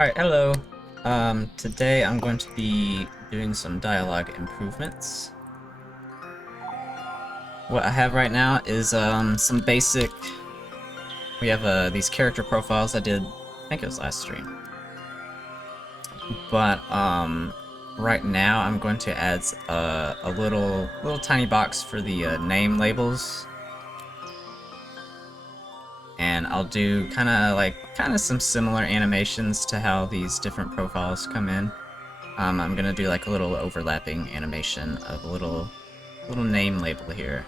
Alright, hello. Today I'm going to be doing some dialogue improvements. What I have right now is some basic... We have these character profiles I did, I think it was last stream. But right now I'm going to add a little tiny box for the name labels. And I'll do kind of some similar animations to how these different profiles come in. I'm gonna do like a little overlapping animation of a little name label here.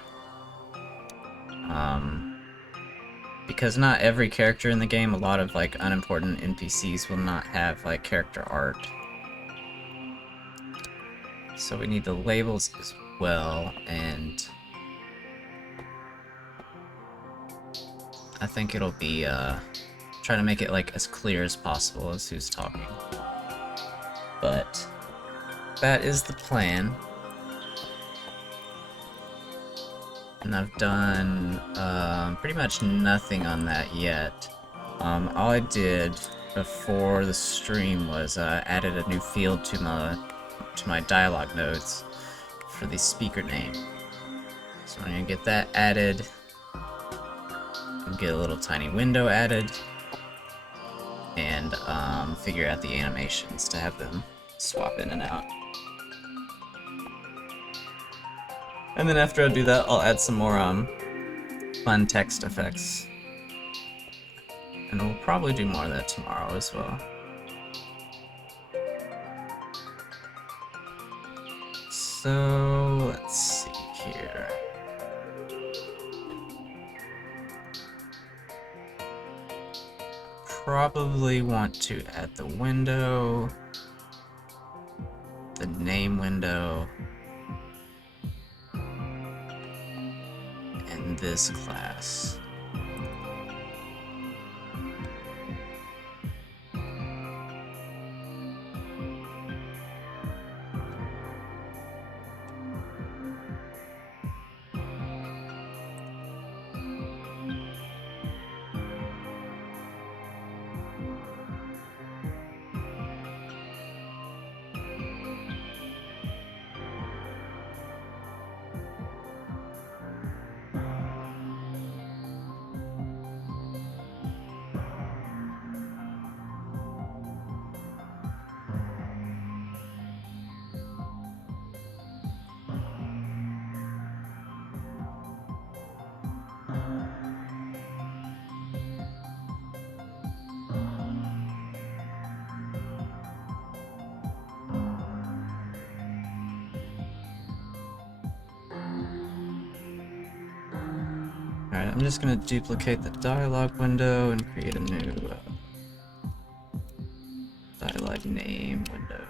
Because not every character in the game, a lot of like unimportant NPCs will not have like character art. So we need the labels as well, and I think it'll be try to make it like as clear as possible as who's talking. But that is the plan. And I've done pretty much nothing on that yet. All I did before the stream was added a new field to my dialogue nodes for the speaker name. So I'm gonna get that added, and get a little tiny window added, and figure out the animations to have them swap in and out. And then after I do that, I'll add some more fun text effects. And we'll probably do more of that tomorrow as well. So, let's see here. Probably want to add the window, the name window, and this class. Alright, I'm just gonna duplicate the dialogue window and create a new dialogue name window.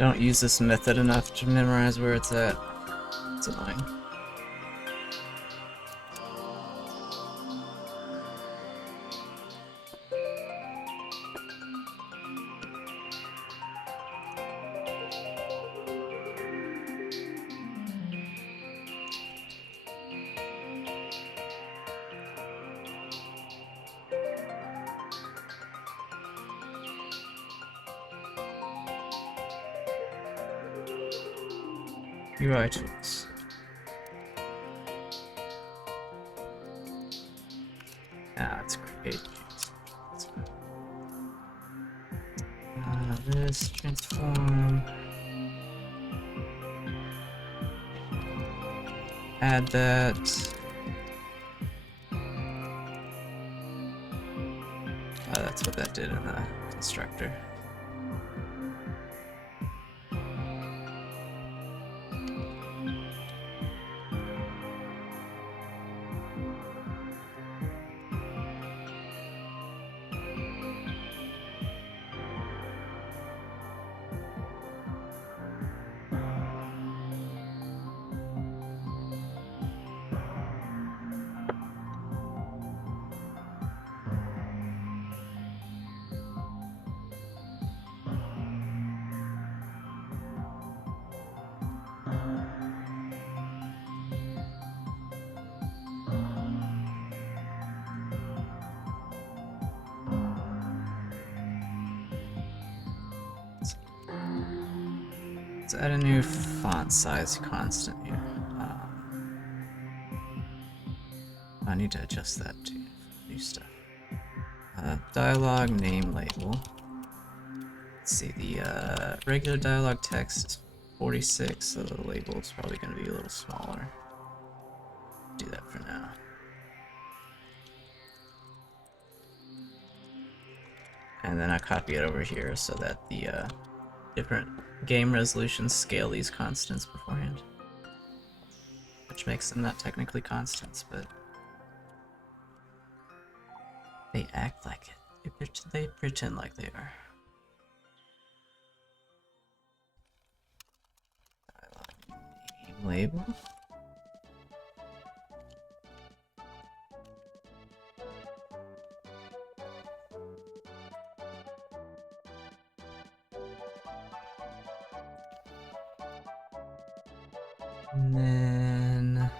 Don't use this method enough to memorize where it's at. It's annoying. UI tools. Let's create. This transform. Add that. That's what that did in the constructor. Let's add a new font size constant here. I need to adjust that too. New stuff. Dialogue name label. Let's see, the regular dialogue text is 46, so the label is probably going to be a little smaller. Do that for now. And then I copy it over here so that the different game resolutions scale these constants beforehand. Which makes them not technically constants, but they act like it. They pretend like they are. Dialogue name label. And then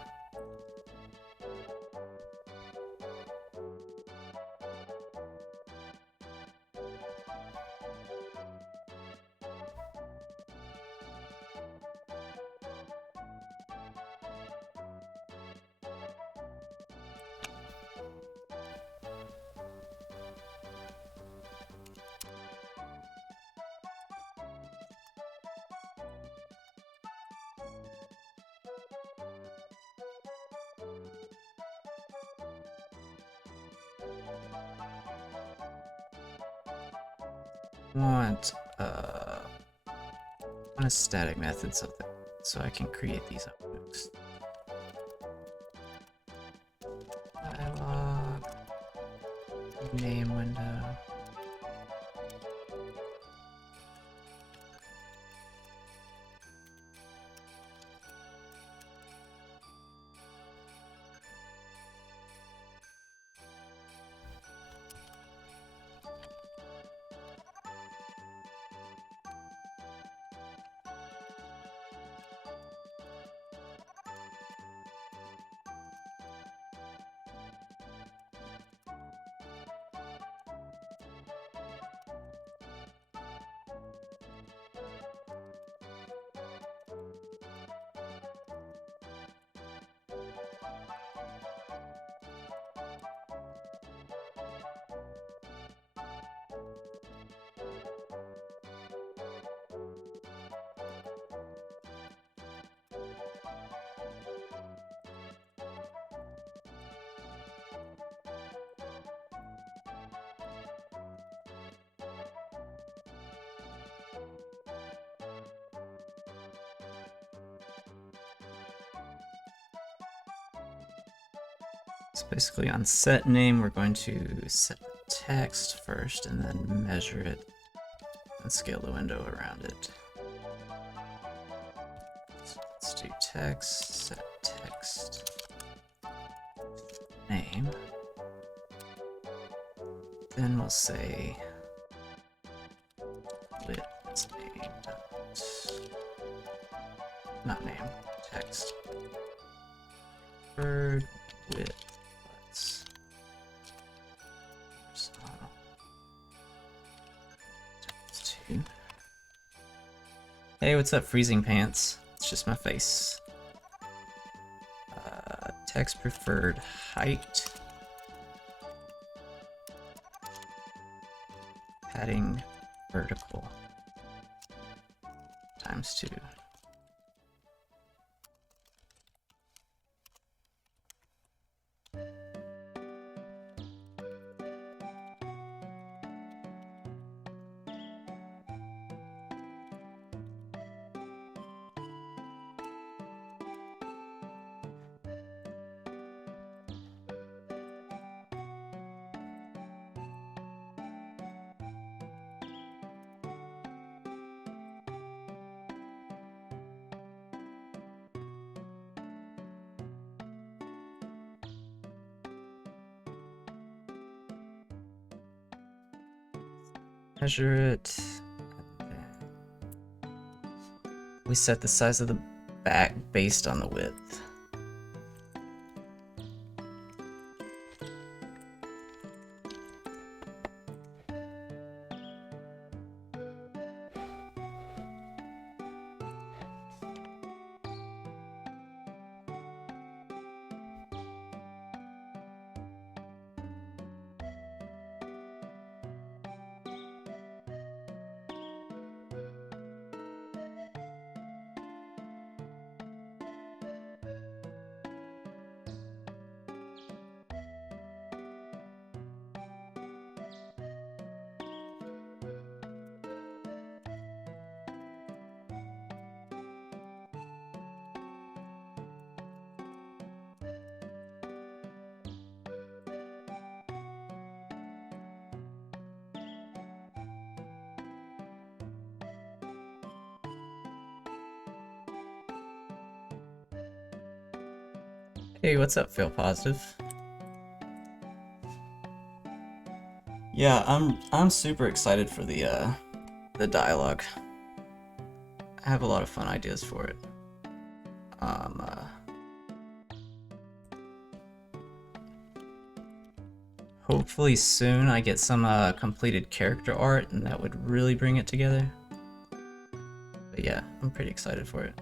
want a static method so I can create these objects. Dialog name window. So basically on set name, we're going to set the text first and then measure it and scale the window around it. Let's do text, set text name. Then we'll say width name, not name, text. Preferred width. Hey, what's up, Freezing Pants? It's just my face. Text preferred height. Padding vertical. ×2. Measure it. We set the size of the back based on the width. Hey, what's up, Feel Positive? Yeah, I'm super excited for the dialogue. I have a lot of fun ideas for it. Hopefully soon I get some completed character art, and that would really bring it together. But yeah, I'm pretty excited for it.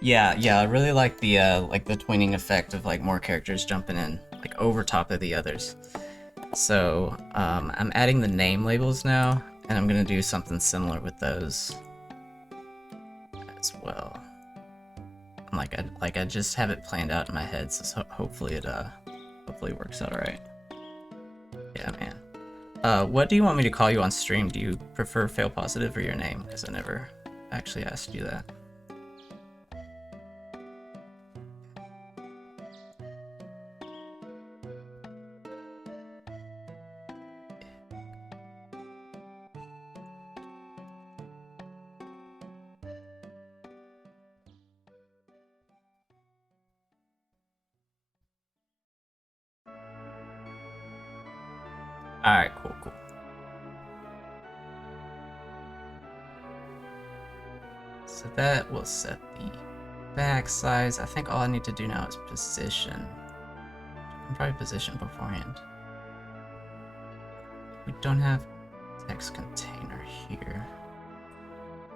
Yeah, I really like the twinning effect of like more characters jumping in, like over top of the others. So I'm adding the name labels now, and I'm gonna do something similar with those as well. I just have it planned out in my head, so hopefully it works out alright. Yeah, man. What do you want me to call you on stream? Do you prefer Fail Positive or your name? Because I never actually asked you that. Alright, cool. So that will set the back size. I think all I need to do now is position. I can probably position beforehand. We don't have text container here.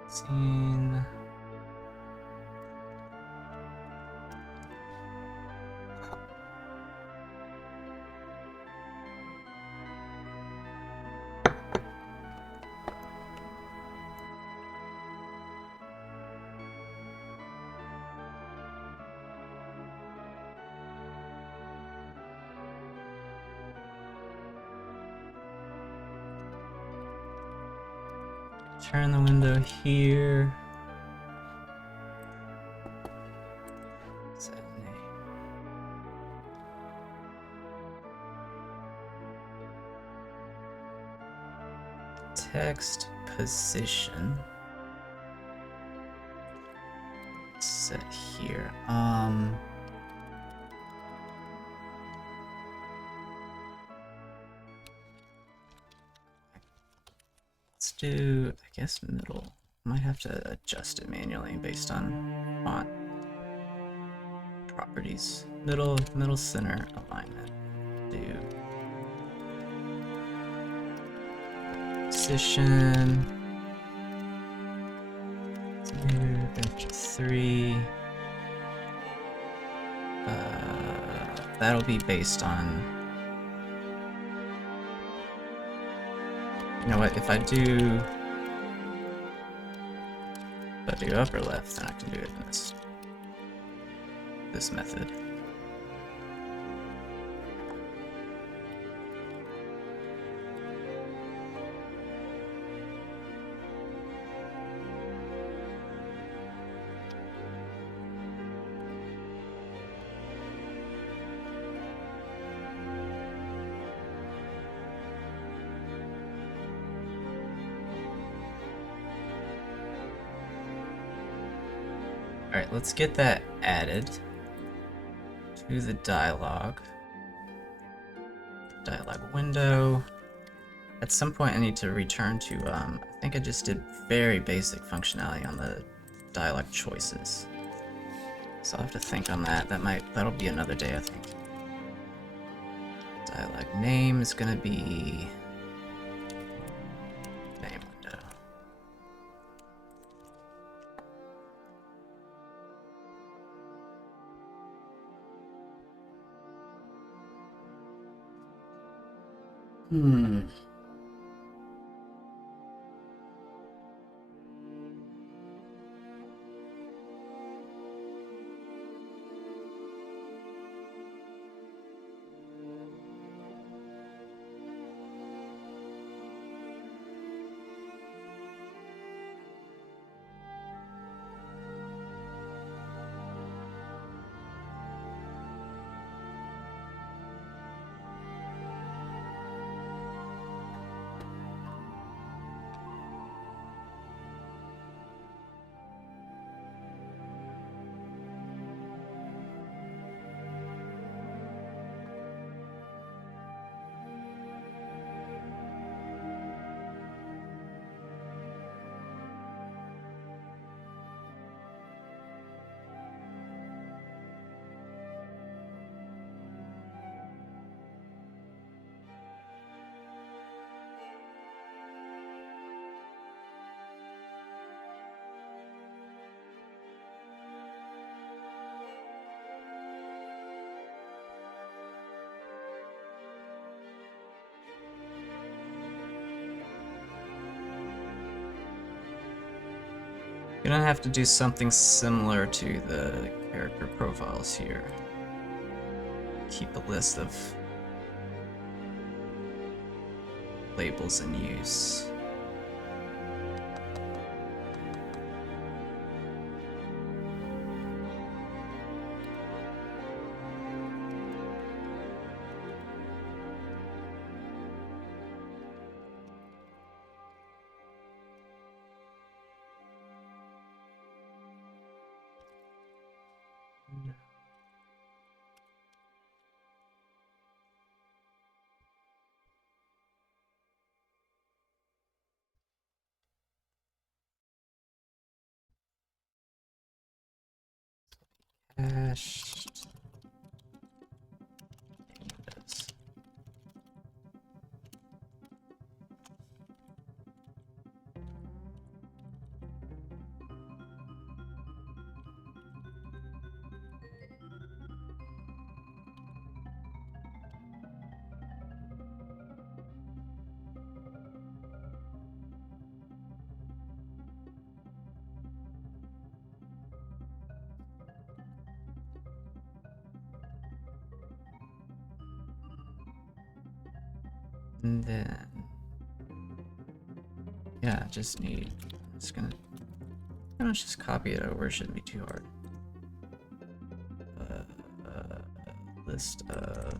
Scene. Turn the window here. Set name. Text position. set here. Let's do, I guess, middle. Might have to adjust it manually based on font properties. Middle center alignment. Do position. 3. That'll be based on. You know what? If I do upper left, then I can do it in this method. Alright, let's get that added to the dialogue window. At some point I need to return to, I think I just did very basic functionality on the dialogue choices. So I'll have to think on that. That'll be another day, I think. Dialogue name is gonna be name window. Gonna have to do something similar to the character profiles here. Keep a list of labels in use. Cached. And then, yeah, let's just copy it over. It shouldn't be too hard. List of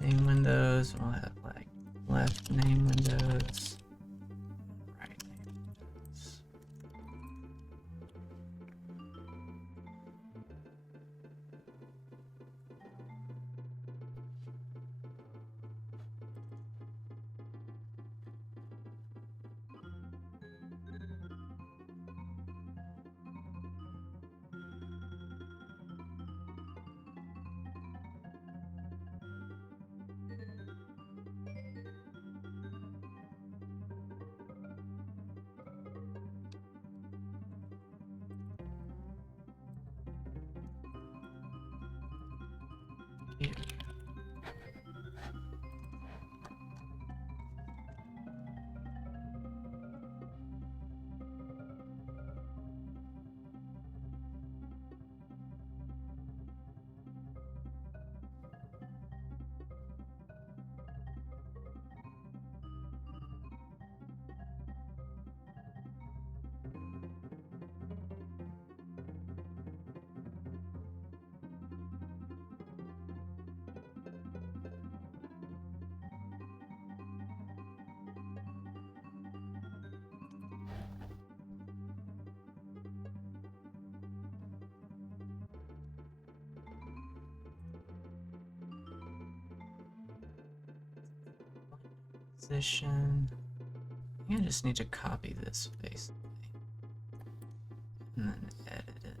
name windows. We'll have like left name windows, right name windows. Position. I think I just need to copy this basically. And then edit it.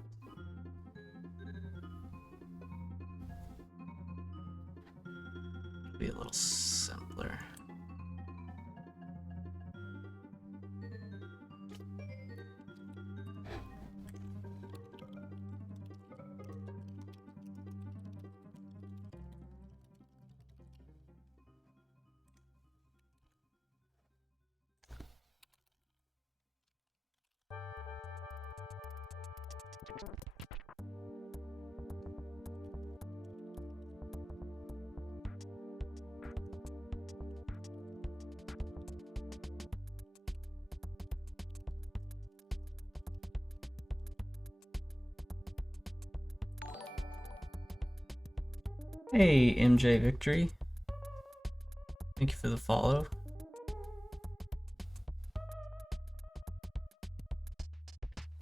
It'll be a little simpler. Hey, MJ Victory. Thank you for the follow.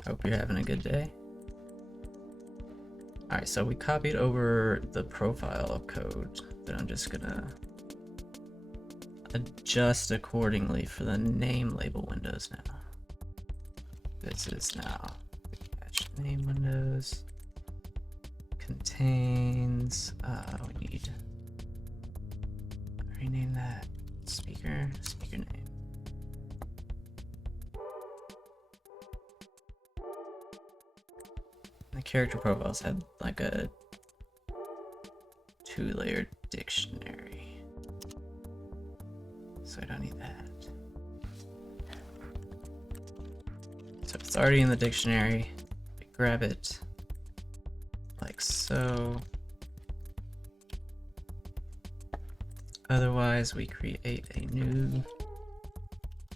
Hope you're having a good day. Alright, so we copied over the profile code that I'm just gonna adjust accordingly for the name label windows now. This is now the catch name windows. Contains, we need, rename that speaker name. The character profiles had like a 2-layer dictionary, so I don't need that. So it's already in the dictionary. We grab it like so. Otherwise, we create a new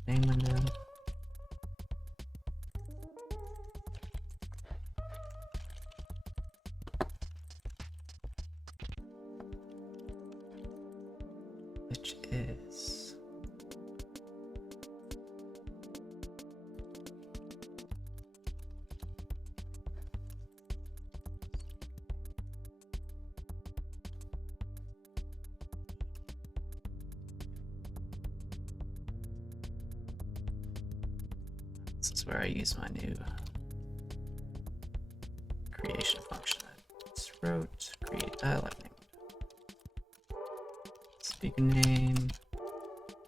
name window. Which is this is where I use my new creation function. Just wrote create dialog name. Speaker name,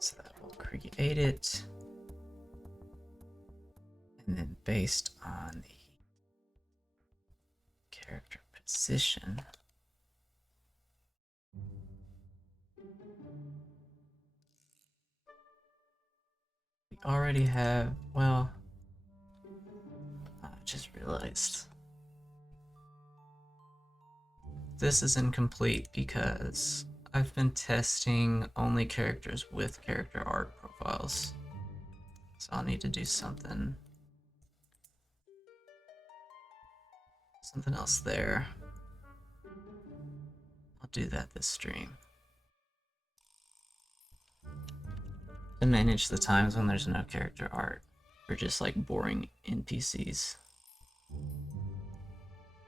so that will create it, and then based on the character position, we already have, well, I just realized this is incomplete because I've been testing only characters with character art profiles. So I'll need to do something else there. I'll do that this stream. To manage the times when there's no character art or just like boring NPCs.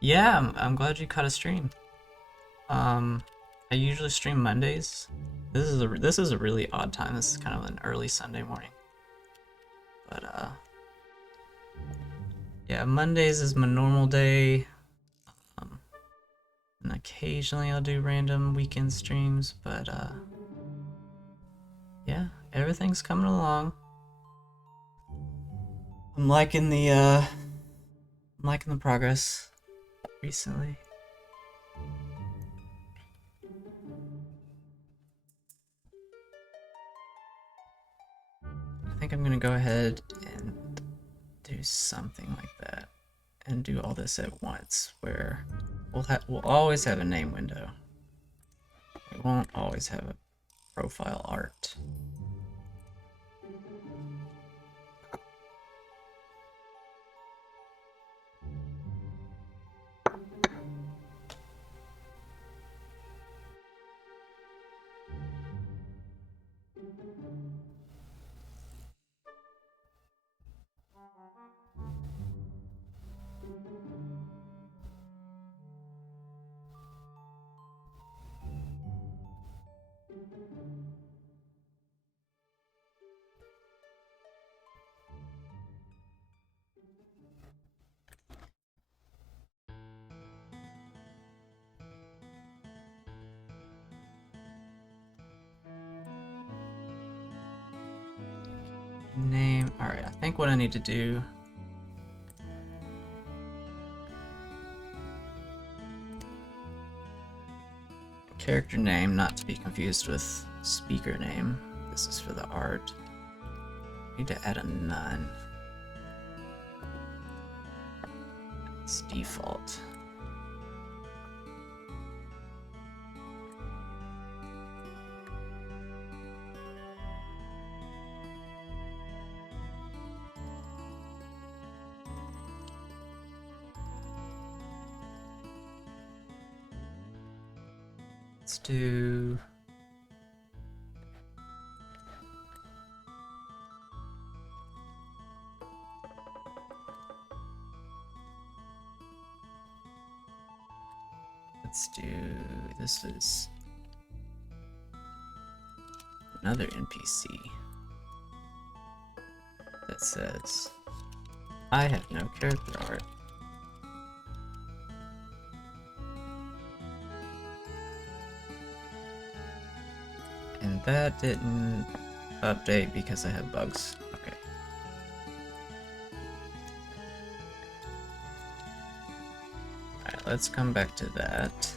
Yeah, I'm glad you caught a stream. I usually stream Mondays. This is a really odd time. This is kind of an early Sunday morning. But yeah, Mondays is my normal day. And occasionally I'll do random weekend streams, but yeah, everything's coming along. I'm liking the progress recently. I think I'm gonna go ahead and do something like that and do all this at once, where we'll always have a name window. We won't always have a profile art. name. Alright, I think what I need to do. Character name, not to be confused with speaker name. This is for the art. I need to add a none. It's default. Let's do... Let's do... This is... another NPC that says, I have no character art. And that didn't update because I have bugs. Okay. Alright, let's come back to that.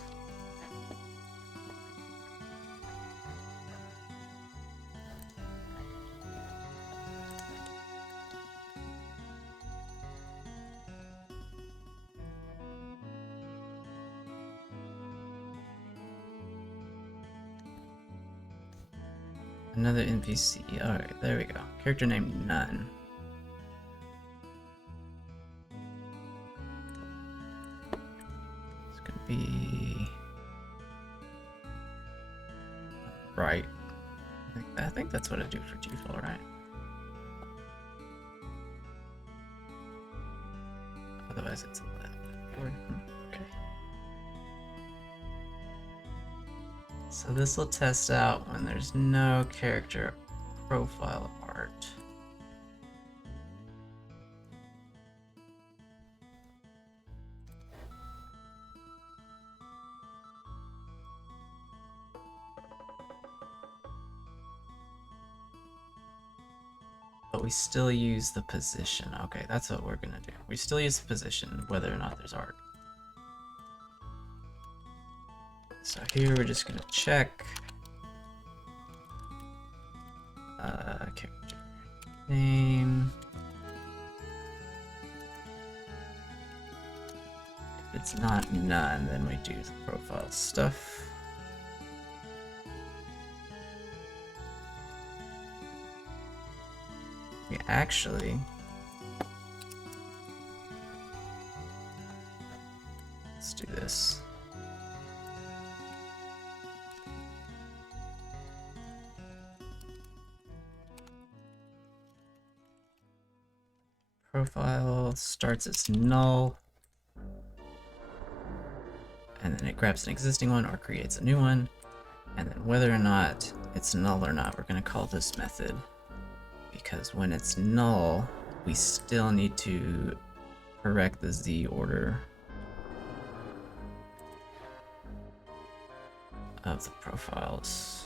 Another NPC. Alright, there we go. Character name none. It's gonna be right. I think that's what I do for default, right? Otherwise it's left. Okay. So this will test out when there's no character profile art. But we still use the position. Okay, that's what we're gonna do. We still use the position whether or not there's art. So here we're just gonna check character name. If it's not none, then we do the profile stuff. We actually let's do this. Profile starts as null, and then it grabs an existing one or creates a new one, and then whether or not it's null or not, we're going to call this method, because when it's null, we still need to correct the Z order of the profiles.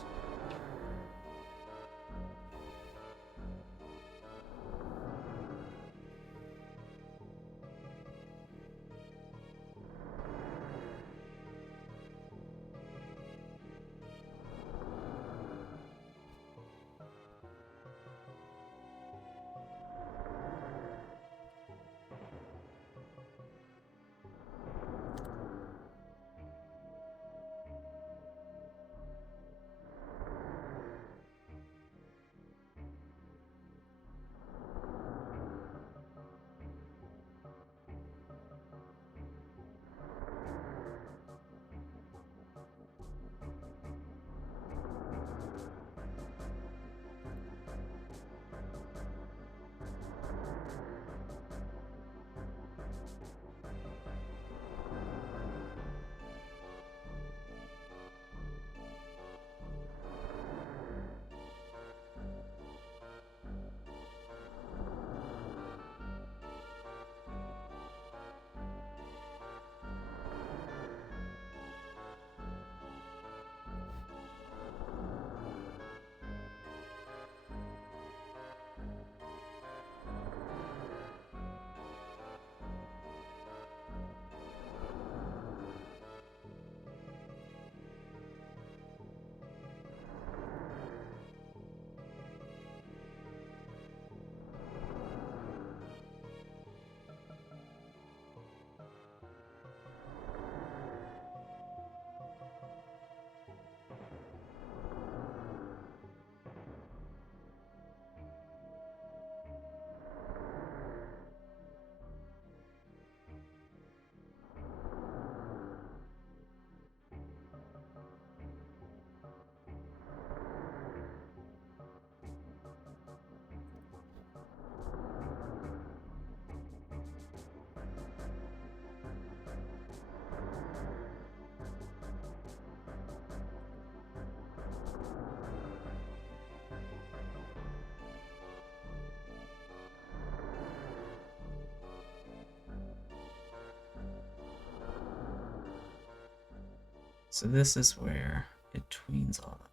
So this is where it tweens all up.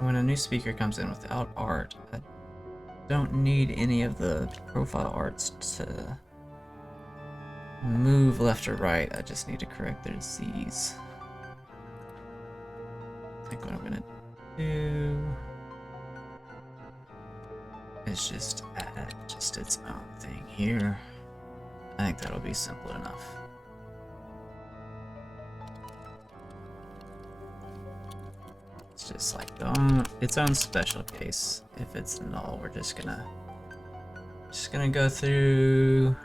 When a new speaker comes in without art, I don't need any of the profile arts to move left or right. I just need to correct their Z's. I think what I'm gonna do is just add just its own thing here. I think that'll be simple enough. It's just like its own special case. If it's null, we're just gonna go through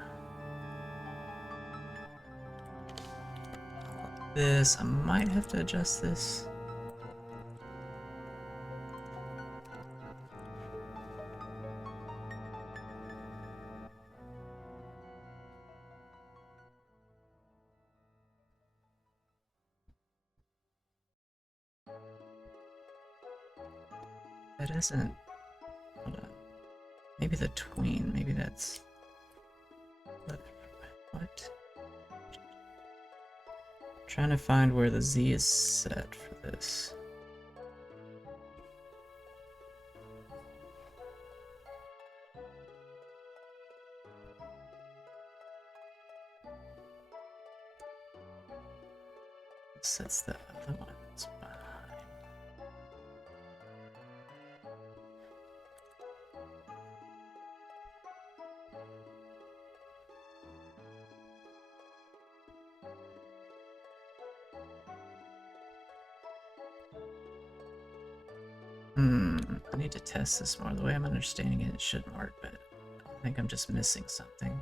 this. I might have to adjust this. That isn't. Hold on. Maybe the tween. Maybe that's. What? Trying to find where the Z is set for this. It sets the other ones behind. I need to test this more. The way I'm understanding it, it shouldn't work, but I think I'm just missing something.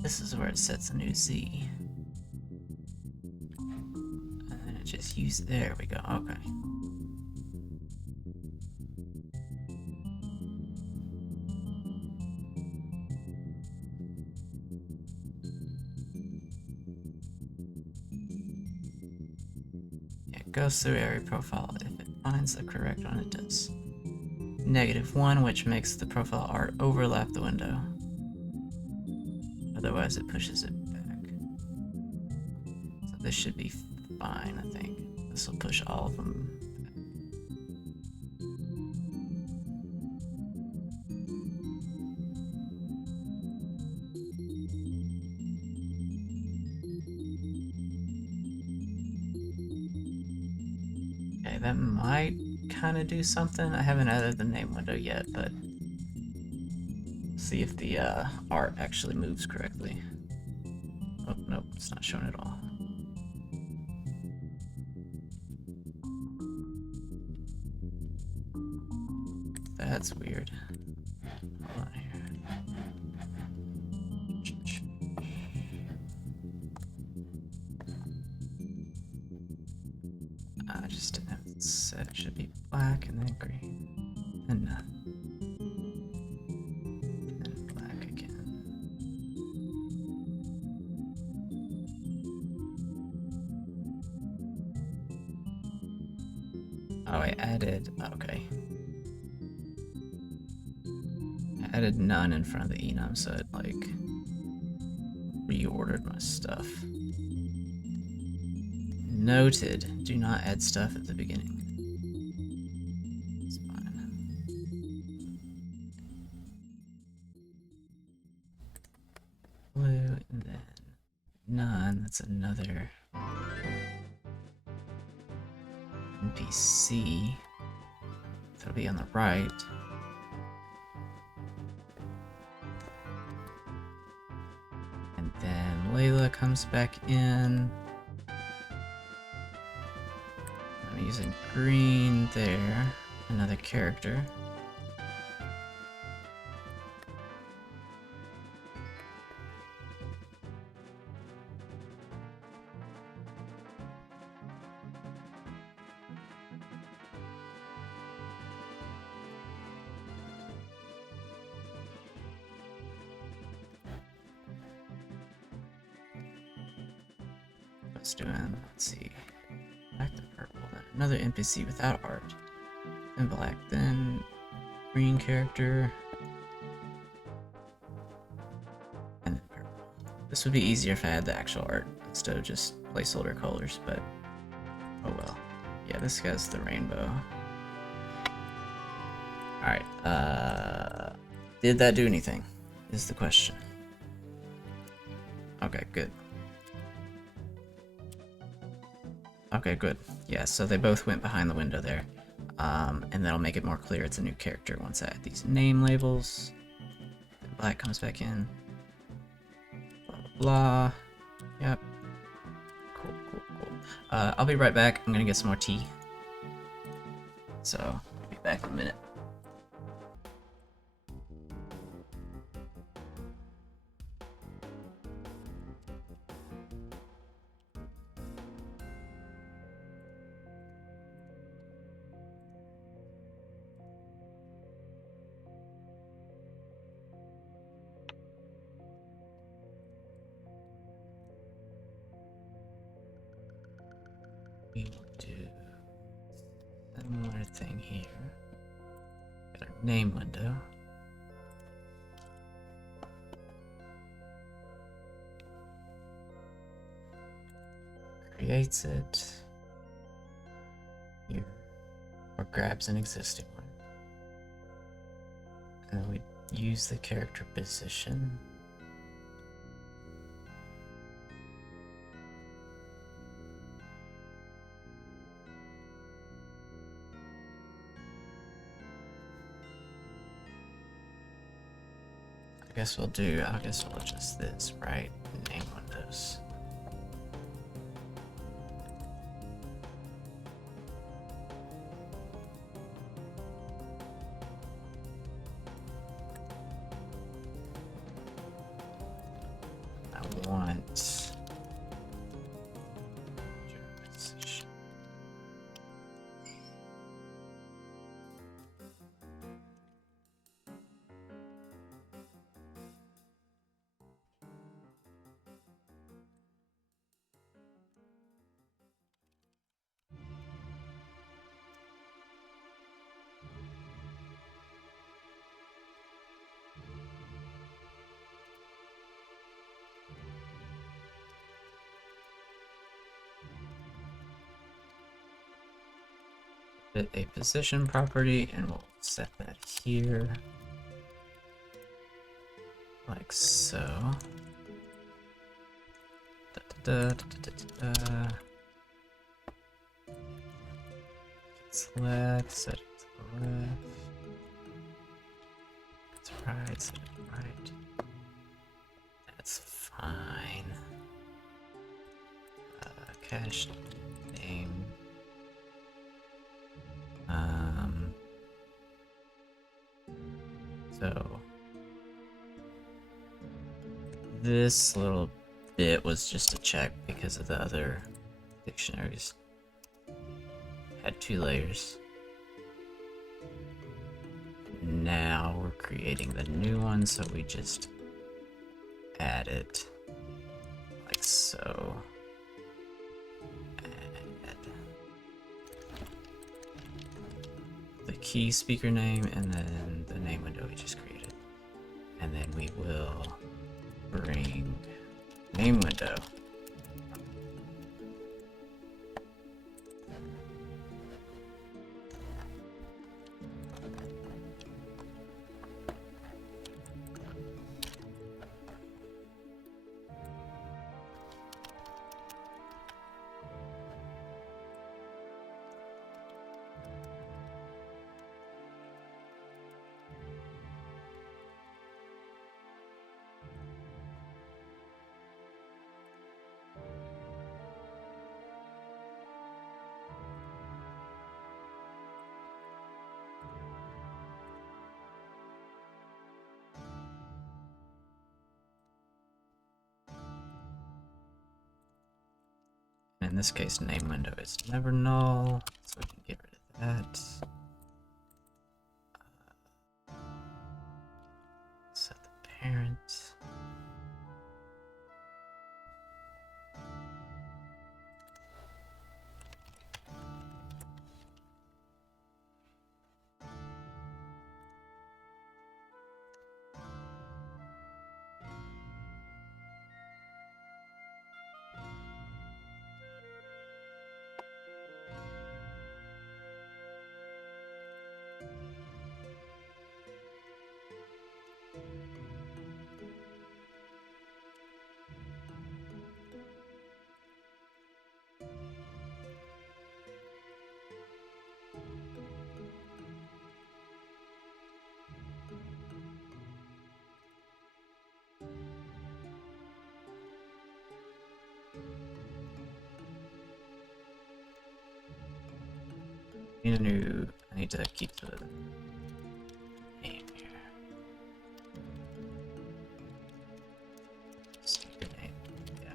This is where it sets a new Z. And then it just uses. There we go. Okay. Yeah, it goes through every profile. If it finds the correct one, it does. -1, which makes the profile art overlap the window. Otherwise, it pushes it back. So this should be fine, I think. This will push all of them back. Okay, that might kind of do something. I haven't added the name window yet, but see if the art actually moves correctly. Oh, nope, it's not showing at all. That's weird. Hold on here. I just didn't have it set. It should be black and then green. And none. And black again. Oh, I added. Okay. I added none in front of the enum, so it like reordered my stuff. Noted. Do not add stuff at the beginning. It's fine. Blue and then none. That's another NPC. it'll be on the right. And then Layla comes back in. I'm using green there, another character. Doing, let's see, back to purple, then another NPC without art, then black, then green character, and then purple. This would be easier if I had the actual art instead of just placeholder colors, but oh well. Yeah, this guy's the rainbow. Alright, did that do anything, is the question. Okay, good. Okay, good. Yeah, so they both went behind the window there. And that'll make it more clear it's a new character once I add these name labels. Then black comes back in. Blah, blah, blah. Yep. Cool, cool, cool. I'll be right back. I'm gonna get some more tea. So, I'll be back in a minute. We will do a similar thing here. Got our name window. Creates it here, or grabs an existing one. And then we use the character position. I guess we'll adjust this, right? Name windows. I want position. A position property, and we'll set that here, like so. Da, da, da, da, da, da. It's left, set it to the left. It's right, set it right. That's fine. Cache name. So this little bit was just a check because of the other dictionaries had 2 layers. Now we're creating the new one, so we just add it like so. Add the key speaker name and then the name window we just created. And then we will bring name window. in this case, name window is never null, so we can get rid of that. Set the parent. I need to keep the name here. Secret name, yeah.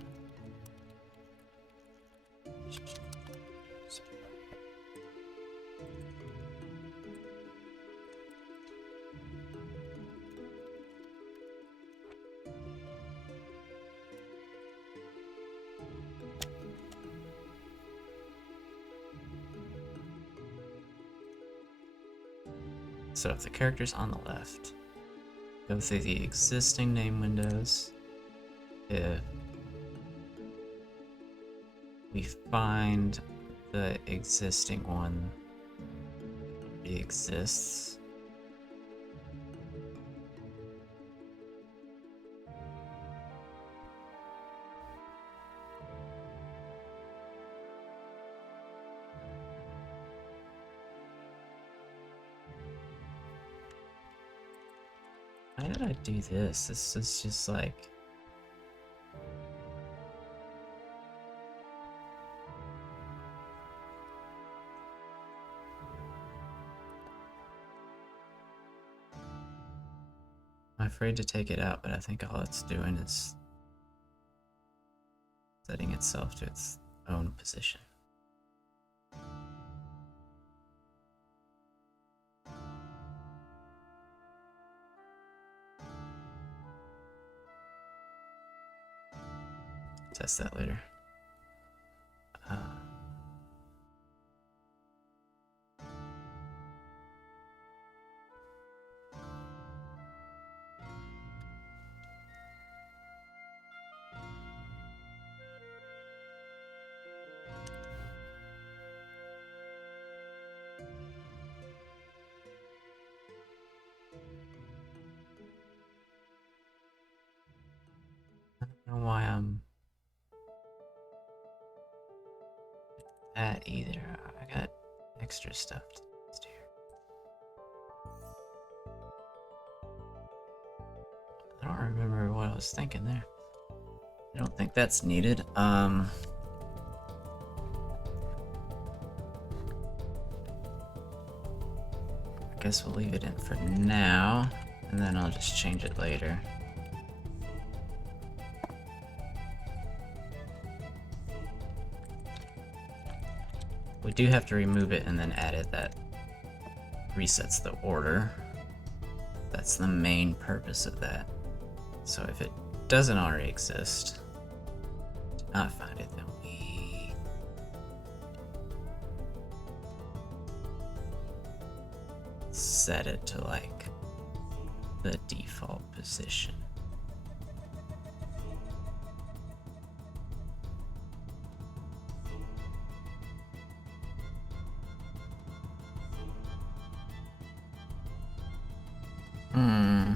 So if the character's on the left, go through the existing name windows. If we find the existing one already exists, why did I do this? This is just like... I'm afraid to take it out, but I think all it's doing is setting itself to its own position. Test that later. I don't know why I'm that either. I got extra stuff to do here. I don't remember what I was thinking there. I don't think that's needed. I guess we'll leave it in for now, and then I'll just change it later. We do have to remove it and then add it. That resets the order. That's the main purpose of that. So if it doesn't already exist, do not find it, then we set it to like the default position. I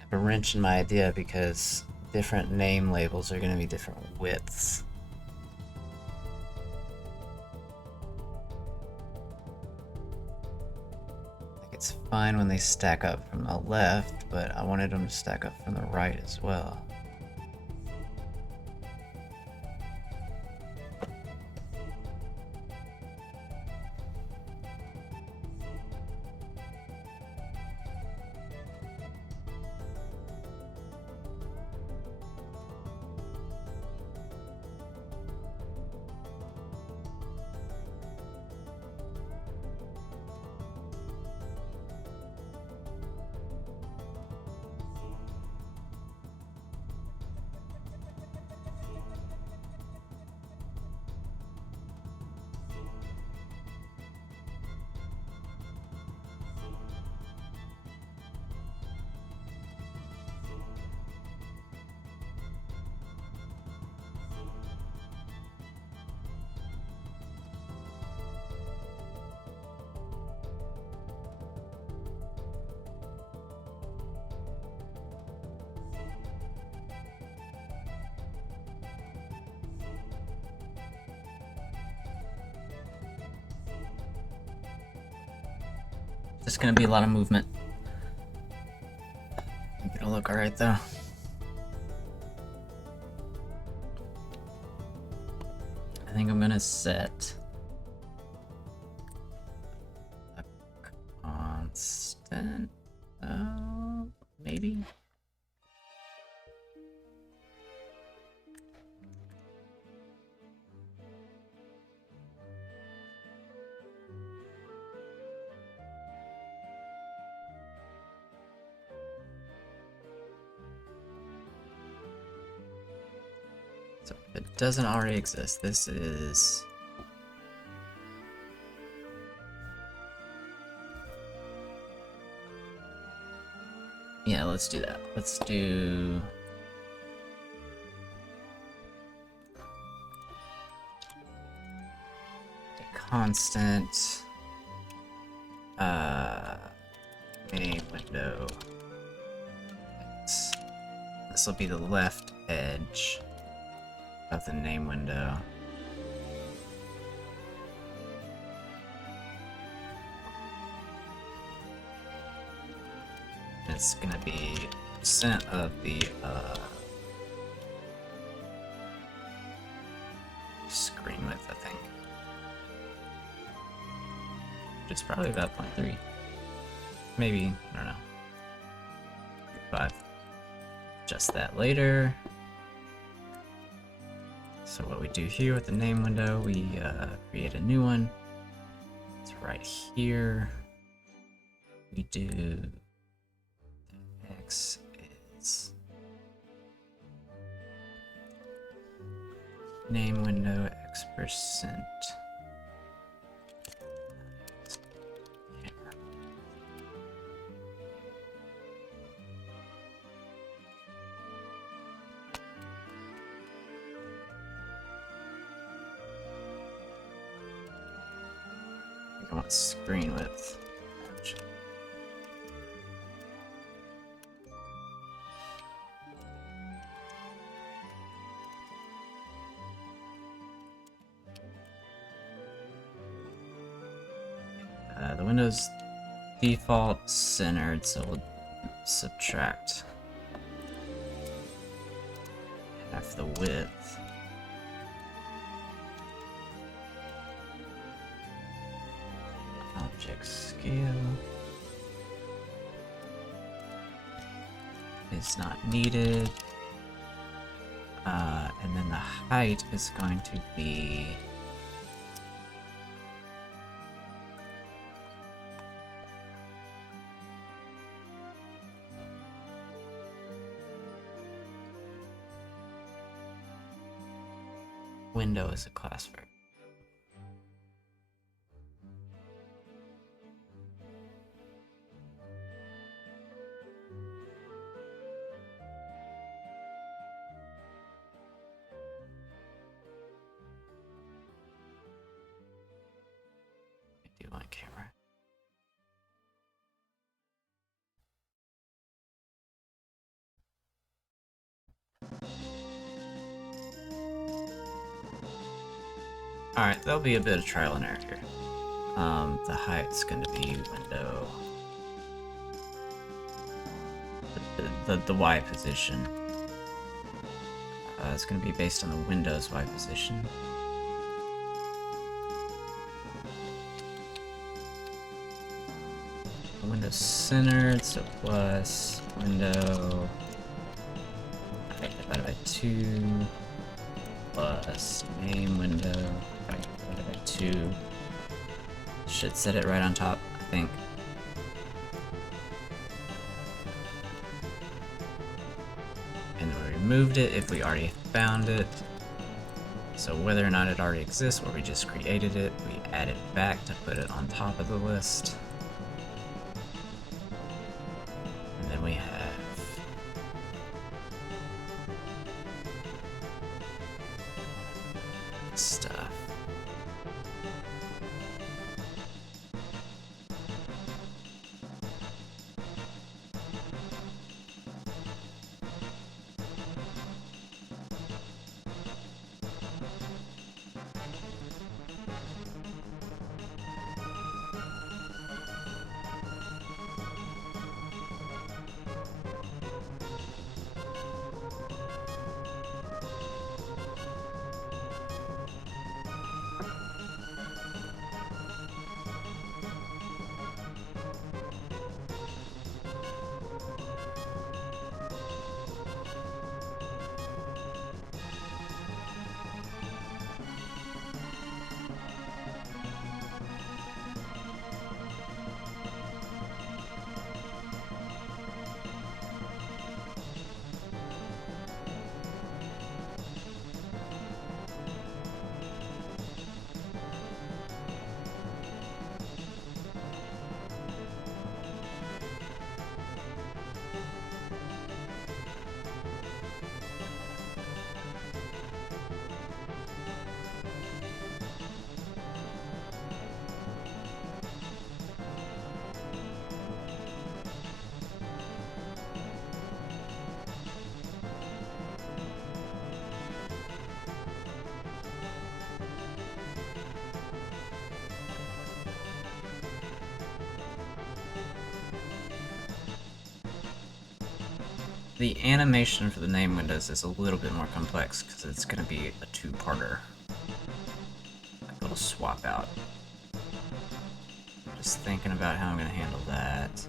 have a wrench in my idea because different name labels are going to be different widths. Like it's fine when they stack up from the left, but I wanted them to stack up from the right as well. There's gonna be a lot of movement. It'll look alright though. I think I'm gonna set a constant. Maybe. So if it doesn't already exist, this is yeah, let's do that. Let's do a constant main window. This will be the left edge of the name window. It's gonna be percent of the screen width, I think. Which is probably about 0.3. Maybe, I don't know. 5. Adjust that later. So what we do here with the name window, we create a new one. It's right here. We do X is name window X%. I want screen width. The window's default centered, so we'll subtract half the width. Object scale is not needed. And then the height is going to be window is a class variable. I do want camera. Alright, there'll be a bit of trial and error here. The height's gonna be window. The Y position. It's gonna be based on the Windows Y position. Window centered, so plus window height divided by 2 plus name window divided by 2. Should set it right on top, I think. And we removed it if we already found it. So whether or not it already exists or we just created it, we add it back to put it on top of the list. And then we have stuff. The animation for the name windows is a little bit more complex because it's going to be a two-parter. A little swap out. Just thinking about how I'm going to handle that.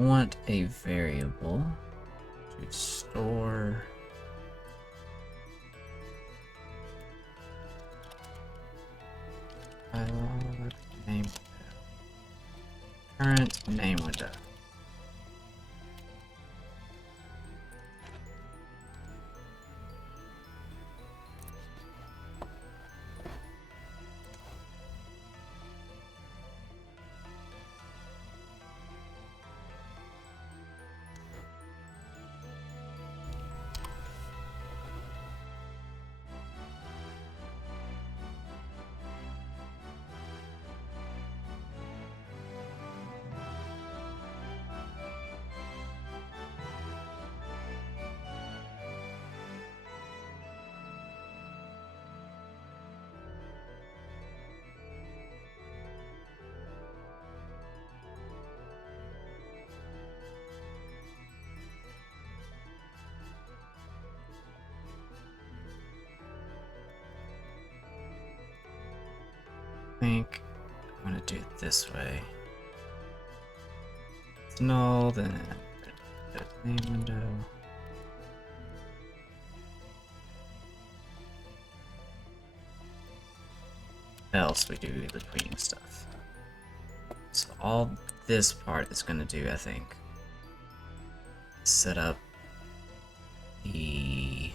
Want a variable to store dialog name current name window. I think I'm gonna do it this way. It's null, then name window. Else we do the tweeting stuff. So all this part is gonna do, I think, set up the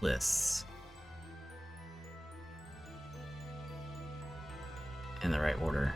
lists in the right order.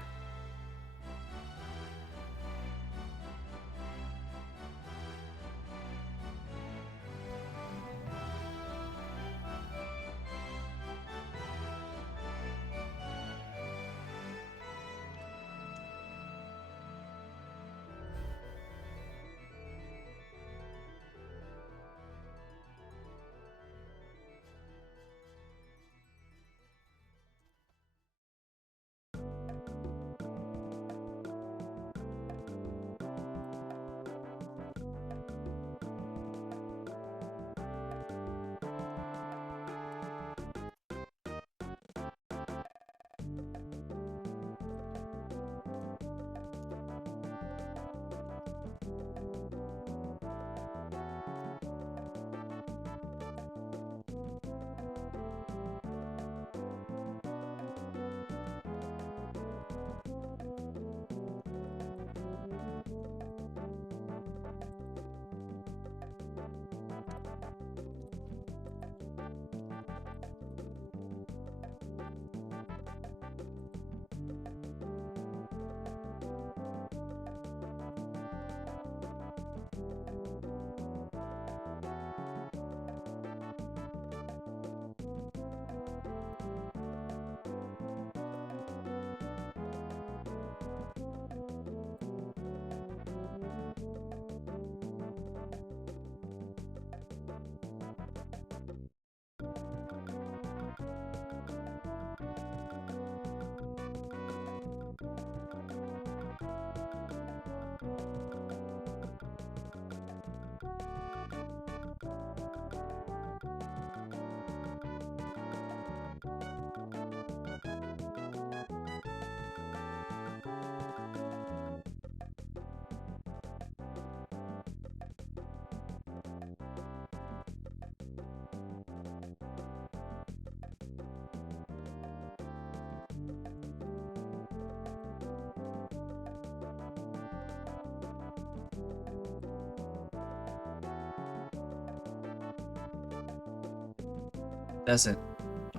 doesn't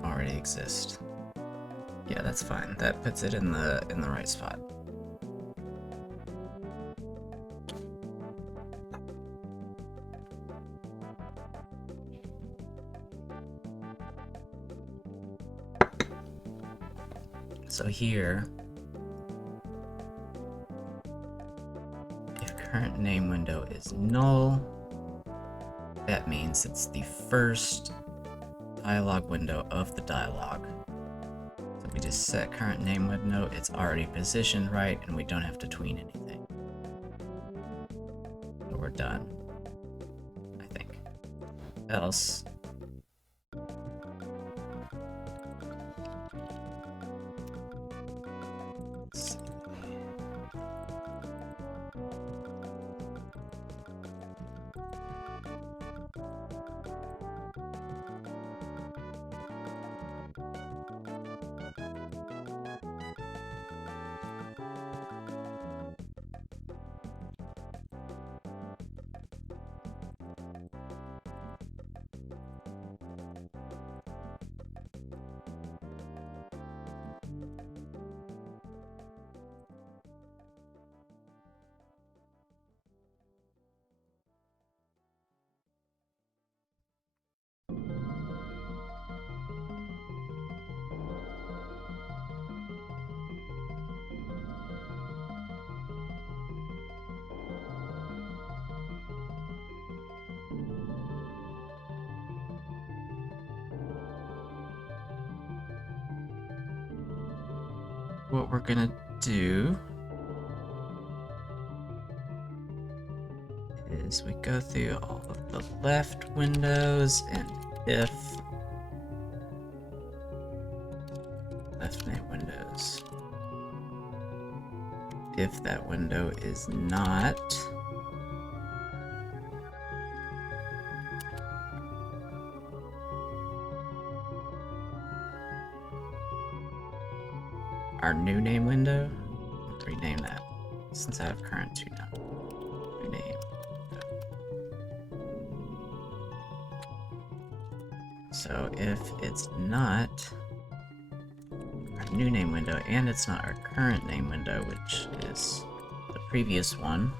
already exist. Yeah, that's fine. That puts it in the right spot. So here, if current name window is null, that means it's the first dialog window of the dialog. So we just set current name window, it's already positioned right, and we don't have to tween anything. So we're done, I think. Else, let's see. What we're gonna do is we go through all of the left windows, and if left name windows, if that window is not our new name window, let's rename that since I have current 2 now. New name. So if it's not our new name window and it's not our current name window, which is the previous one,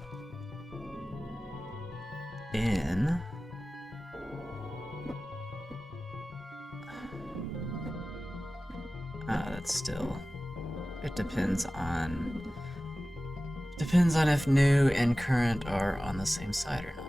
then that's still, it depends on if new and current are on the same side or not.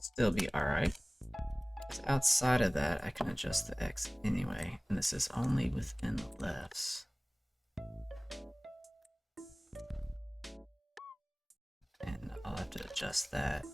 Still be alright. Outside of that, I can adjust the X anyway, and this is only within the lefts. And I'll have to adjust that.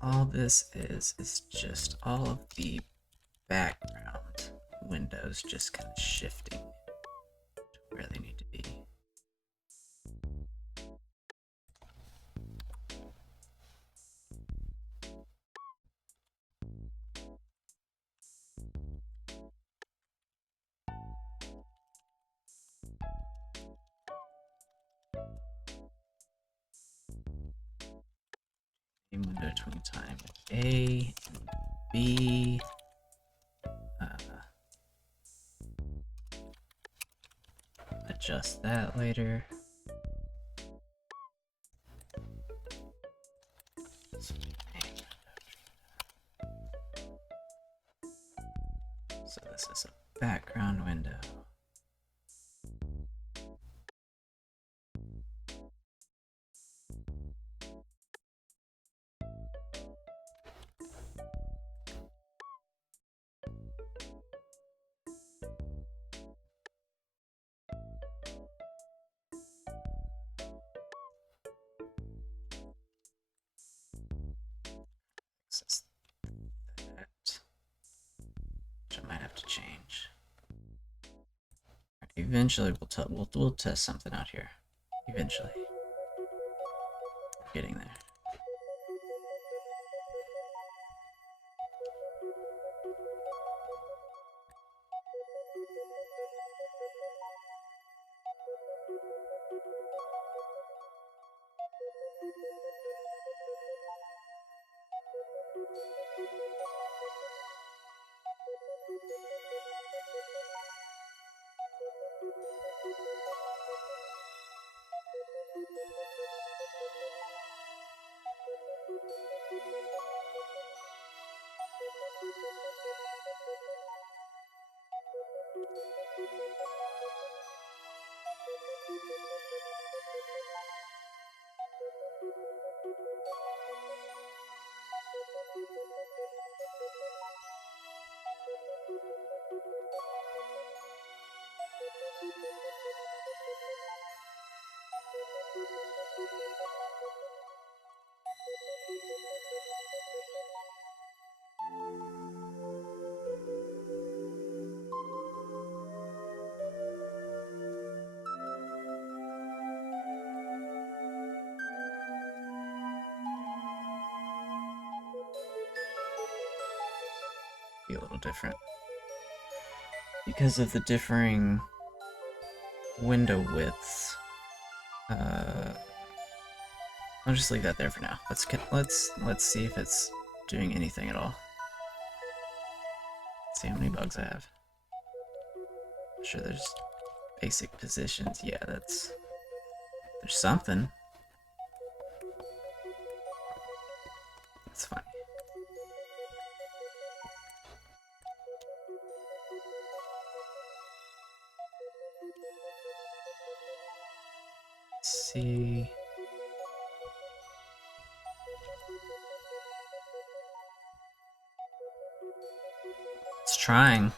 all this is just all of the background windows just kind of shifting to where they need to be. Window between time A and B. Adjust that later. So this is a background window. This is that, which I might have to change. Eventually, we'll test something out here. Eventually, getting there. Be a little different because of the differing window widths. I'll just leave that there for now. Let's see if it's doing anything at all. Let's see how many bugs I have. I'm sure there's basic positions. Yeah, there's something. That's funny. Let's see. It's trying.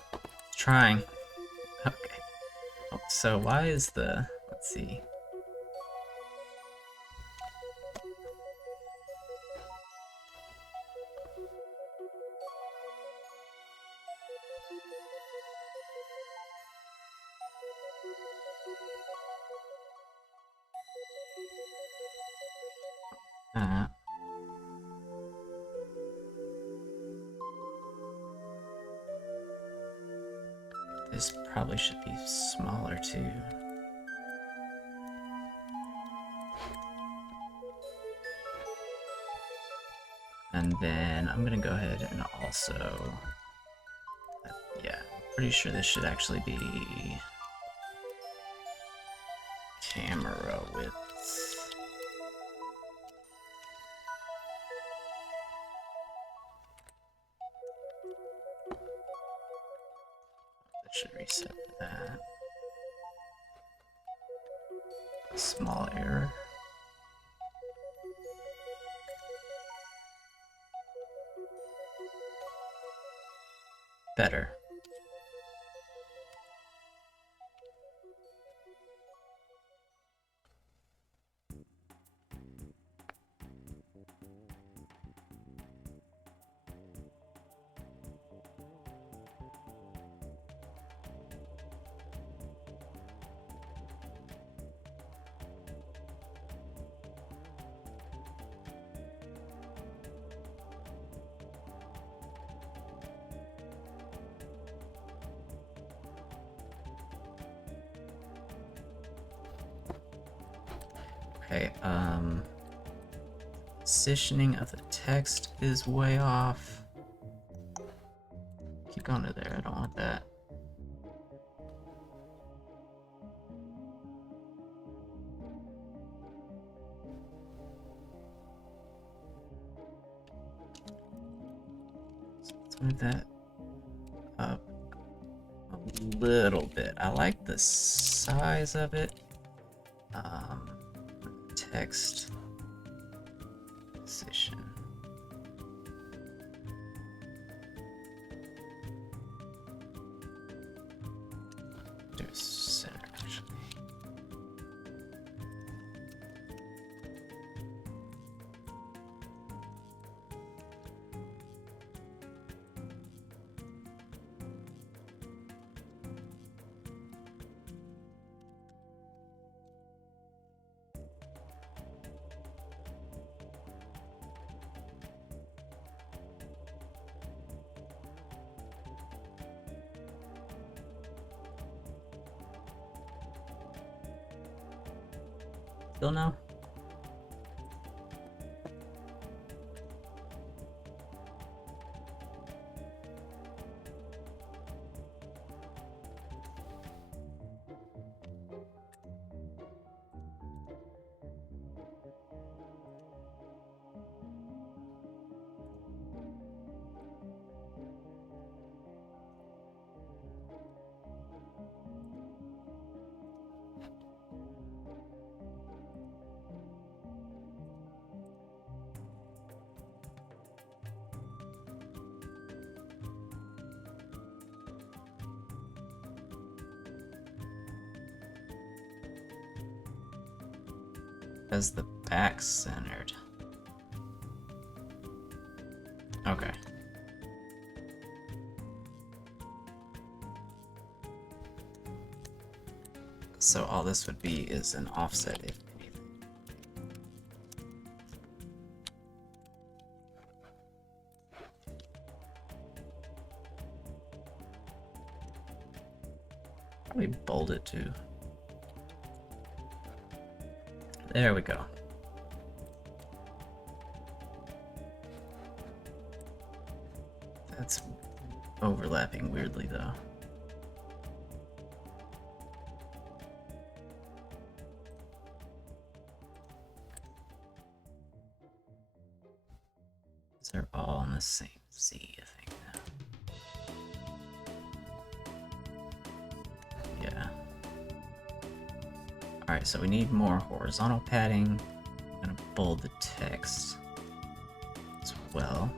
It's trying. Okay. Oh, so why is the... Let's see. This probably should be smaller too. And then I'm gonna go ahead and also, yeah, I'm pretty sure this should actually be camera width. That should reset that. Small error. Better. Okay, positioning of the text is way off. Keep going to there, I don't want that. Let's move that up a little bit. I like the size of it. Text position. Do center actually. Still no? As the back centered. Okay. So all this would be is an offset if anything. Probably bold it too. There we go. That's overlapping weirdly though. They're all on the same Z, I think now. Yeah. Alright, so we need more horizontal padding. I'm gonna bold the text as well.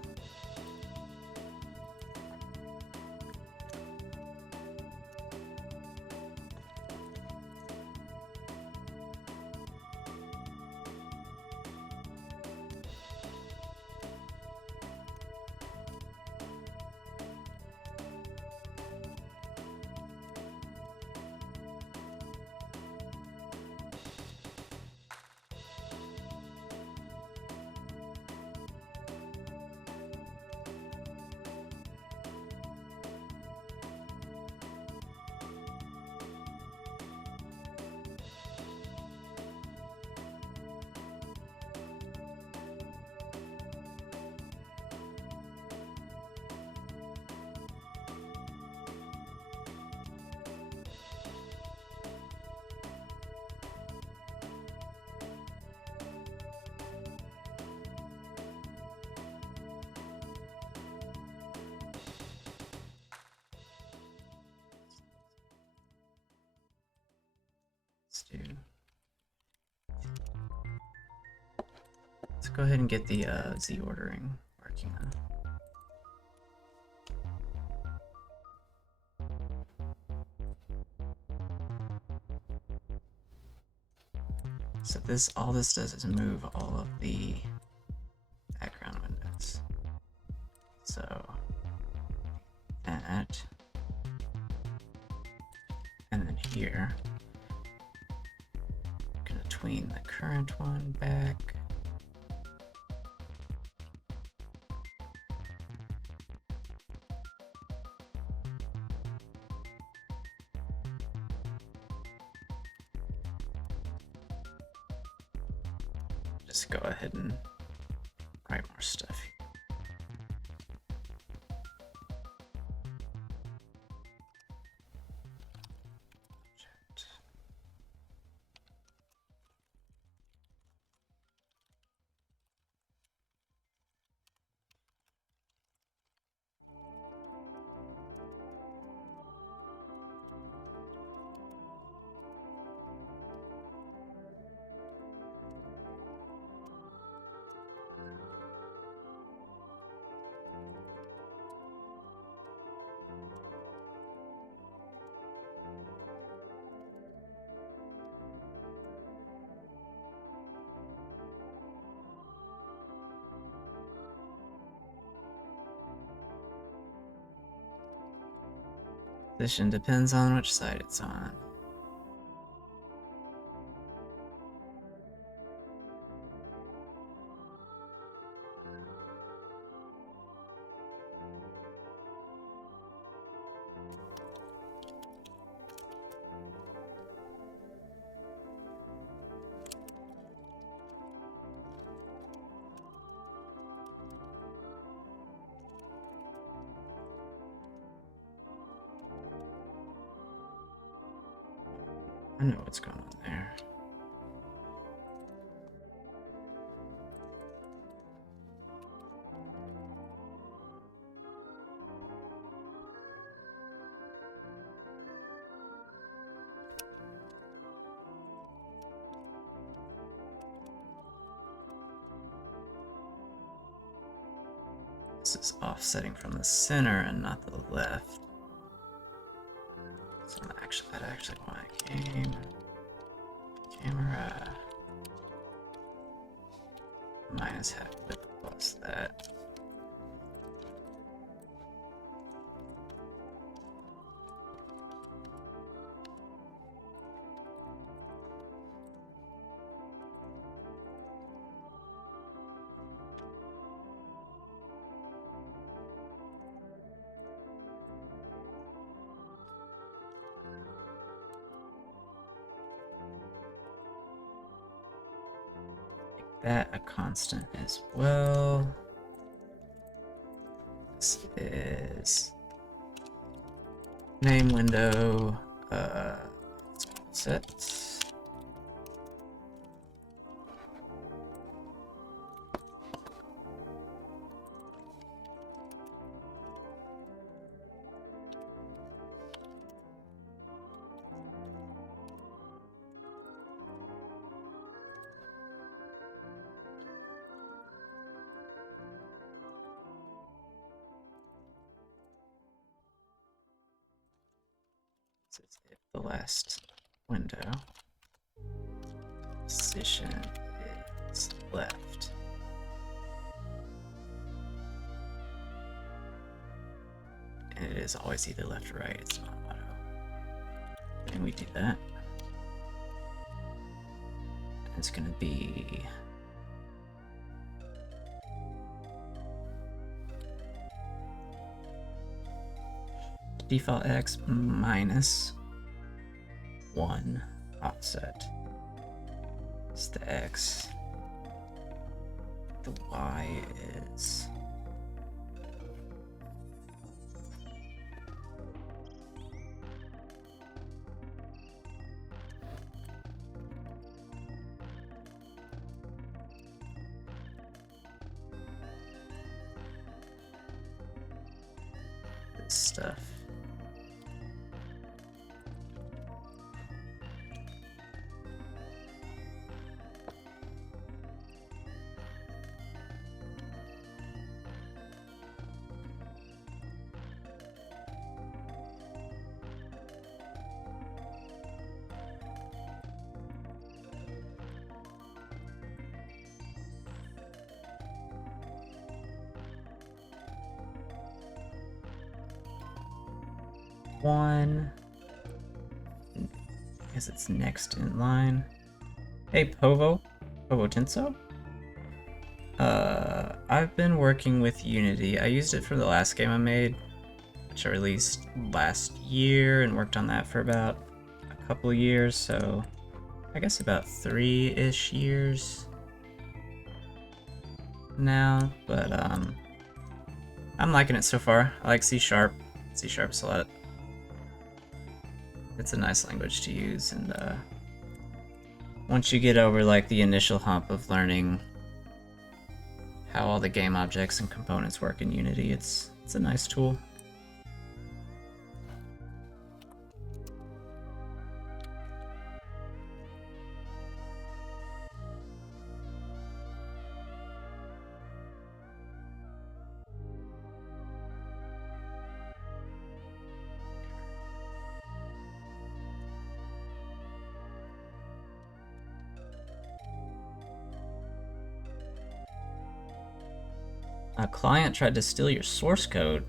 Let's go ahead and get the Z ordering working on. So this, all this does is move all of the background windows. So that, and then here, gonna tween the current one back. just go ahead and write more stuff. Position depends on which side it's on. I know what's going on there. This is offsetting from the center and not the left. So that actually why I came. Camera minus half width plus that. That a constant as well. This is name window set. The last window position is left. And it is always either left or right, it's not auto. And we do that. It's gonna be default X minus 1 offset. It's the X. The Y is this stuff. One, because it's next in line. Hey, Povo Tinso. I've been working with Unity. I used it for the last game I made, which I released last year, and worked on that for about a couple of years, so I guess about 3-ish years. now, but I'm liking it so far. I like C#. C# is a lot. It's a nice language to use, and once you get over like the initial hump of learning how all the game objects and components work in Unity, it's a nice tool. A client tried to steal your source code.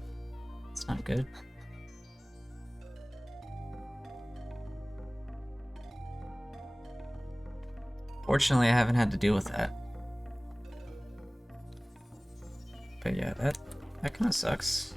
It's not good. Fortunately, I haven't had to deal with that. But yeah, that kind of sucks.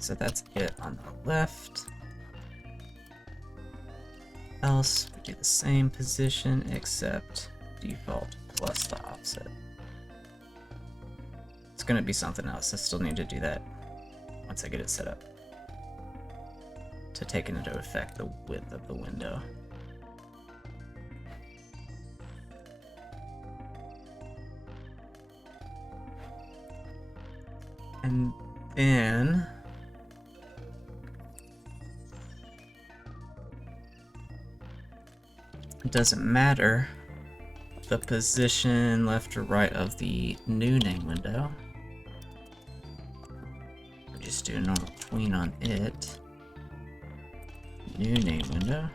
So that's it on the left. Else, we do the same position except default plus the offset. It's gonna be something else. I still need to do that once I get it set up to take into effect the width of the window. And then it doesn't matter the position left or right of the new name window. We'll just do a normal tween on it. New name window.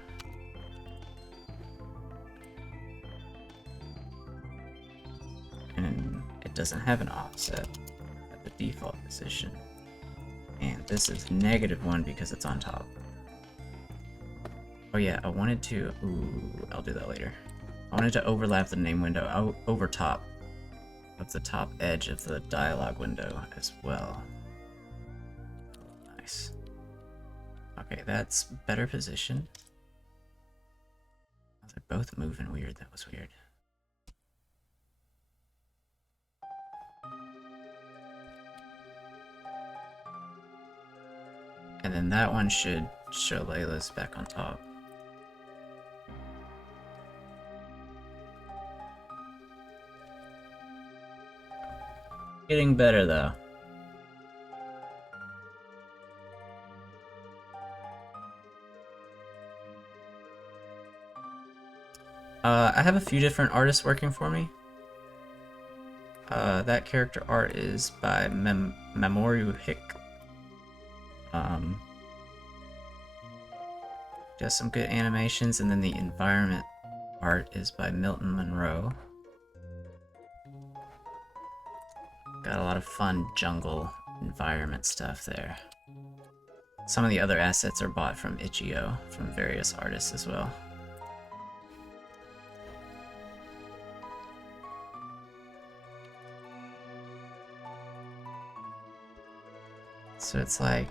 And it doesn't have an offset at the default position. And this is -1 because it's on top. Oh yeah, I wanted to, ooh, I'll do that later. I wanted to overlap the name window over top of the top edge of the dialog window as well. Nice. Okay, that's better position. Oh, they're both moving weird, that was weird. And then that one should show Layla's back on top. Getting better though. I have a few different artists working for me. That character art is by Memoru Hick. Does some good animations, and then the environment art is by Milton Monroe. Got a lot of fun jungle environment stuff there. Some of the other assets are bought from Itch.io, from various artists as well. So it's like...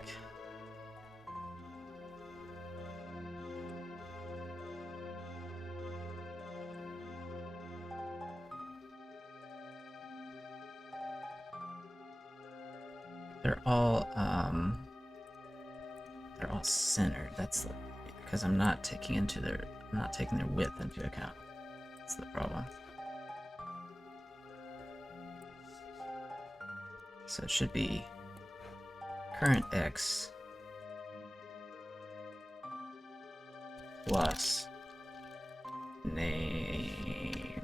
they're all centered. That's because I'm not taking their width into account. That's the problem. So it should be current X plus name,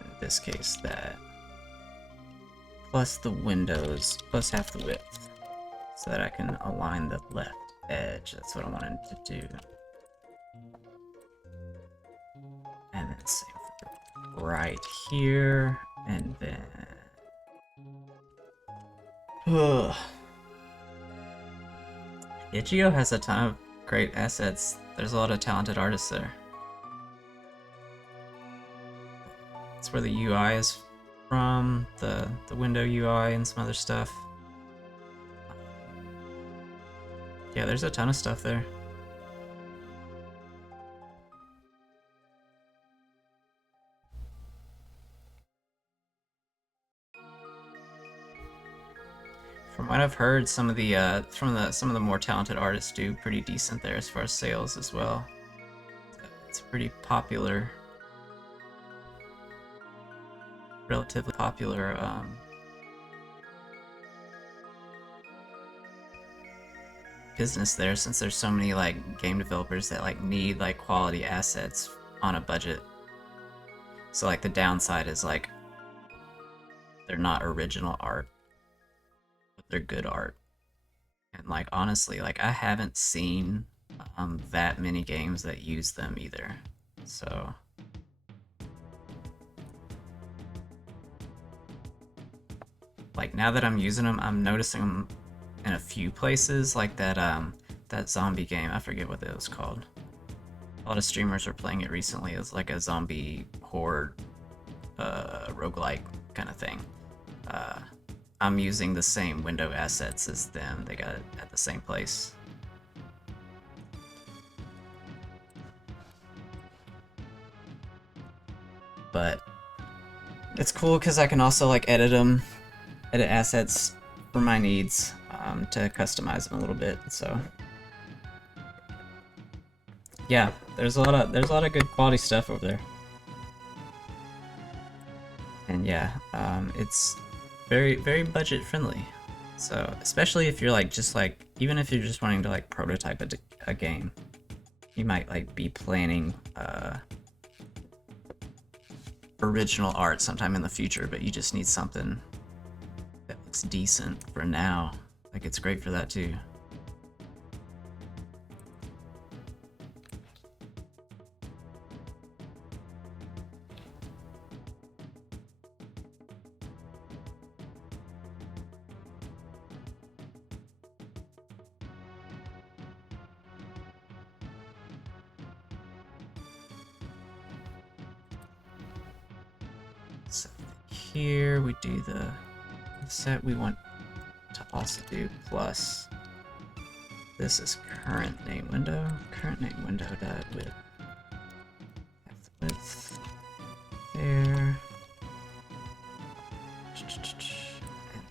in this case that, plus the windows, plus half the width, so that I can align the left edge. That's what I wanted to do. And then same for right here, and then... Itch.io has a ton of great assets. There's a lot of talented artists there. That's where the UI is from the window UI and some other stuff. Yeah, there's a ton of stuff there. From what I've heard, some of the more talented artists do pretty decent there as far as sales as well. It's a pretty popular, relatively popular business there, since there's so many like game developers that like need like quality assets on a budget. So like the downside is like they're not original art, but they're good art. And like honestly, like I haven't seen that many games that use them either. So like now that I'm using them, I'm noticing them in a few places, like that zombie game. I forget what it was called. A lot of streamers were playing it recently. It's like a zombie horde roguelike kind of thing. I'm using the same window assets as them. They got it at the same place. But it's cool because I can also like edit assets for my needs, to customize them a little bit. So yeah, there's a lot of good quality stuff over there. And yeah, it's very budget friendly. So especially if you're like even if you're just wanting to like prototype a game, you might like be planning original art sometime in the future, but you just need something that looks decent for now. Like it's great for that too. So here we do the set we want to also do plus. This is current name window dot width. Width there.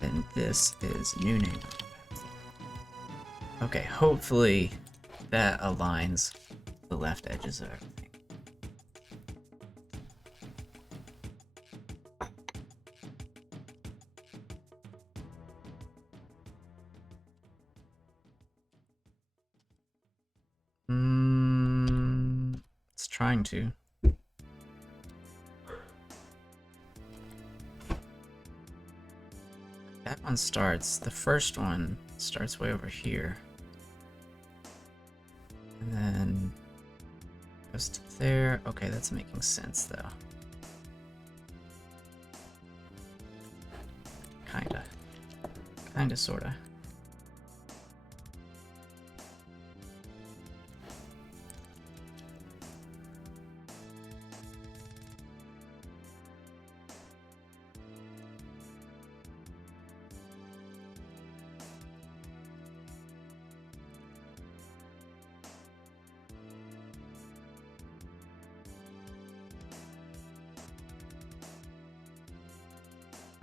And then this is new name. Okay, hopefully that aligns the left edges of everything. It's trying to. That one starts, the first one starts way over here. And then goes to there. Okay, that's making sense though. Kinda, sorta.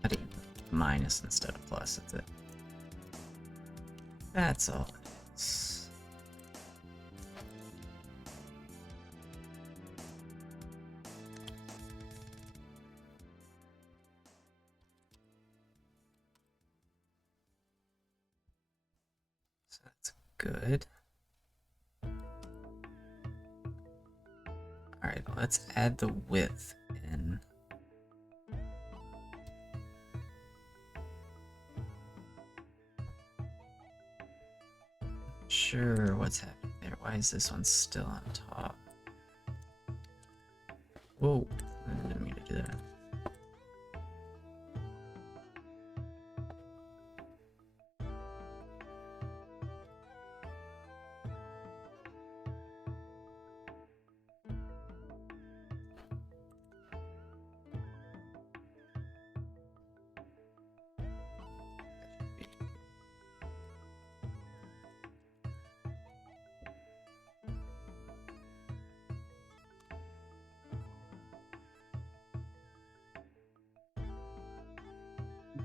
I did minus instead of plus, that's it. That's all it is. So that's good. Alright, let's add the width in. Sure, what's happening there? Why is this one still on top? Whoa, I didn't mean to do that.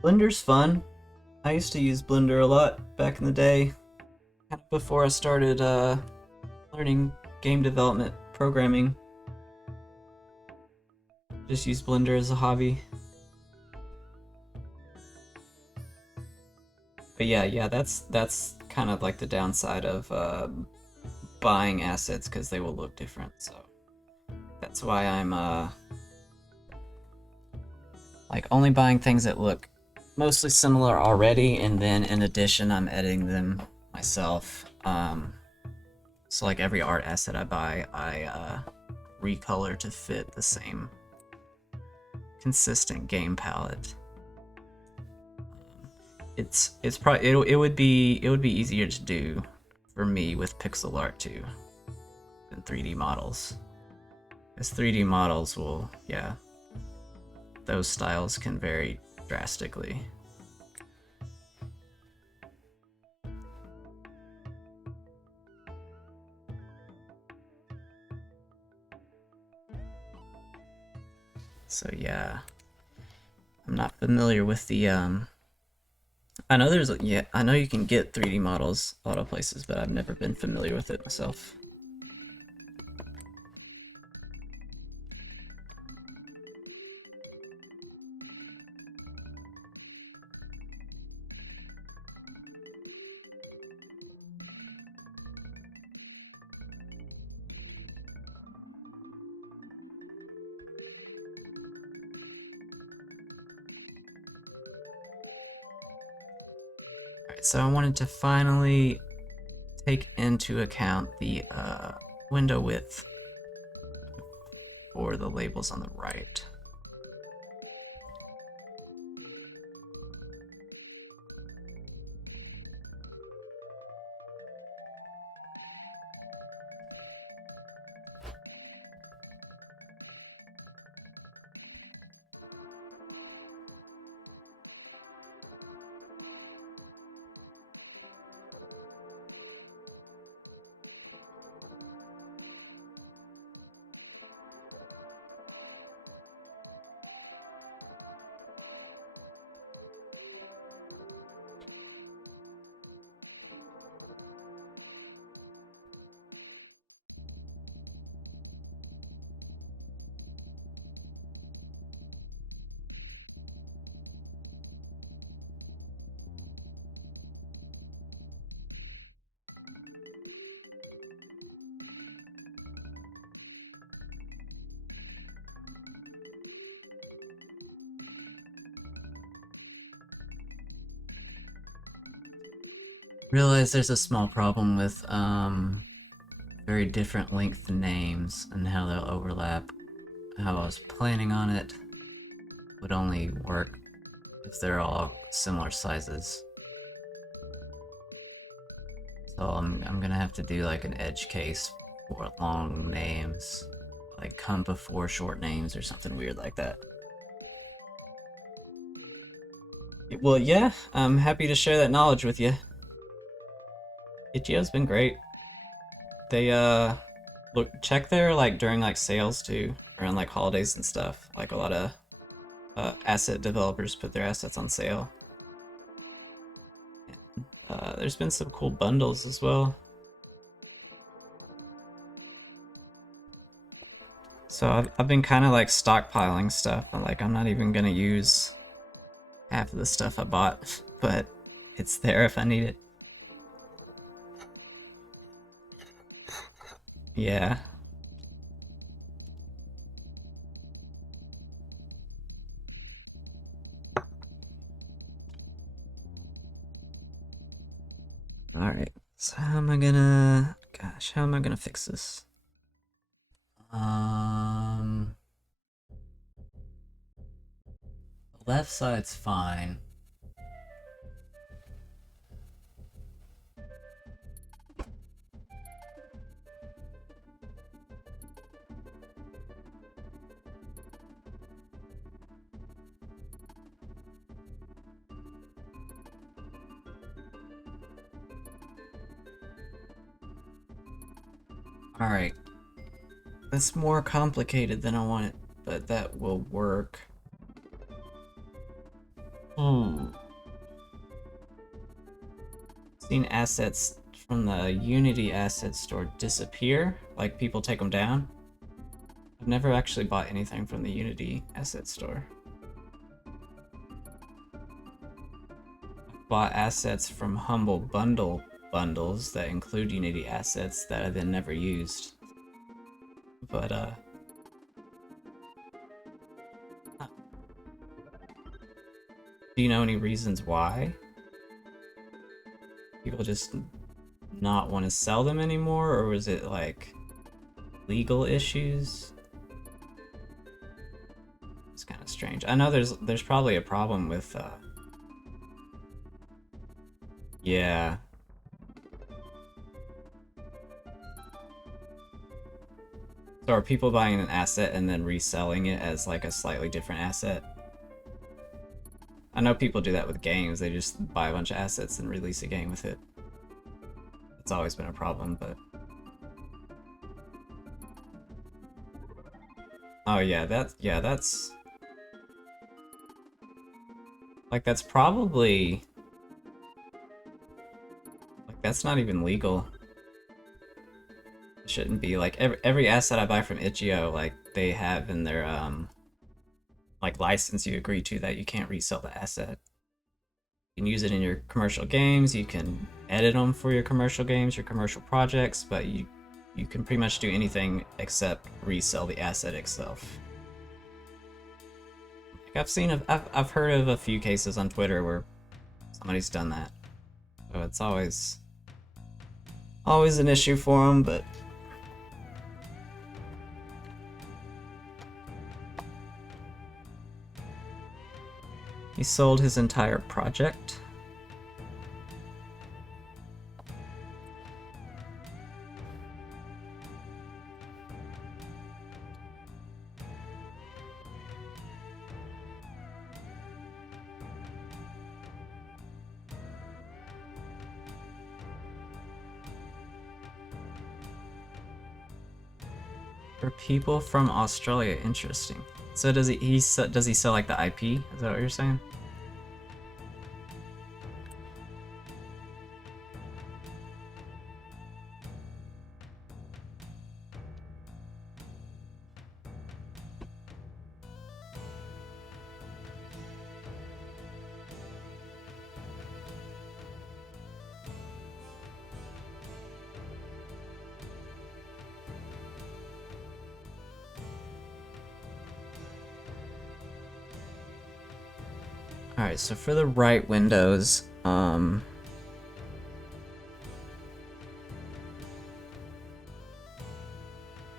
Blender's fun. I used to use Blender a lot back in the day, kind of before I started learning game development programming. Just use Blender as a hobby. But yeah, that's kind of like the downside of buying assets, because they will look different. So that's why I'm like only buying things that look mostly similar already, and then in addition I'm editing them myself. So like every art asset I buy, I recolor to fit the same consistent game palette. It's probably it would be easier to do for me with pixel art too than 3D models. As 3D models will, yeah, those styles can vary drastically. So yeah, I'm not familiar with the I know there's I know you can get 3D models a lot of places, but I've never been familiar with it myself. Alright, so I wanted to finally take into account the window width for the labels on the right. Realize there's a small problem with very different length names and how they'll overlap. How I was planning on it would only work if they're all similar sizes. So I'm gonna have to do like an edge case for long names, like come before short names or something weird like that. Well, yeah, I'm happy to share that knowledge with you. Itch.io's been great. They look, check their like during like sales too, around like holidays and stuff. Like a lot of asset developers put their assets on sale. There's been some cool bundles as well. So I've been kind of like stockpiling stuff, and like I'm not even gonna use half of the stuff I bought, but it's there if I need it. Yeah. Alright, so how am I gonna... Gosh, how am I gonna fix this? Left side's fine. Alright. That's more complicated than I want it, but that will work. Hmm. Seen assets from the Unity asset store disappear, like people take them down. I've never actually bought anything from the Unity asset store. I've bought assets from Humble Bundle bundles that include Unity assets that I then never used. But do you know any reasons why? People just not want to sell them anymore, or was it like legal issues? It's kind of strange. I know there's probably a problem with yeah. So are people buying an asset and then reselling it as like a slightly different asset? I know people do that with games. They just buy a bunch of assets and release a game with it. It's always been a problem, but oh yeah, that's like that's probably like that's not even legal. It shouldn't be. Like every asset I buy from itch.io, like they have in their like license you agree to that you can't resell the asset. You can use it in your commercial games, you can edit them for your commercial games, your commercial projects, but you can pretty much do anything except resell the asset itself. Like I've heard of a few cases on Twitter where somebody's done that. So it's always an issue for them, but he sold his entire project. For people from Australia, interesting. So does he sell like the IP? Is that what you're saying? Alright, so for the right windows,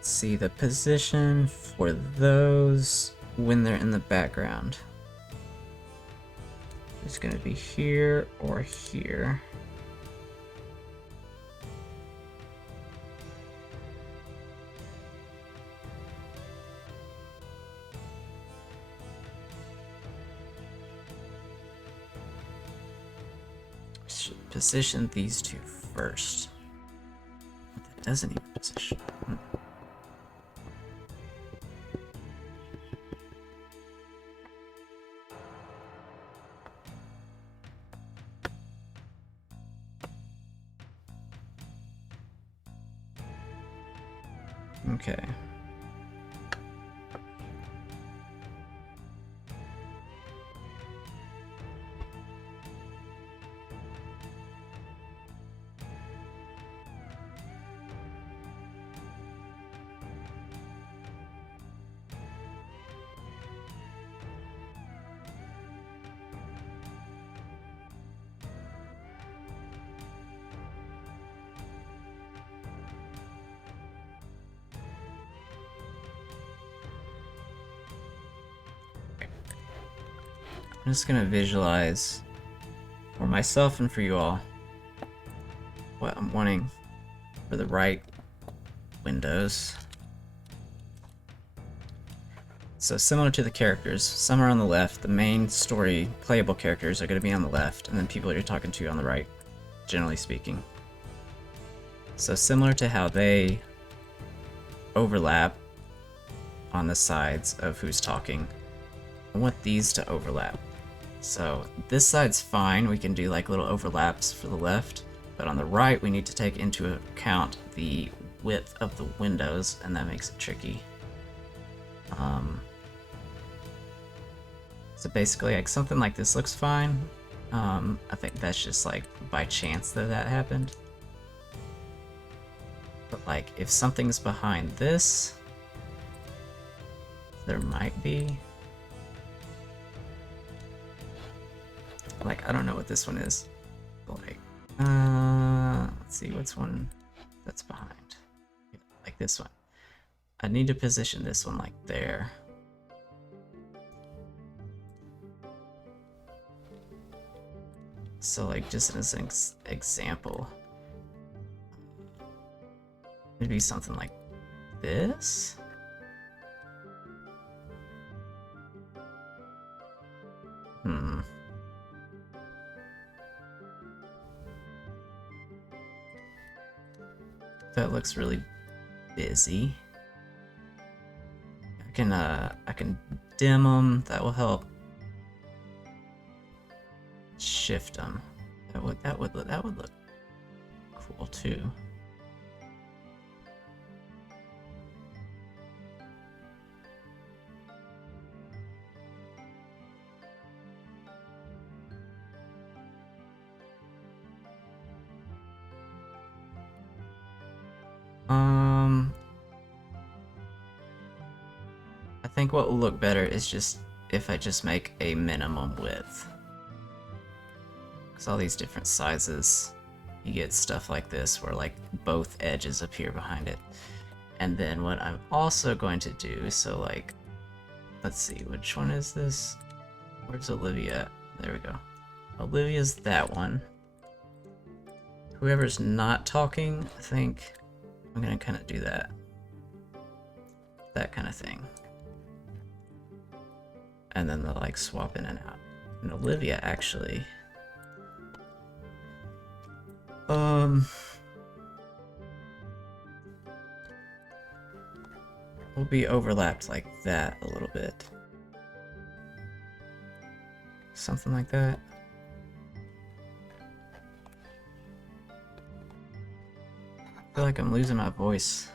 see the position for those when they're in the background. It's gonna be here or here. Should position these two first. That doesn't even position. Okay. I'm just gonna visualize for myself and for you all what I'm wanting for the right windows. So similar to the characters, some are on the left, the main story playable characters are going to be on the left, and then people you're talking to on the right, generally speaking. So similar to how they overlap on the sides of who's talking, I want these to overlap So this side's fine, we can do like little overlaps for the left, but on the right we need to take into account the width of the windows, and that makes it tricky. So basically, like, something like this looks fine. I think that's just like by chance that that happened. But like, if something's behind this, there might be. Like, I don't know what this one is. But like, let's see, what's one that's behind? Like this one. I need to position this one like there. So like, just as an example, maybe something like this. That looks really busy. I can dim them. That will help shift them. That would look cool too. I think what will look better is just if I just make a minimum width. Because all these different sizes, you get stuff like this where like both edges appear behind it. And then what I'm also going to do, so like, let's see, which one is this? Where's Olivia? There we go. Olivia's that one. Whoever's not talking, I think I'm gonna kind of do that. That kind of thing. And then they'll like swap in and out. And Olivia actually will be overlapped like that a little bit. Something like that. I feel like I'm losing my voice.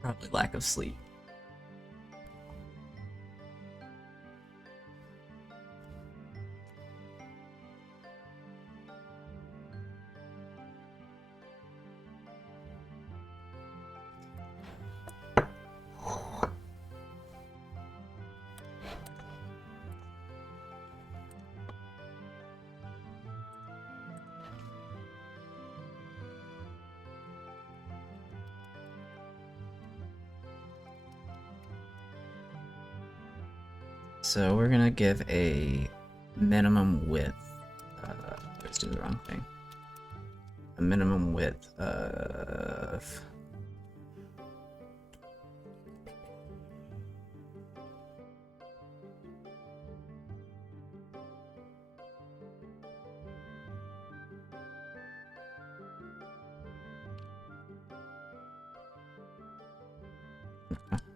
Probably lack of sleep. So we're gonna give a minimum width. Let's do the wrong thing. A minimum width of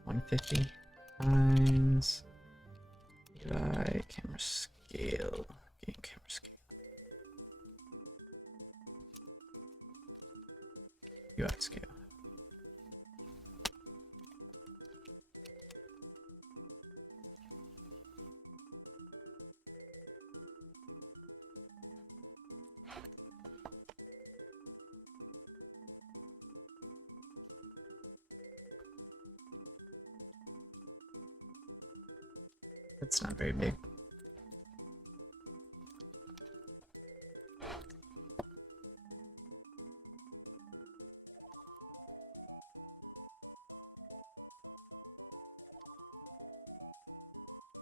150 times by camera scale. Game camera scale. UI scale. That's not very big.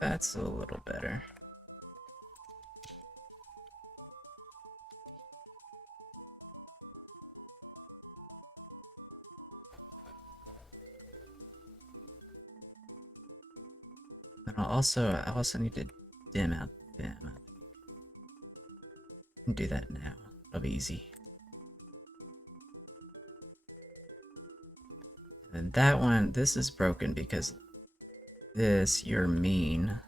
That's a little better. And I also need to dim out them. I can do that now. It'll be easy. And that one, this is broken because this, you're mean.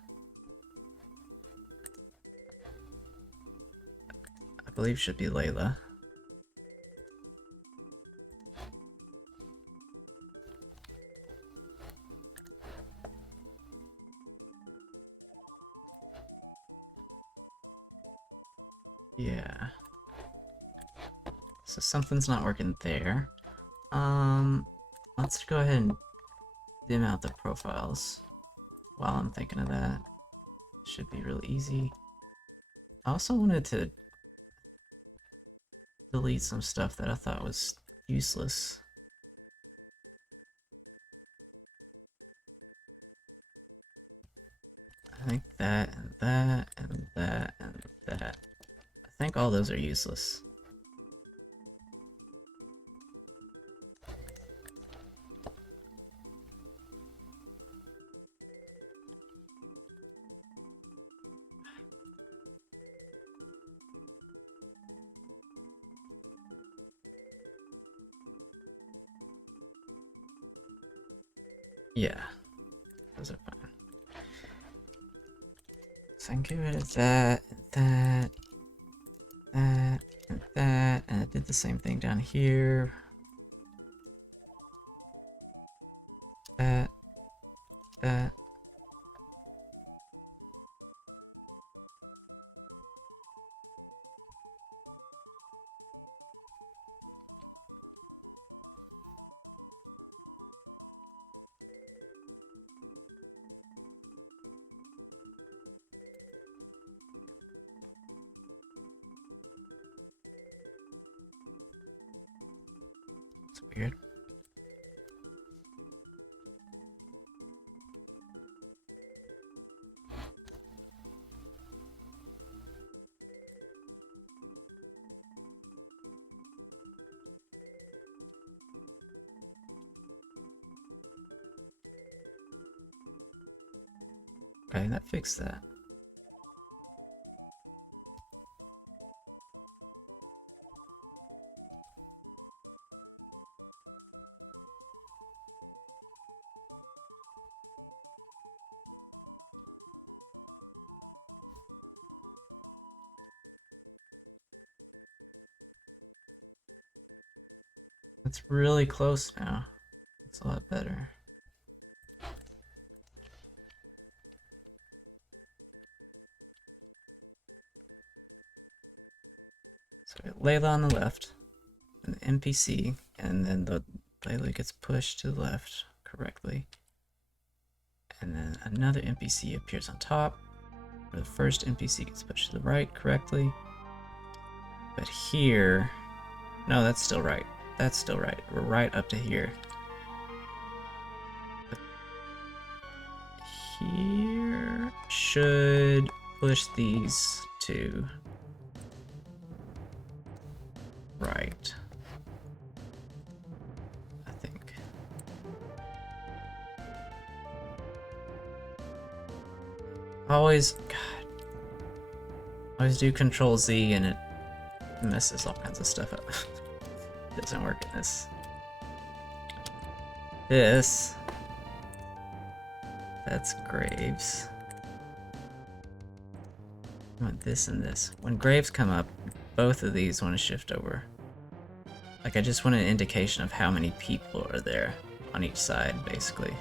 I believe should be Layla. Yeah. So something's not working there. Let's go ahead and dim out the profiles while I'm thinking of that. Should be really easy. I also wanted to delete some stuff that I thought was useless. I think that, and that, and that, and that. I think all those are useless. Yeah, those are fine. So I can get rid of that, and that, and that, and I did the same thing down here. That, that. It's weird. Okay, that fixed that. It's really close now. It's a lot better. So we got Layla on the left, and the NPC, and then the Layla gets pushed to the left correctly. And then another NPC appears on top, where the first NPC gets pushed to the right correctly. But here, no, that's still right. That's still right. We're right up to here. But here should push these to right. I think. Always, God, always do Control Z and it messes all kinds of stuff up. It doesn't work in this. That's Graves. I want this and this. When Graves come up, both of these want to shift over. Like, I just want an indication of how many people are there on each side, basically.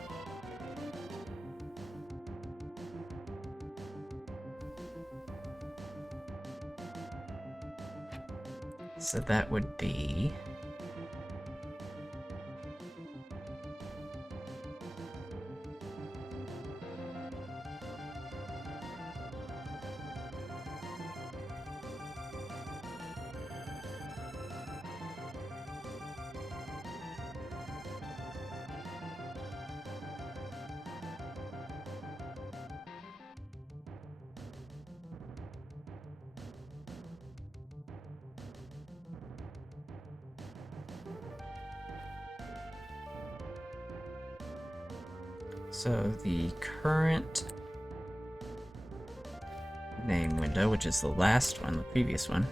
So that would be... So the current name window, which is the last one, the previous one,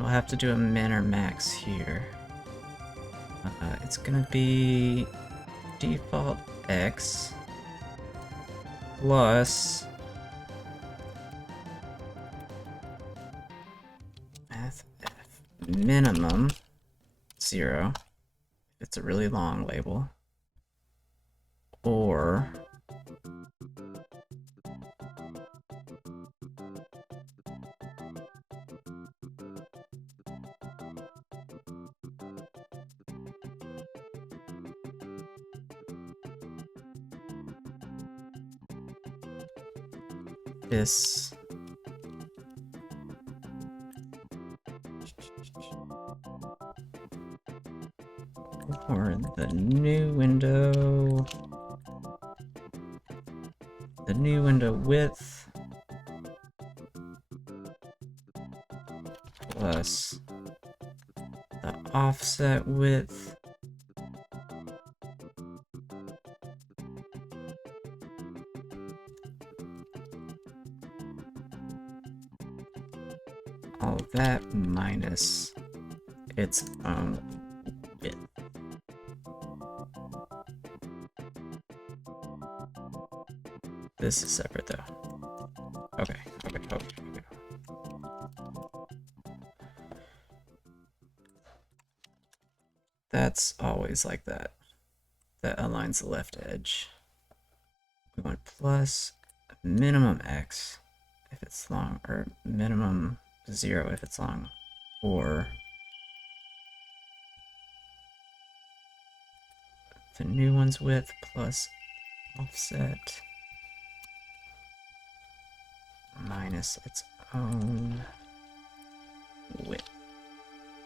we'll have to do a min or max here. It's gonna be default X plus math F minimum 0 if it's a really long label, or this or the new window width plus the offset width all that minus its own width. This is separate though. Okay. That's always like that. That aligns the left edge. We want plus minimum X if it's long, or minimum 0 if it's long, or the new one's width plus offset minus its own width,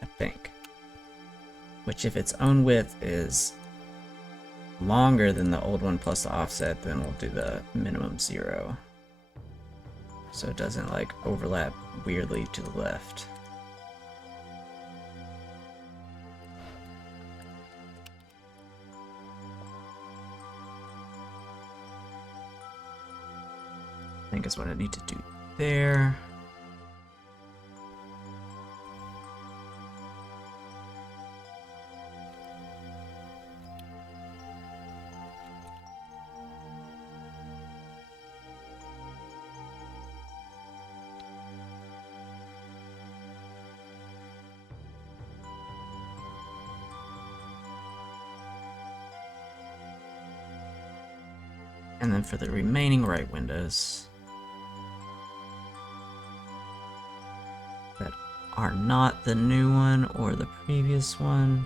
I think. Which, if its own width is longer than the old one plus the offset, then we'll do the minimum 0. So it doesn't like overlap weirdly to the left. I think is what I need to do there. And then for the remaining right windows that are not the new one or the previous one,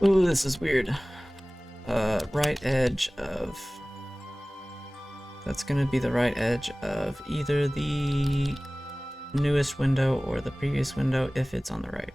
ooh, this is weird. Right edge of... That's gonna be the right edge of either the newest window or the previous window if it's on the right.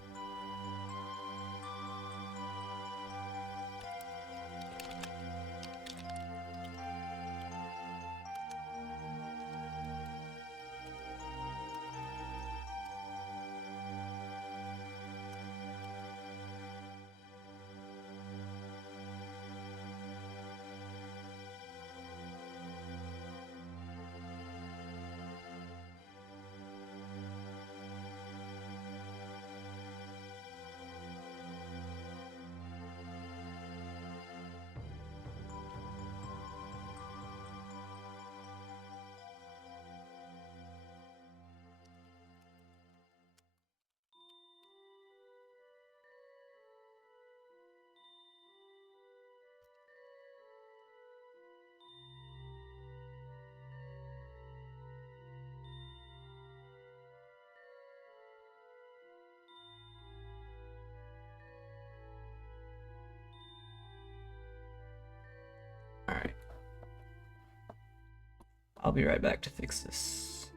I'll be right back to fix this.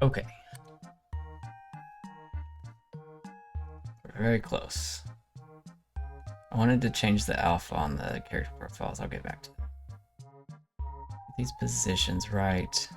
Okay. We're very close. I wanted to change the alpha on the character profiles. I'll get back to that. Get these positions right.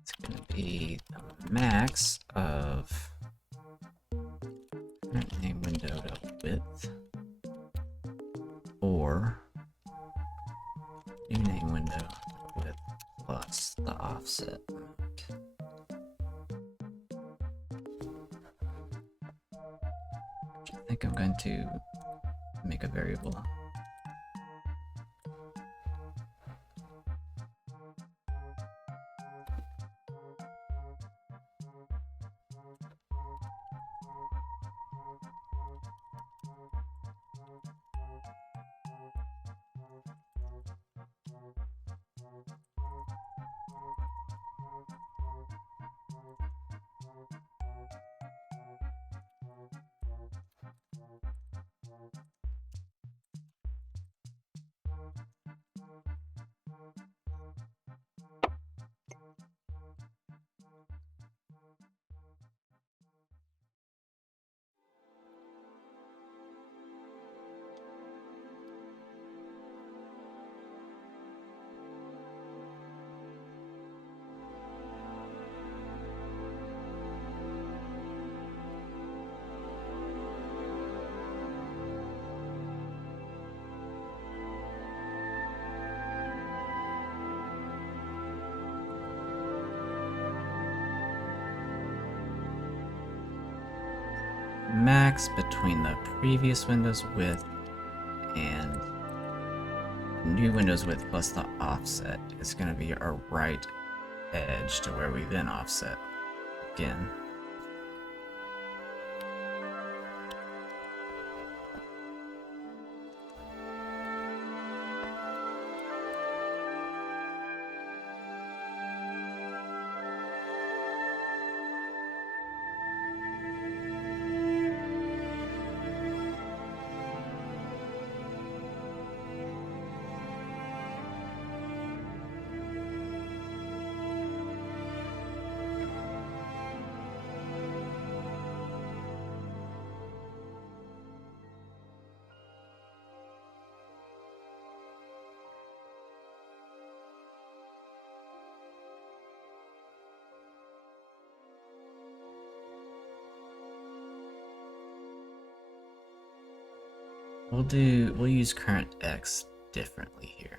It's going to be the max of current name window to width, or new name window to width plus the offset. I think I'm going to make a variable. Max between the previous window's width and new window's width plus the offset is going to be our right edge to where we then offset again. We'll use current X differently here.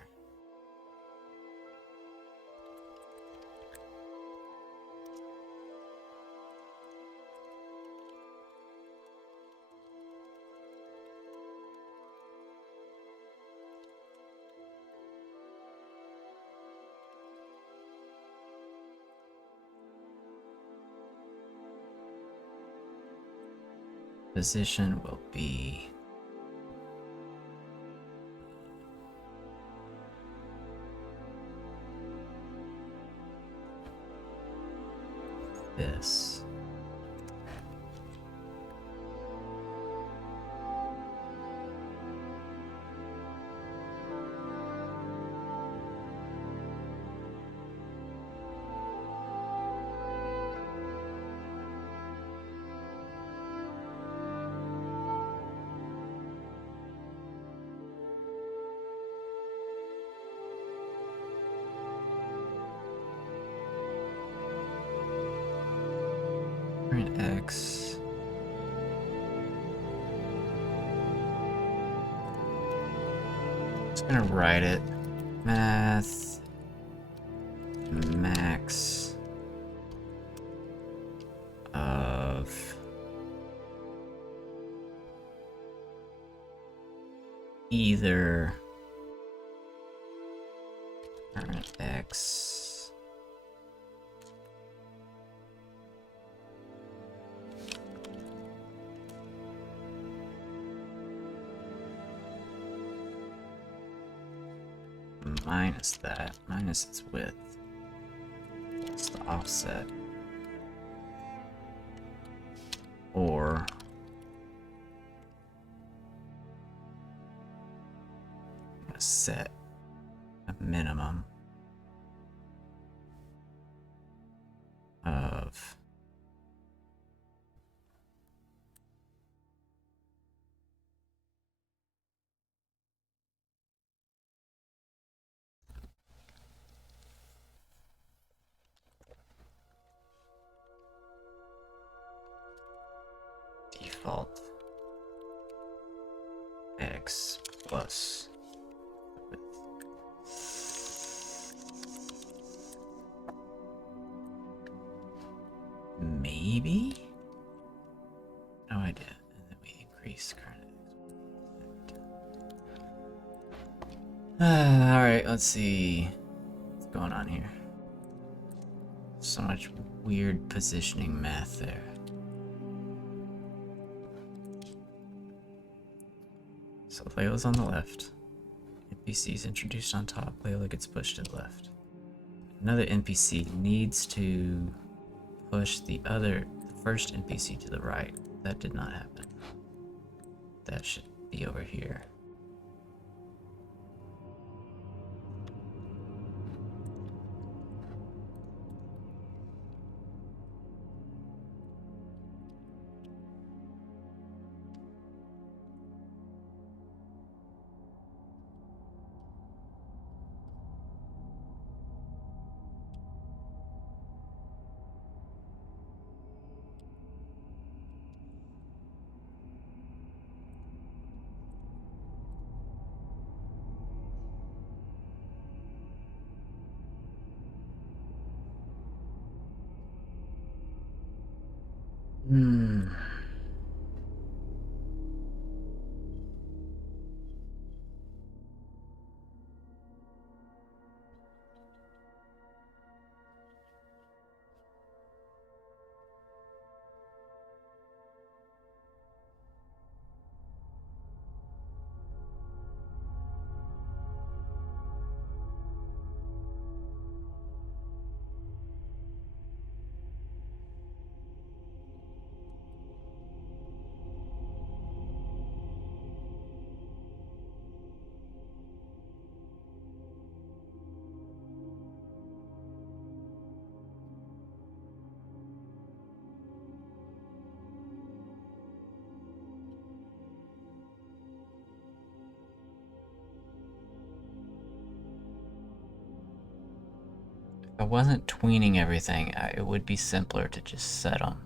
Position will be this. Current X. Just gonna write it. Math max of either current X minus that, minus its width. It's the offset. Or set a minimum of default x plus width. Maybe? No idea. And then we increase current. Alright, let's see what's going on here. So much weird positioning math there. So Layla's on the left. NPC is introduced on top. Layla gets pushed to the left. Another NPC needs to push the first NPC to the right. That did not happen. That should be over here. If I wasn't tweening everything, it would be simpler to just set them.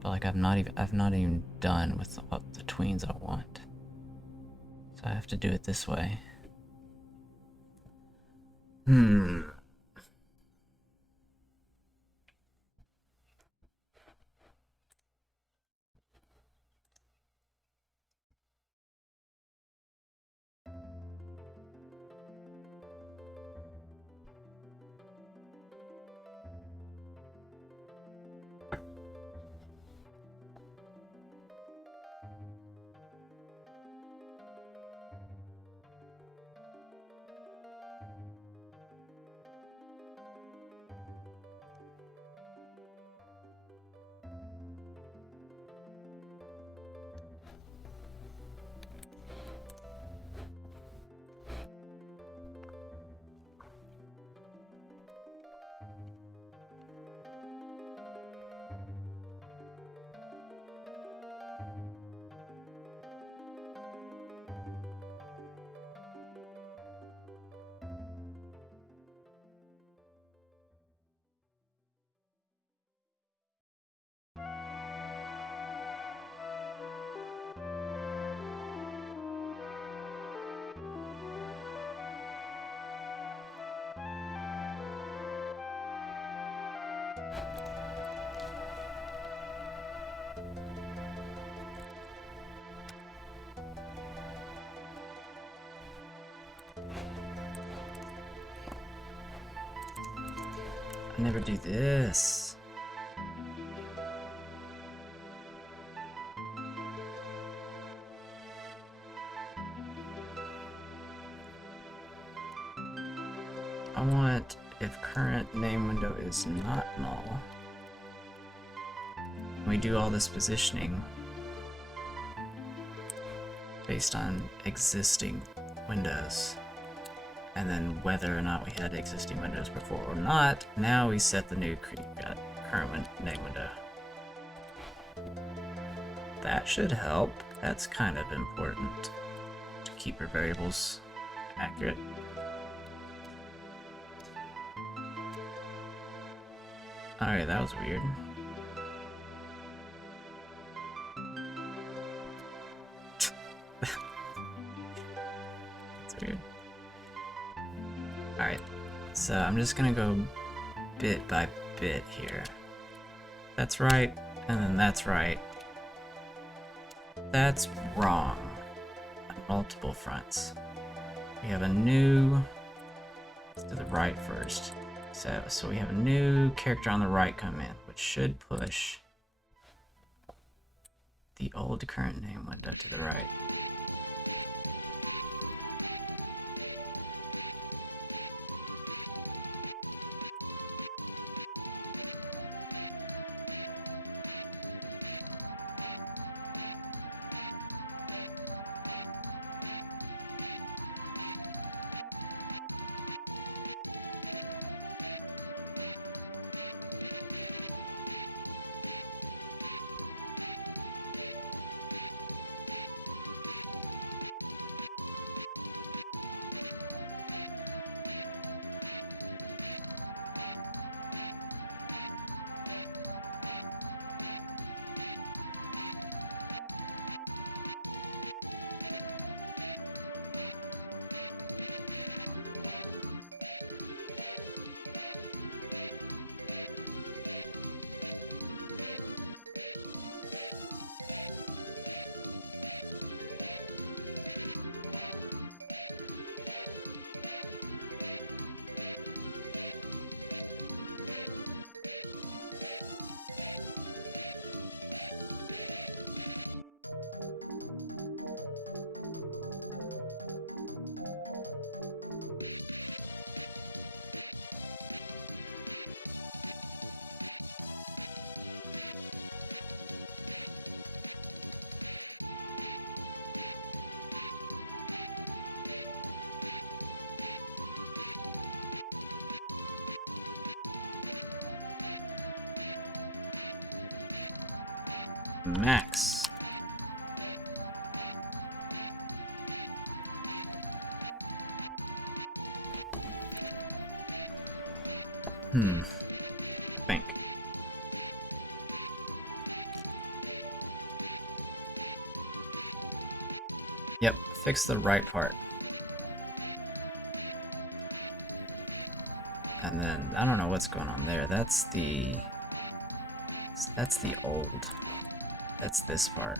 But like I've not even done with what the tweens I want. So I have to do it this way. I never do this. I want if current name window is not null. We do all this positioning based on existing windows. And then whether or not we had existing windows before or not, now we set the new current name window. That should help. That's kind of important to keep your variables accurate. Alright, that was weird. That's weird. Alright, so I'm just gonna go bit by bit here. That's right, and then that's right. That's wrong on multiple fronts. We have a new, let's do the right first. So we have a new character on the right come in, which should push the old current name window to the right. Max. I think. Yep, fix the right part. And then, I don't know what's going on there. That's the old. That's this part.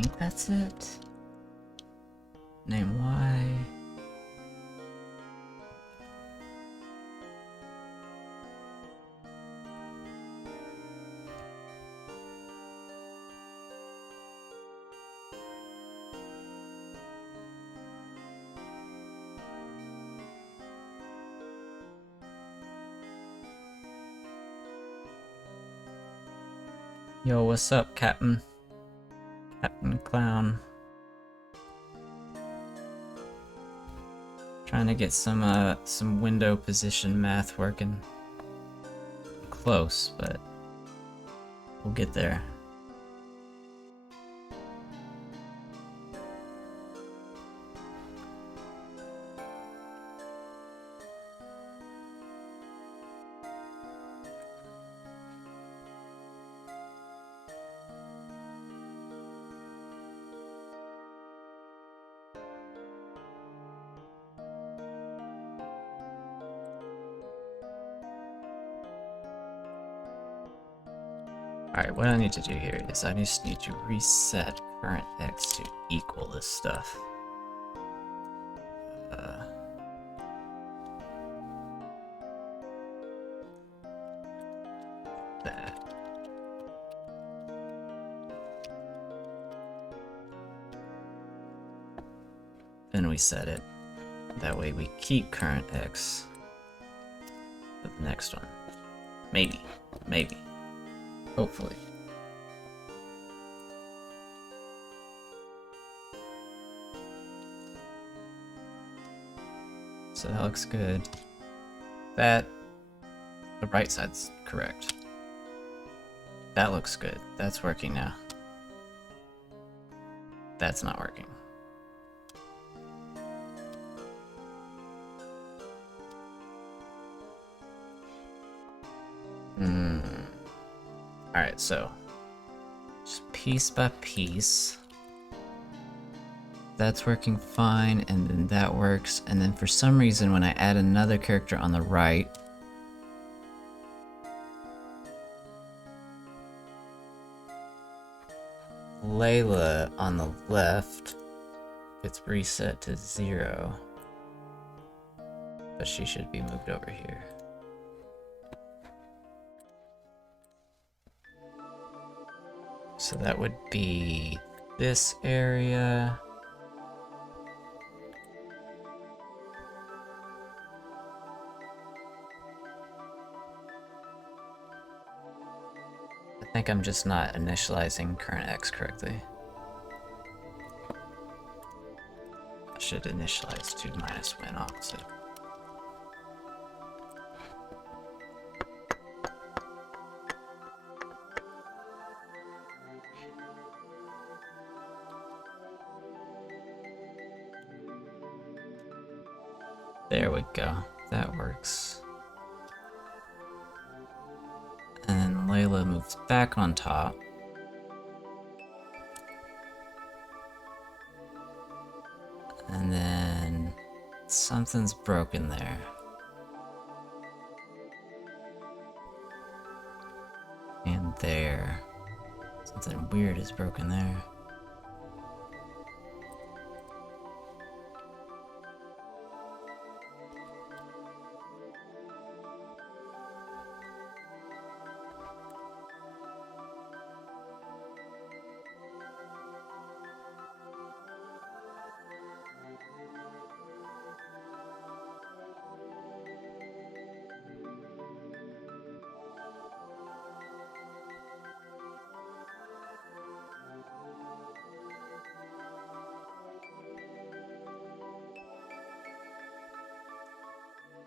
think that's it. Name Y. Yo, what's up, Captain? Captain Clown. Trying to get some window position math working. Close, but we'll get there. Alright, what I need to do here is I just need to reset current X to equal this stuff. That. Then we set it. That way we keep current X for the next one. Maybe. Maybe. Hopefully. So that looks good. The right side's correct. That looks good. That's working now. That's not working. Alright, so just piece by piece. That's working fine, and then that works, and then for some reason when I add another character on the right, Layla on the left gets reset to 0, but she should be moved over here. So that would be this area. I think I'm just not initializing current X correctly. I should initialize to -1 opposite. There we go. That works. And then Layla moves back on top. And then something's broken there. And there. Something weird is broken there.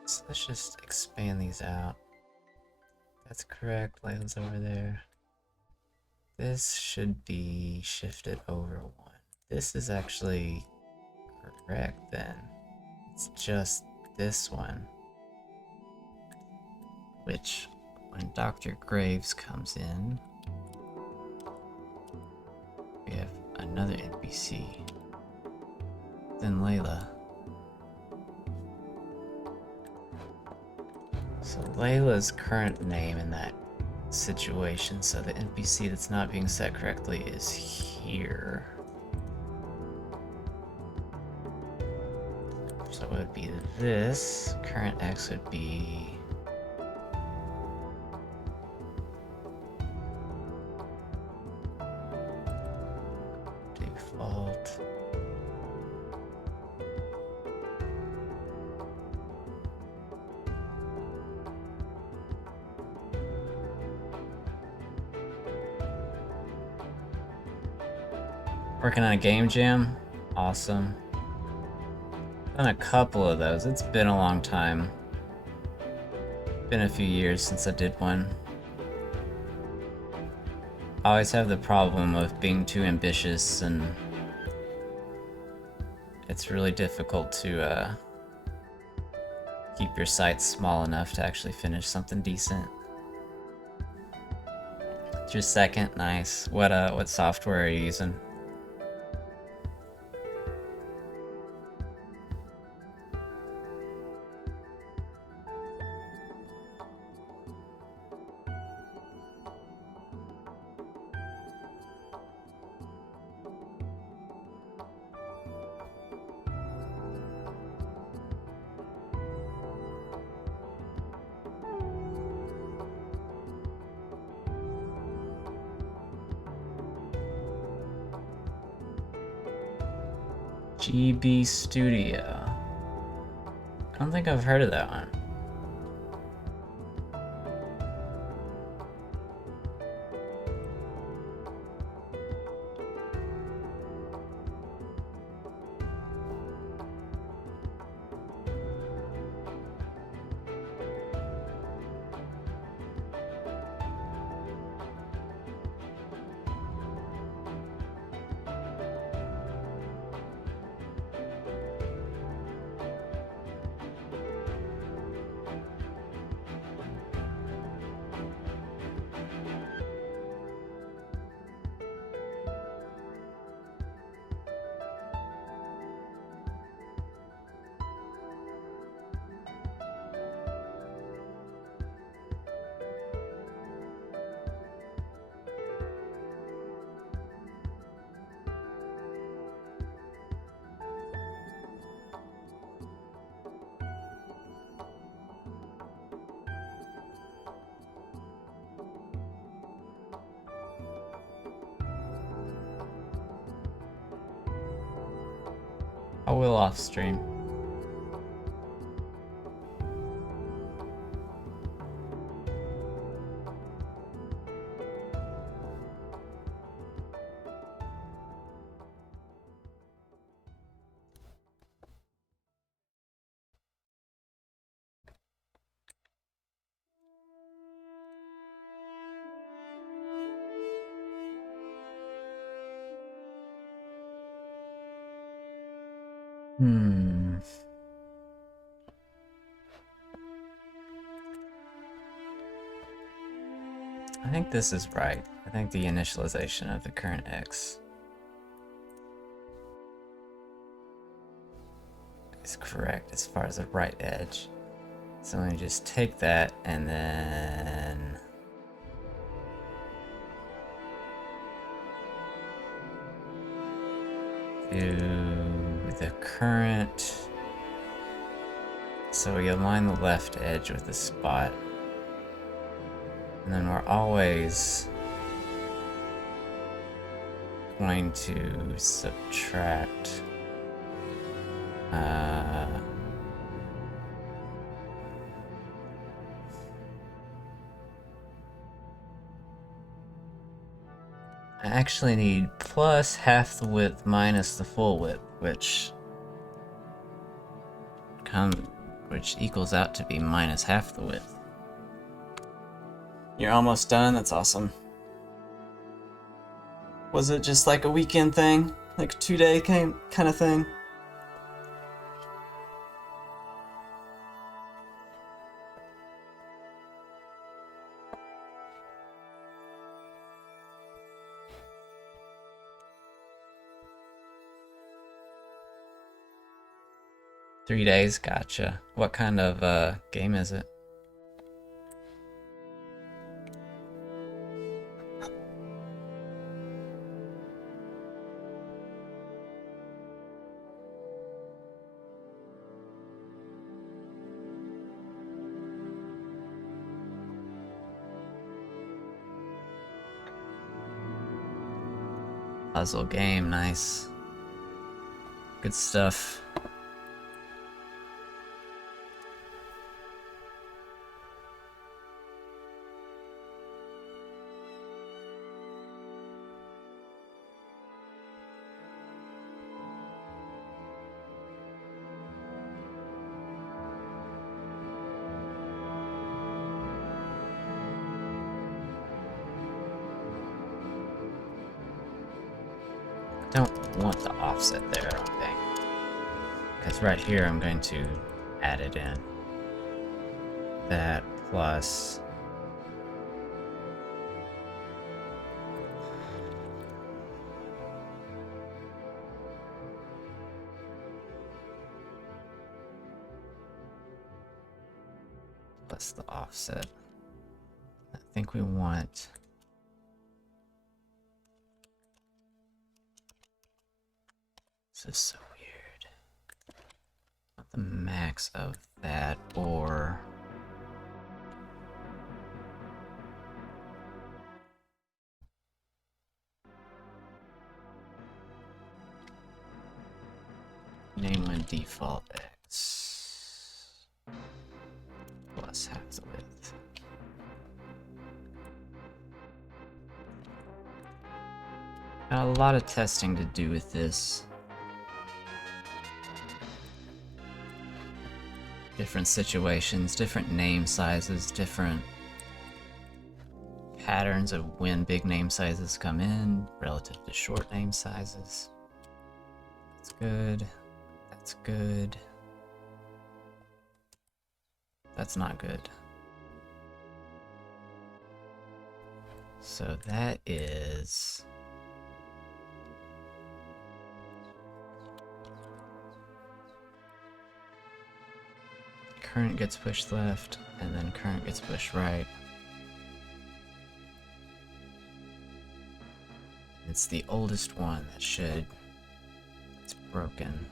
So let's just expand these out. That's correct, Layla's over there. This should be shifted over 1. This is actually correct then. It's just this one. Which, when Dr. Graves comes in, we have another NPC. Then Layla. So Layla's current name in that situation, so the NPC that's not being set correctly is here. So it would be this. Current X would be... default. Working on a game jam? Awesome. Done a couple of those. It's been a long time. Been a few years since I did one. I always have the problem of being too ambitious, and it's really difficult to keep your sights small enough to actually finish something decent. It's your second? Nice. What software are you using? Rgb Studio. I don't think I've heard of that one. I will off stream. I think this is right. I think the initialization of the current X is correct as far as the right edge. So let me just take that and then do the current. So we align the left edge with the spot. And then we're always going to subtract I actually need plus half the width minus the full width, which equals out to be minus half the width. You're almost done? That's awesome. Was it just like a weekend thing? Like a 2-day kind of thing? Three days, gotcha. What kind of game is it? Puzzle game, nice. Good stuff. Don't want the offset there, I don't think. Because right here I'm going to add it in. That plus... plus the offset. I think we want... This is so weird. Not the max of that, or... name when default X plus half the width. Got a lot of testing to do with this. Different situations, different name sizes, different patterns of when big name sizes come in relative to short name sizes. That's good. That's good. That's not good. So that is... current gets pushed left, and then current gets pushed right. It's the oldest one that should... it's broken.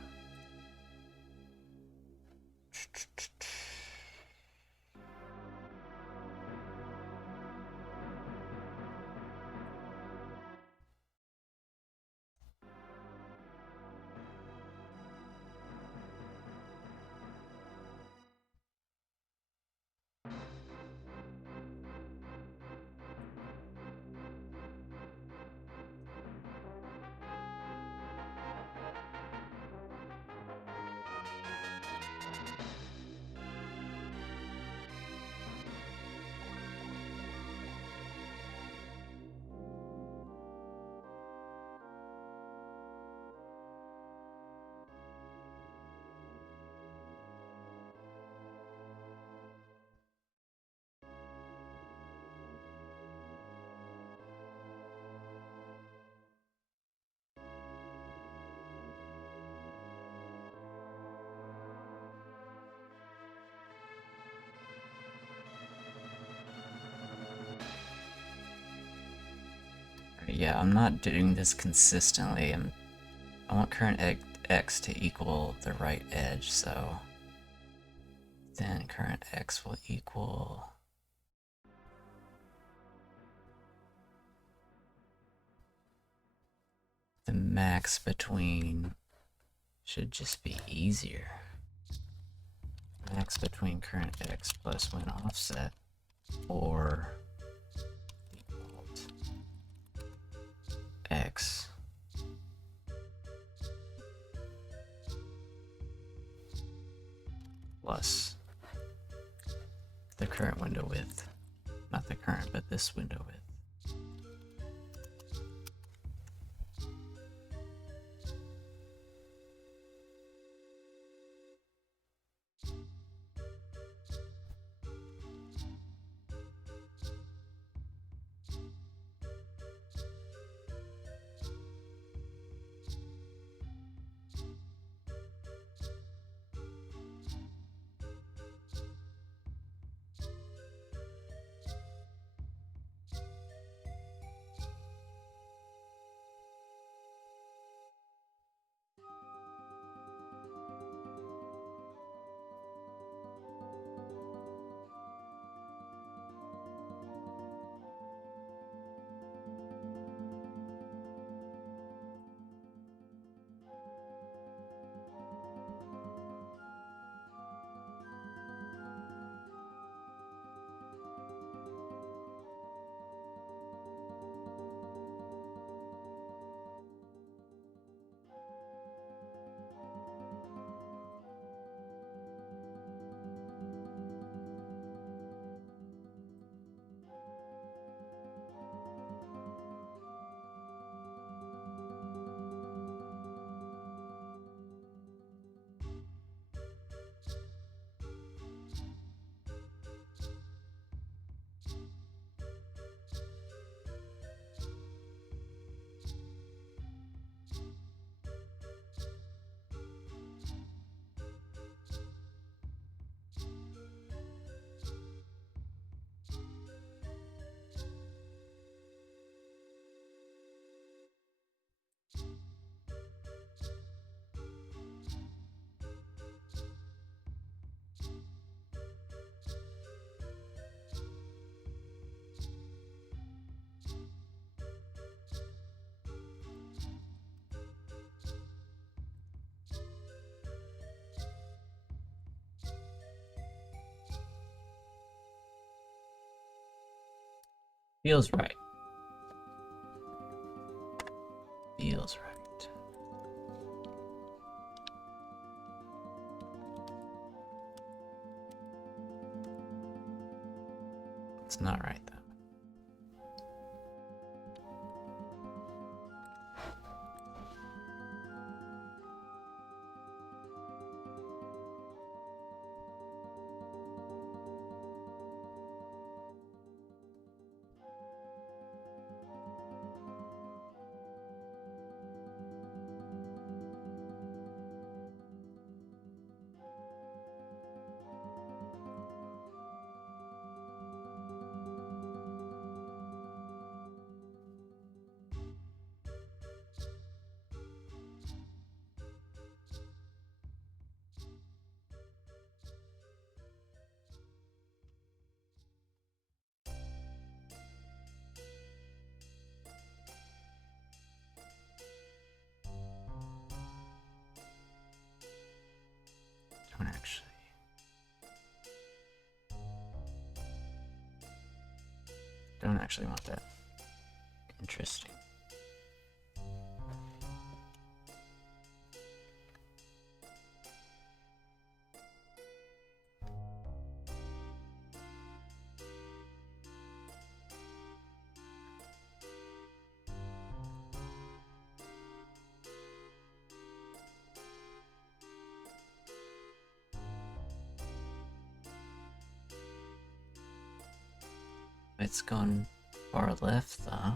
Yeah, I'm not doing this consistently. I want current X to equal the right edge, so then current X will equal the max between, should just be easier. Max between current X plus when offset, or default X plus the current window width. Not the current, but this window width. Feels right. Feels right. It's not right, though. Don't actually. Don't actually want that. Interesting. It's gone far left, though.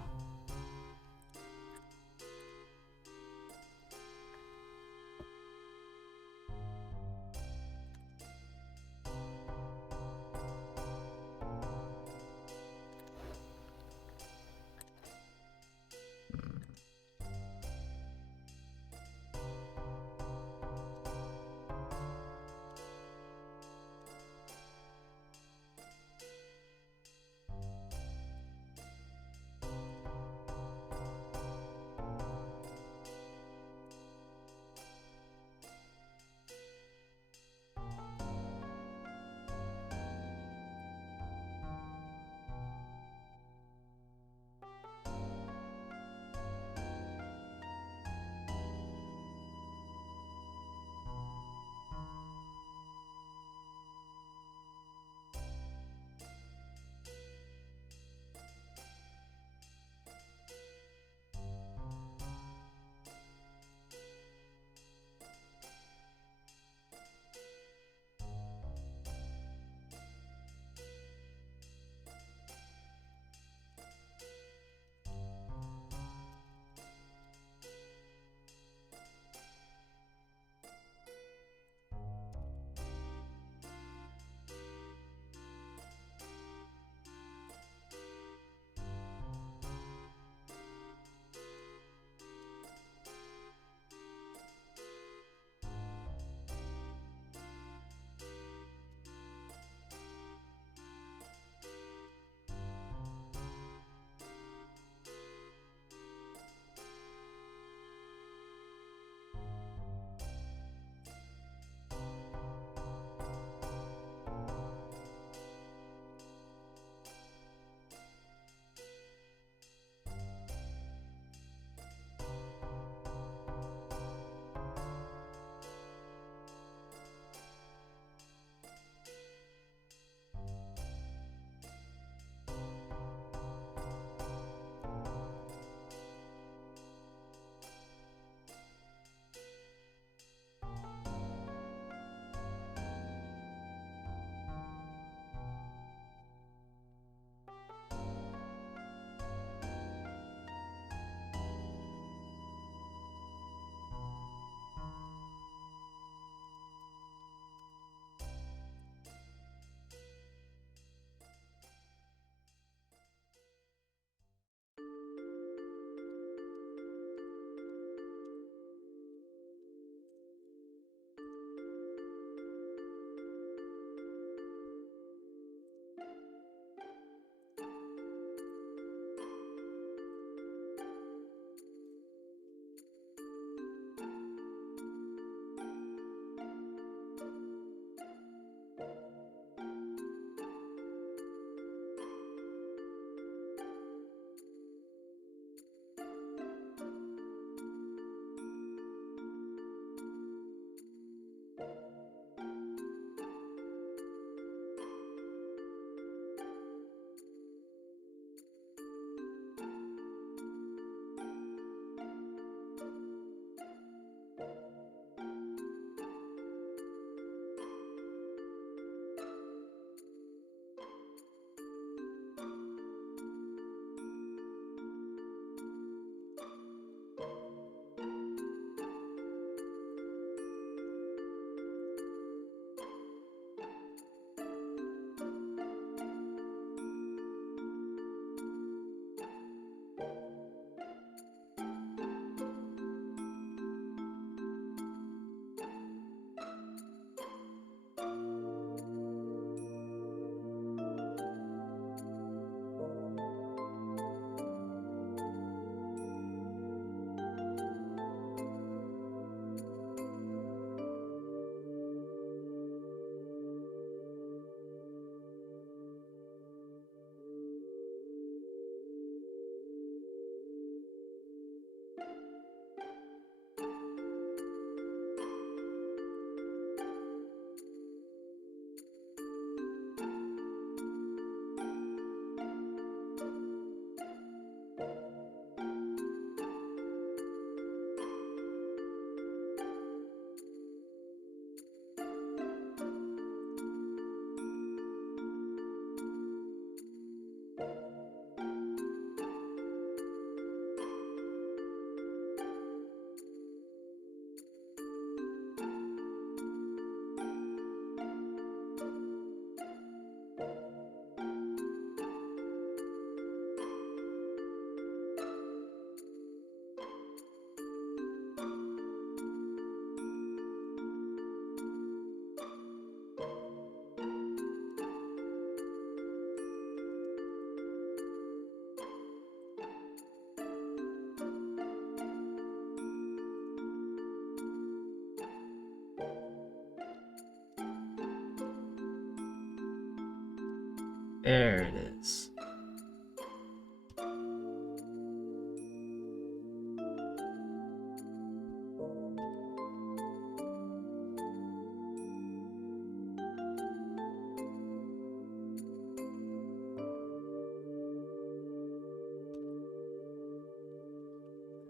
There it is.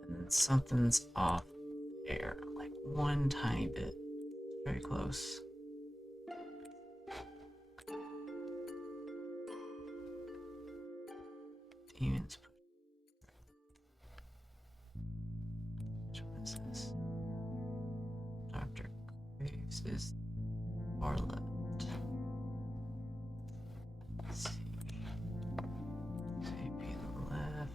And something's off there, like one tiny bit. Very close. Demons. Which one is this? Dr. Graves is far left. Let's see. JP the left.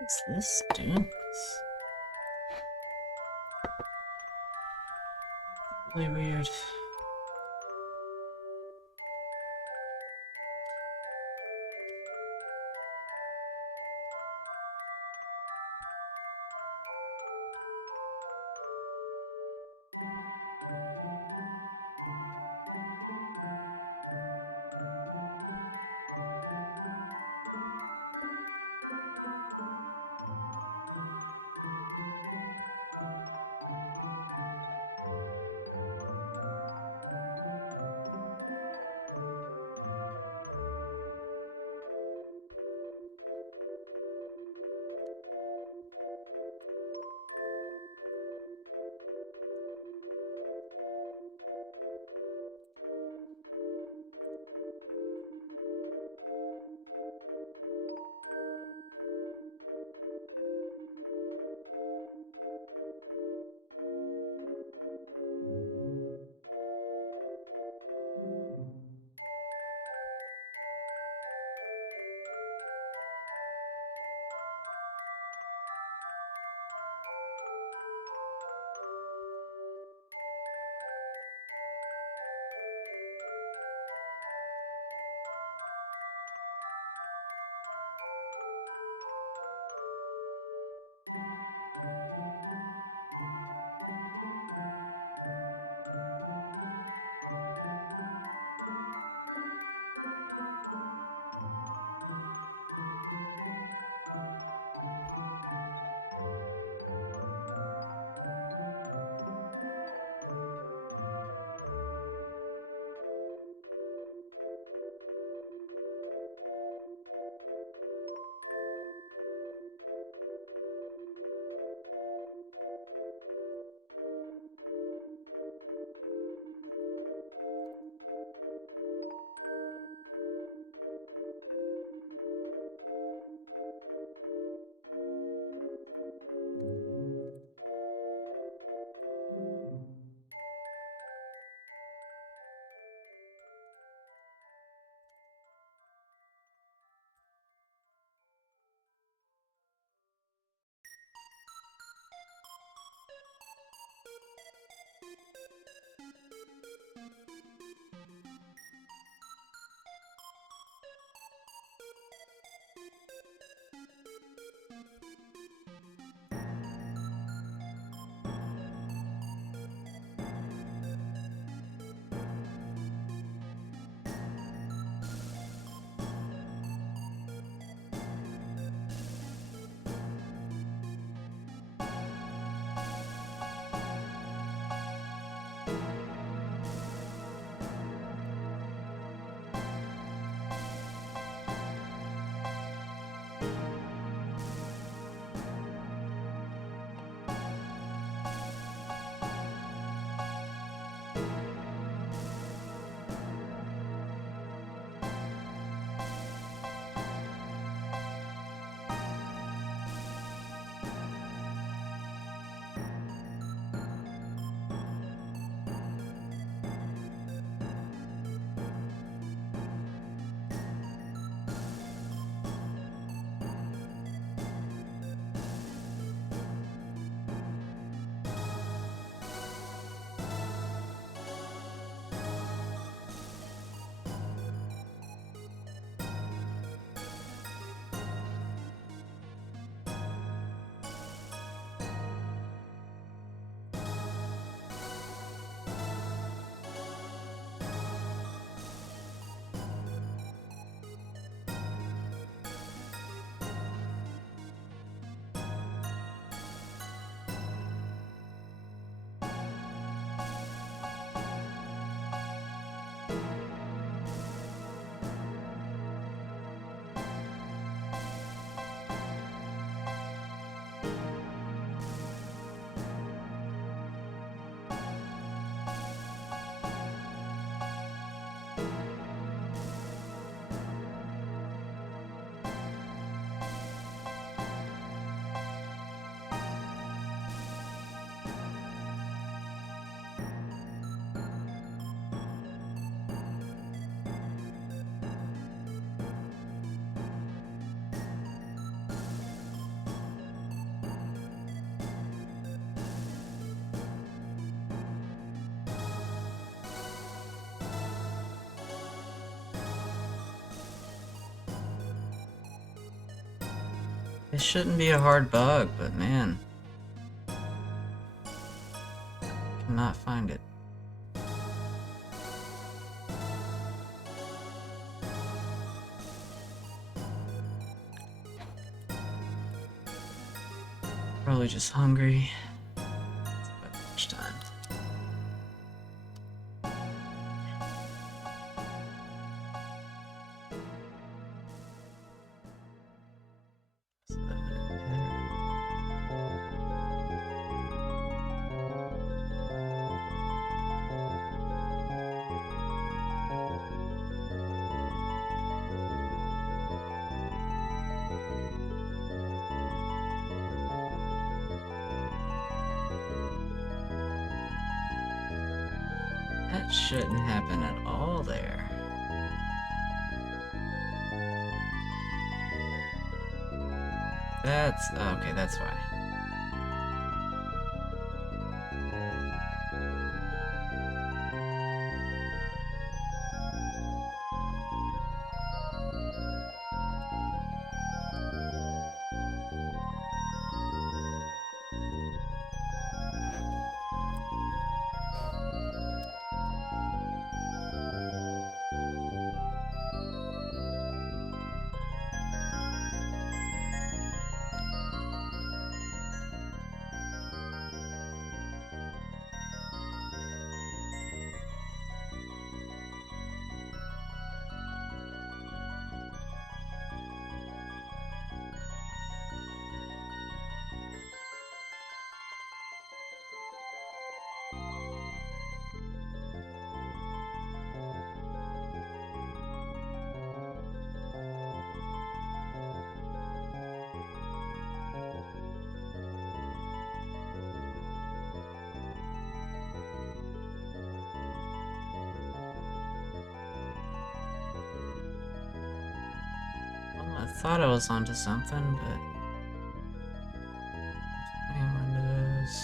What's this doing? Really weird. It shouldn't be a hard bug, but man, cannot find it. Probably just hungry. It's about lunchtime. That shouldn't happen at all there. That's okay, that's why. I thought I was onto something, but main windows.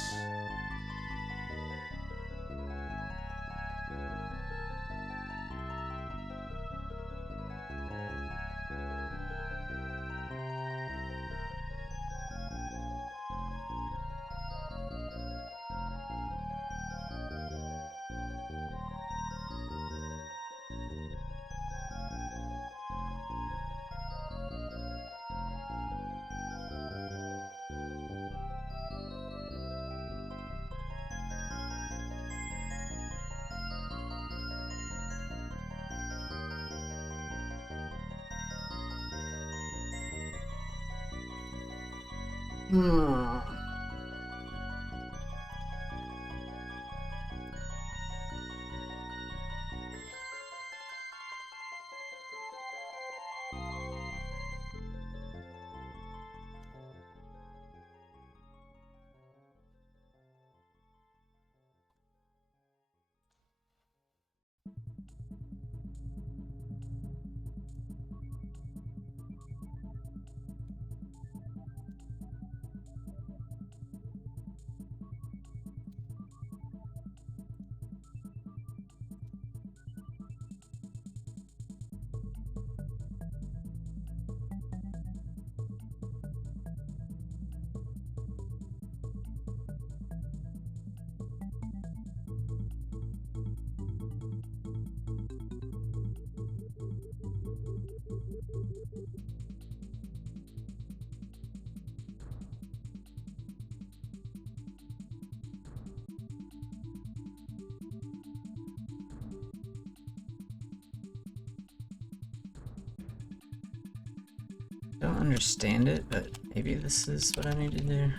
Don't understand it, but maybe this is what I need to do.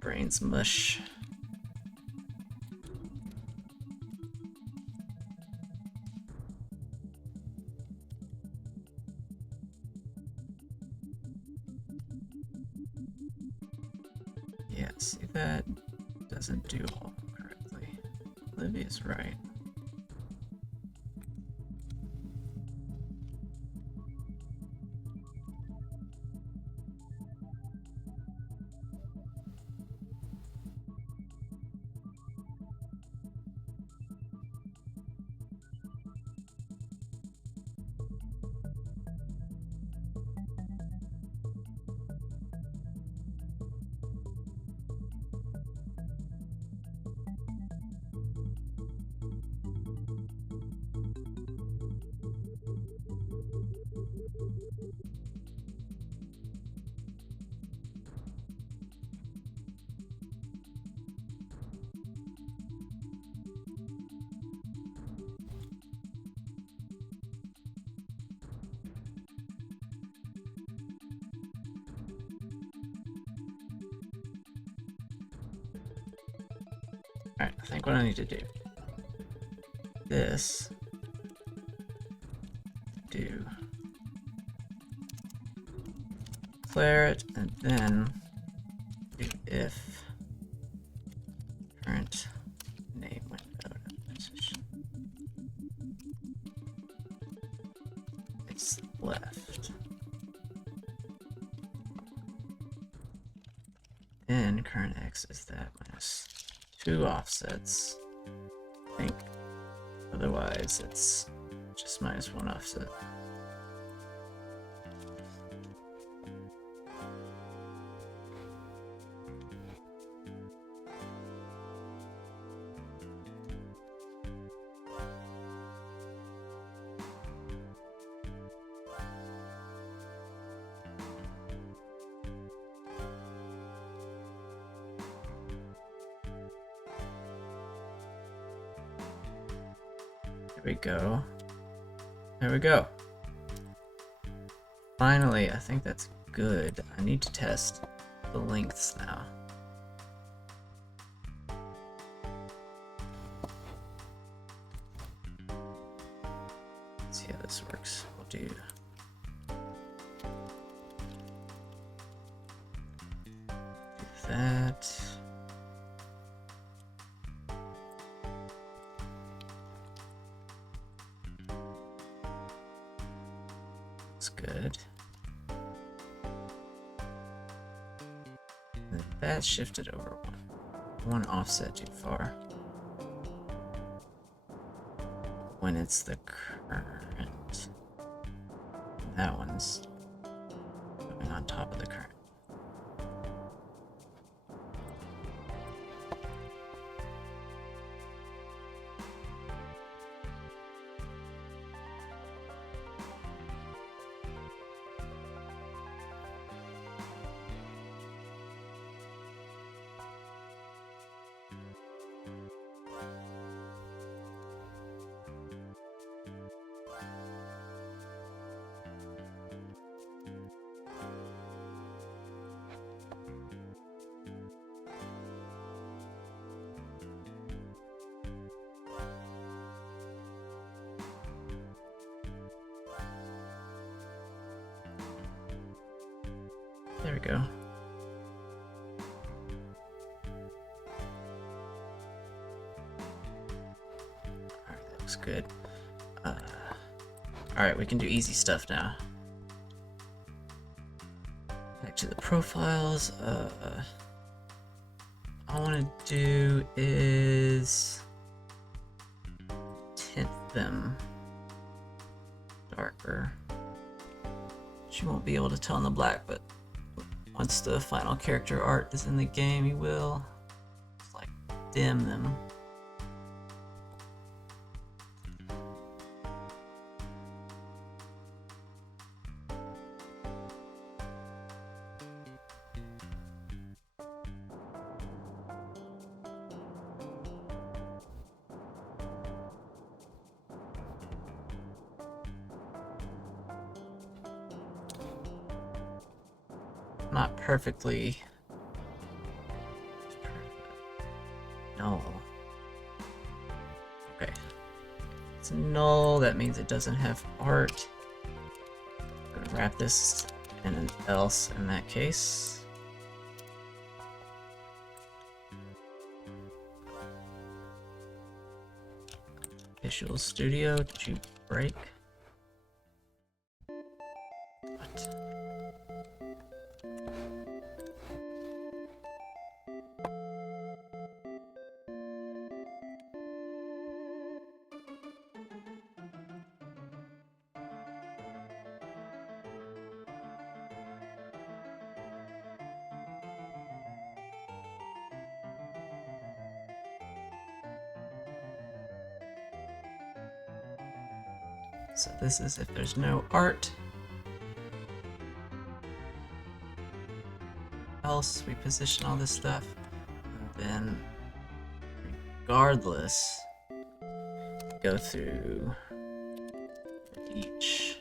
Brain's mush. Yeah, see, that doesn't do all correctly. Olivia's right. Alright, I think what I need to do. This. Do. Declare it, and then do if current name window message. It's left. And current x is that minus 2 offsets. I think. Otherwise, it's just minus 1 offset. There we go. There we go. Finally, I think that's good. I need to test the lengths now. Let's see how this works. We'll do that. That's good. And that shifted over one offset too far. When it's the current, that one's moving on top of the current. There we go. Alright, that looks good. Alright, we can do easy stuff now. Back to the profiles. All I want to do is tint them darker. You won't be able to tell in the black, but once the final character art is in the game, you will just like dim them. Not perfectly. Null. Okay. It's null, that means it doesn't have art. I'm gonna wrap this in an else in that case. Visual Studio, did you break? What? So this is if there's no art. Else we position all this stuff, and then regardless, go through each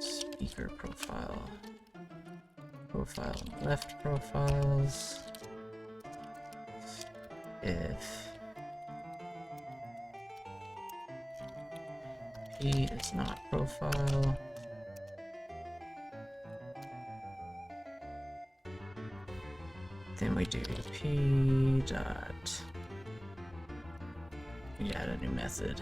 speaker profile, left profiles. If P is not profile, then we do P dot, we add a new method.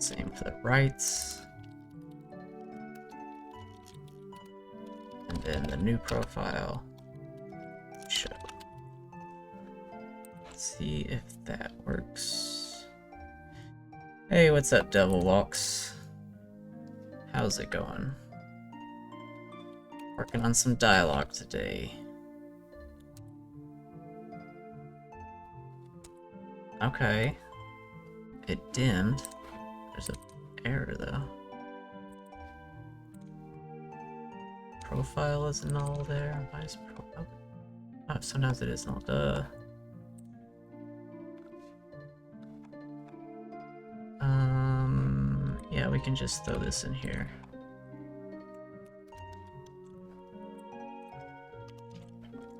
Same for the rights. And then the new profile, show. Let's see if that works. Hey, what's up, Devil Walks? How's it going? Working on some dialogue today. Okay. It dimmed. There's an error though. Profile is null there. Why is oh, sometimes it is null. Duh. Yeah, we can just throw this in here.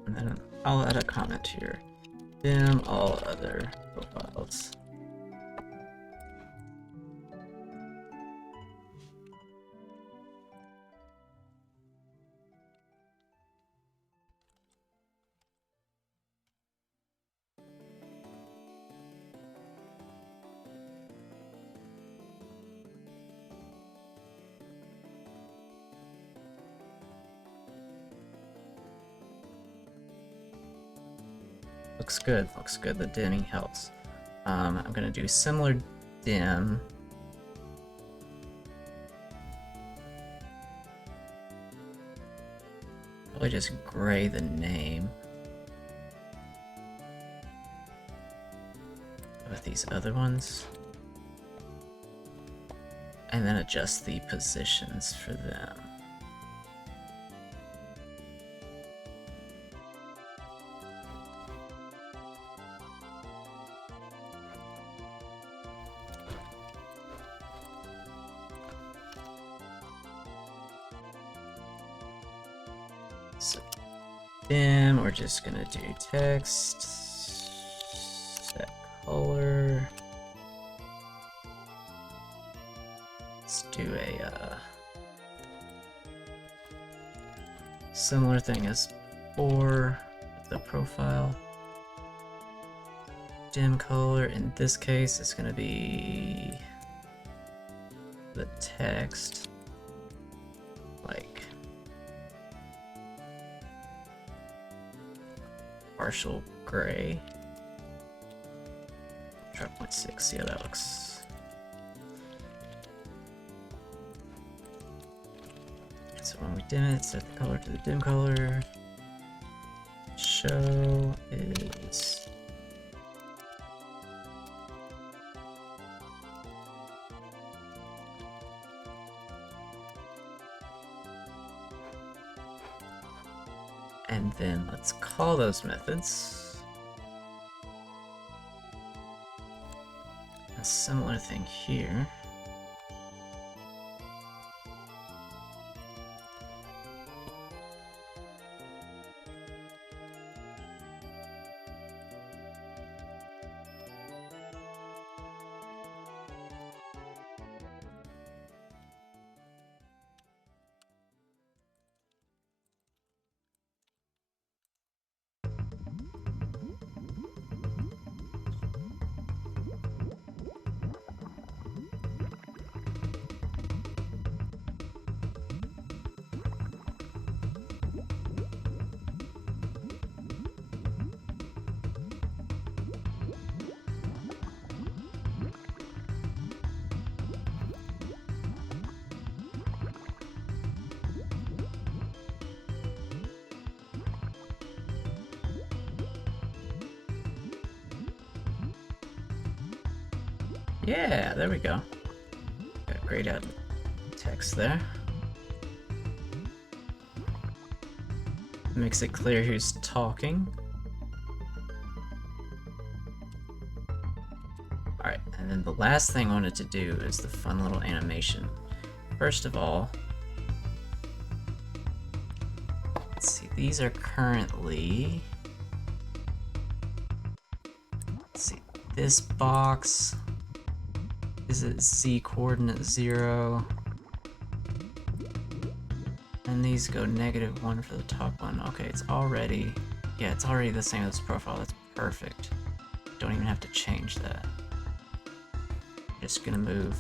And then I'll add a comment here. Dim all other profiles. Looks good, looks good. The dimming helps. I'm gonna do similar dim. Probably just gray the name. With these other ones. And then adjust the positions for them. So dim, we're just gonna do text, set color. Let's do a similar thing as before with the profile. Dim color, in this case, it's gonna be the text, like partial gray. Try 0.6, see how that looks. So when we dim it, set the color to the dim color. Show is and then let's call those methods. A similar thing here. Yeah, there we go. Got grayed out text there. Makes it clear who's talking. Alright, and then the last thing I wanted to do is the fun little animation. First of all, let's see, these are currently... Let's see, this box is at Z coordinate 0. And these go -1 for the top one. Okay, it's already... Yeah, it's already the same as profile. That's perfect. Don't even have to change that. Just gonna move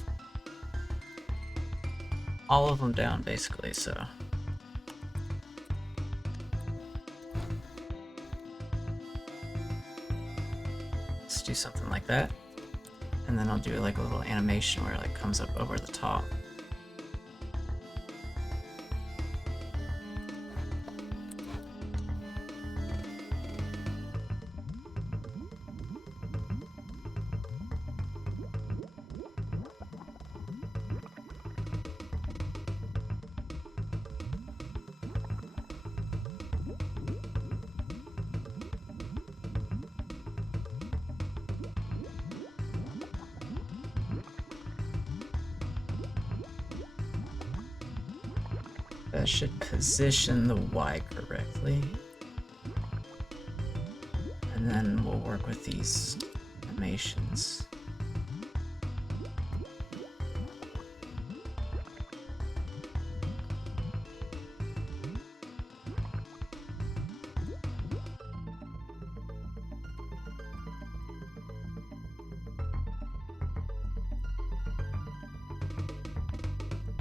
all of them down, basically, so... Let's do something like that. And then I'll do like a little animation where it like comes up over the top. That should position the Y correctly. And then we'll work with these animations.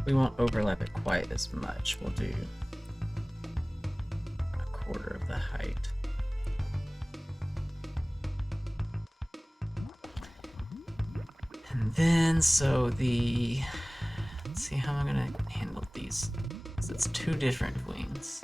We won't overlap it quite as much. We'll do 1/4 of the height. then, so let's see how I'm gonna handle these. So it's two different wings.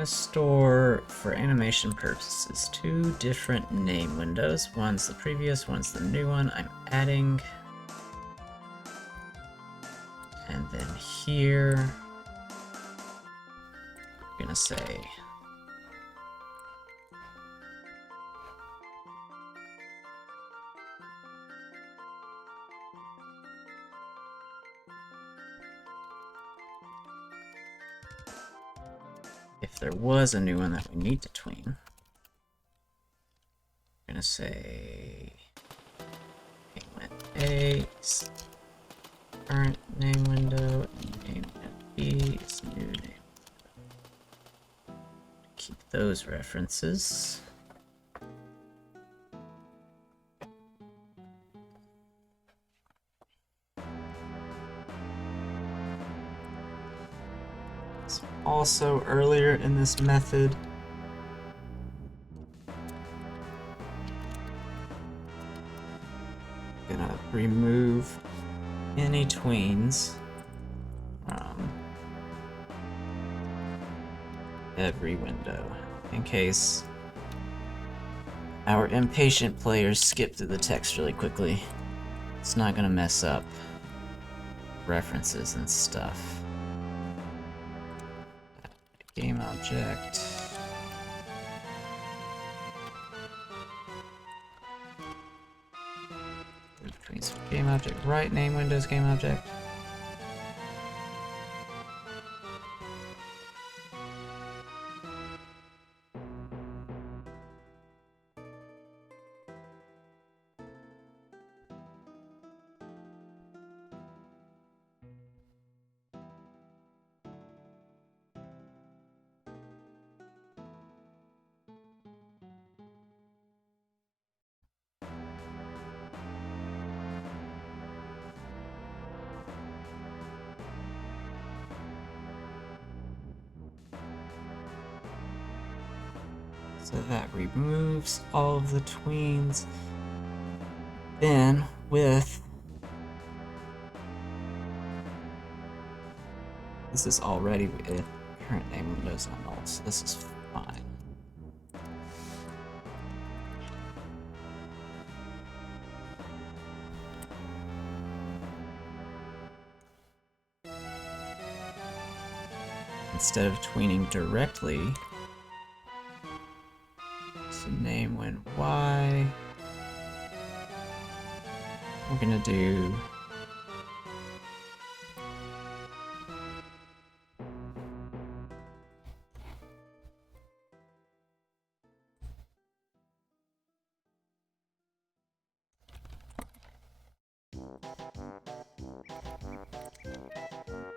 gonna store, for animation purposes, two different name windows. One's the previous, one's the new one. I'm adding. And then here, I'm gonna say if there was a new one that we need to tween, I'm gonna say name went A is current name window, and name went B is new name. Keep those references. Also, earlier in this method, I'm gonna remove any tweens from every window in case our impatient players skip through the text really quickly. It's not gonna mess up references and stuff. Game object. Between game object, right name windows game object. So that removes all of the tweens. Then, with... This is already with current name windows unnulled, so this is fine. Instead of tweening directly to name when Y, we're gonna do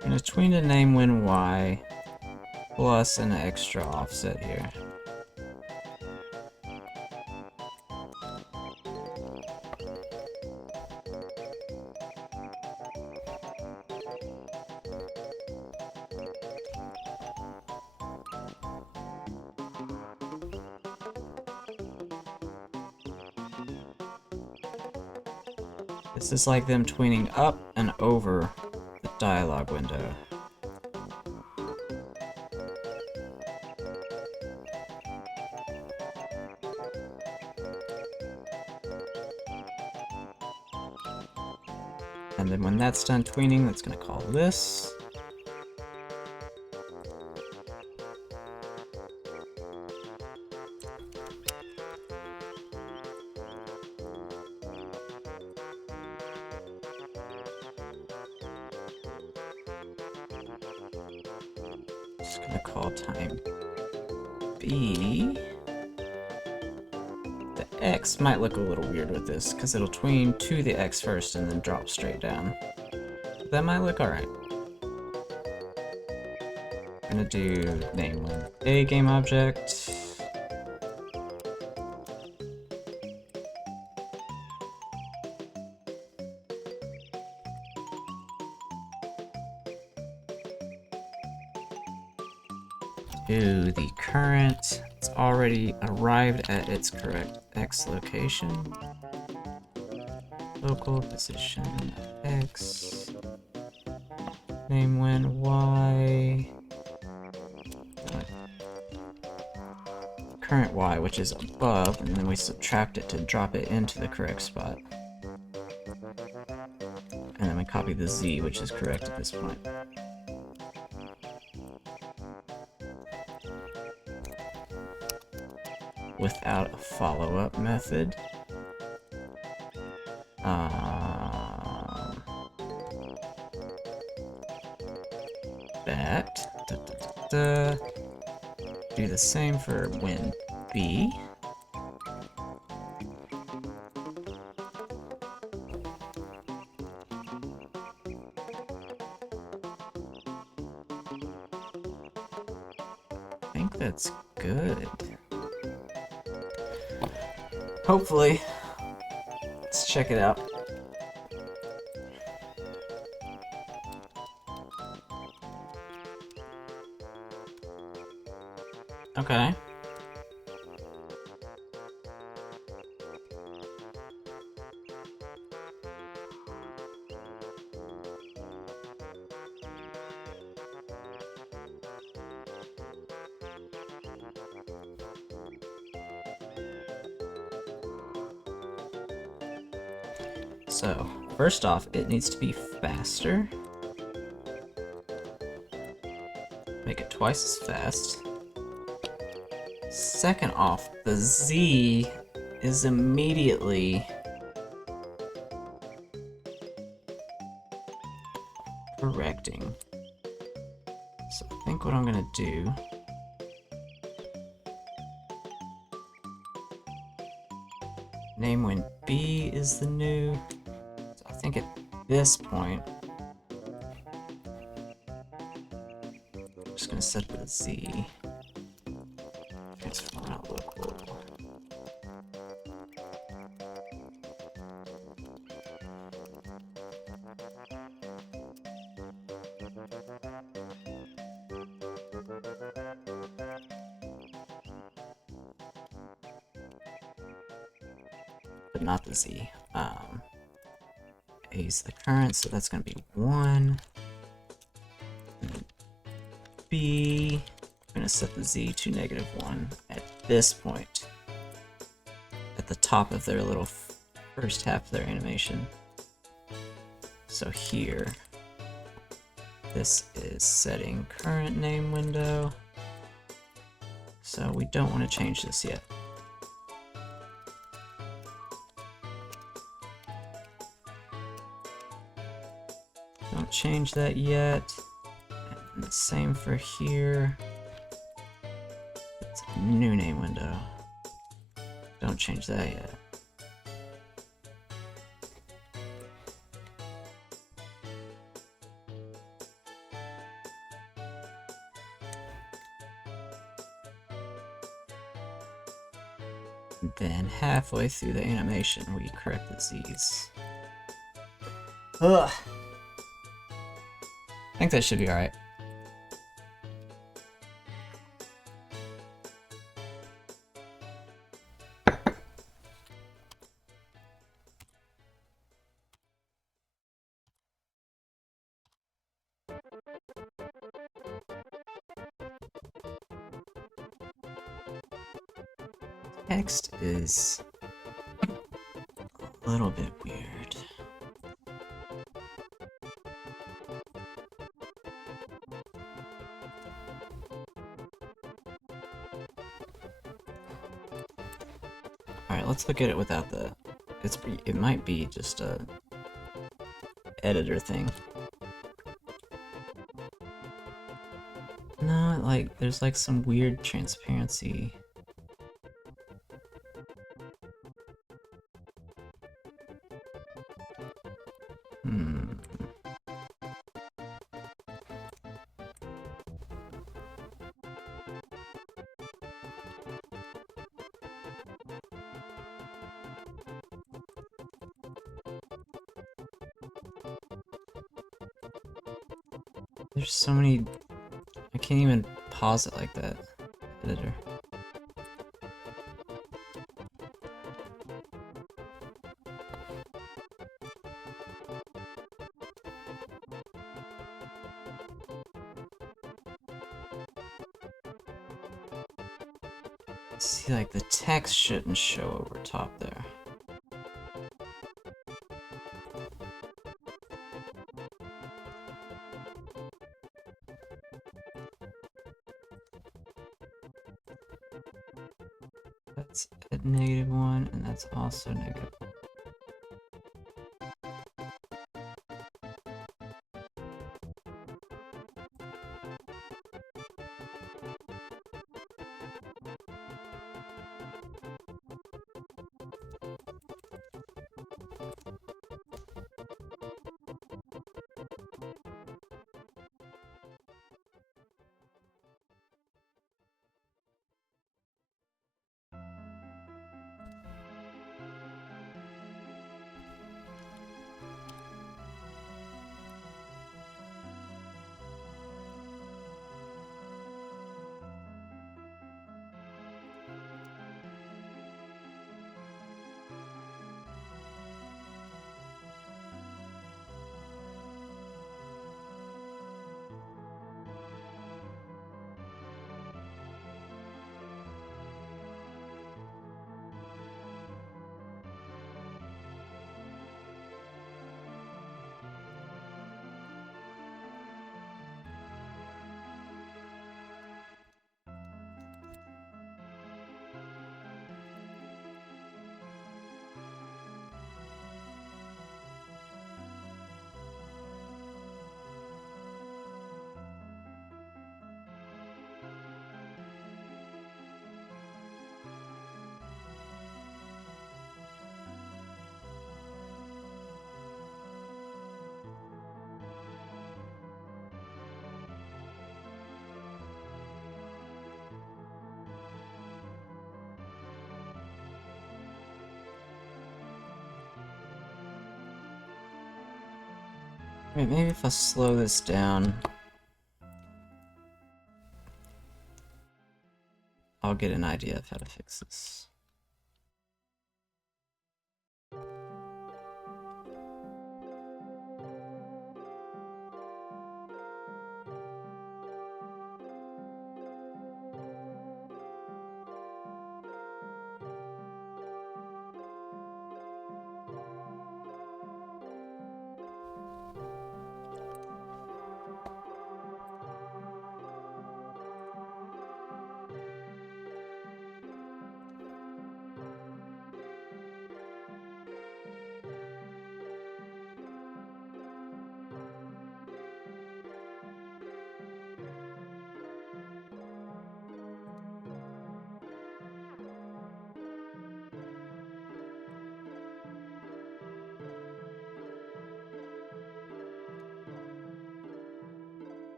I'm gonna tween to name when Y plus an extra offset here. This is like them tweening up and over the dialog window. And then when that's done tweening, that's going to call this. Just going to call time B. The X might look a little weird with this, because it'll tween to the X first and then drop straight down. That might look alright. I'm gonna do name when A game object. Do the current. It's already arrived at its correct X location. Local position X. Name when Y. current Y, which is above, and then we subtract it to drop it into the correct spot. And then we copy the Z, which is correct at this point. Without a follow-up method. Do the same for when B. I think that's good. Hopefully. Let's check it out. Okay. So, first off, it needs to be faster. Make it twice as fast. Second off, the Z is immediately correcting. So I think what I'm gonna do name when B is the new. So I think at this point I'm just gonna set the Z. Transform out local. But not the Z. A is the current, so that's gonna be 1. And B, I'm gonna set the Z to -1 at this point. At the top of their little first half of their animation. So here, this is setting current name window. So we don't want to change this yet. Don't change that yet. And the same for here. It's a new name window. Don't change that yet. And then halfway through the animation, we correct the Z's. Ugh. I think that should be alright. Text is a little bit weird. Alright, let's look at it without the... It might be just a editor thing. No, like, there's like some weird transparency. There's so many... I can't even pause it like that. Editor. See, like, the text shouldn't show over top there. That's a -1, and that's also -1. Wait, maybe if I slow this down, I'll get an idea of how to fix this.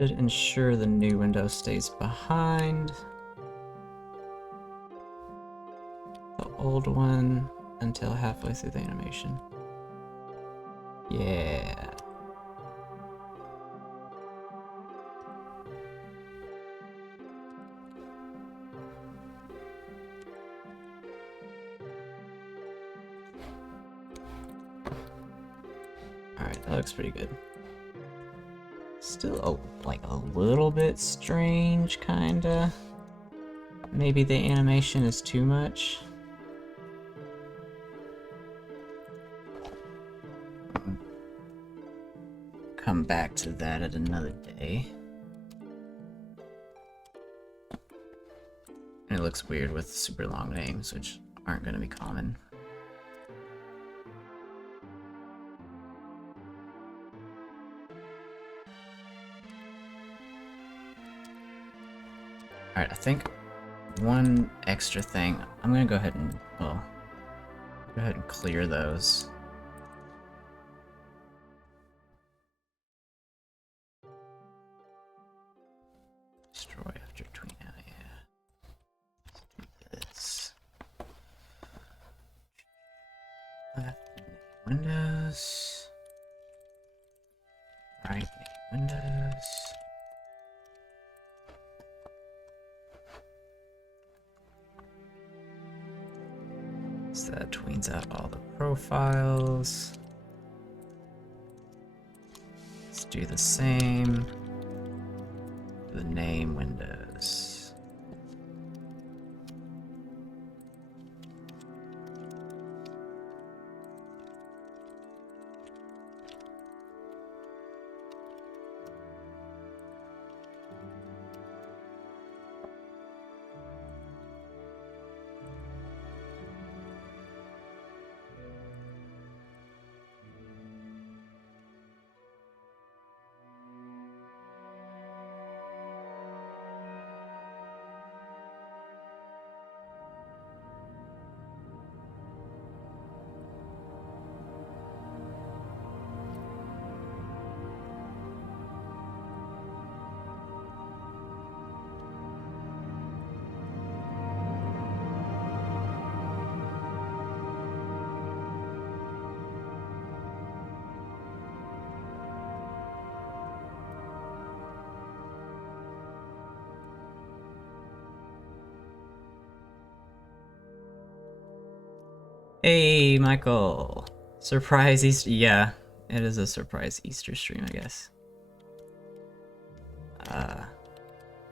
Should ensure the new window stays behind the old one until halfway through the animation. Yeah. Alright, that looks pretty good. Still, like, a little bit strange, kinda. Maybe the animation is too much. Come back to that at another day. And it looks weird with super long names, which aren't gonna be common. Alright, I think one extra thing, I'm gonna go ahead and, well, go ahead and clear those. Destroy after tween out, yeah. Let's do this. Left Windows. Right Windows. So that tweens out all the profiles. Let's do the same for the name windows. Hey, Michael! Surprise Easter. Yeah, it is a surprise Easter stream, I guess.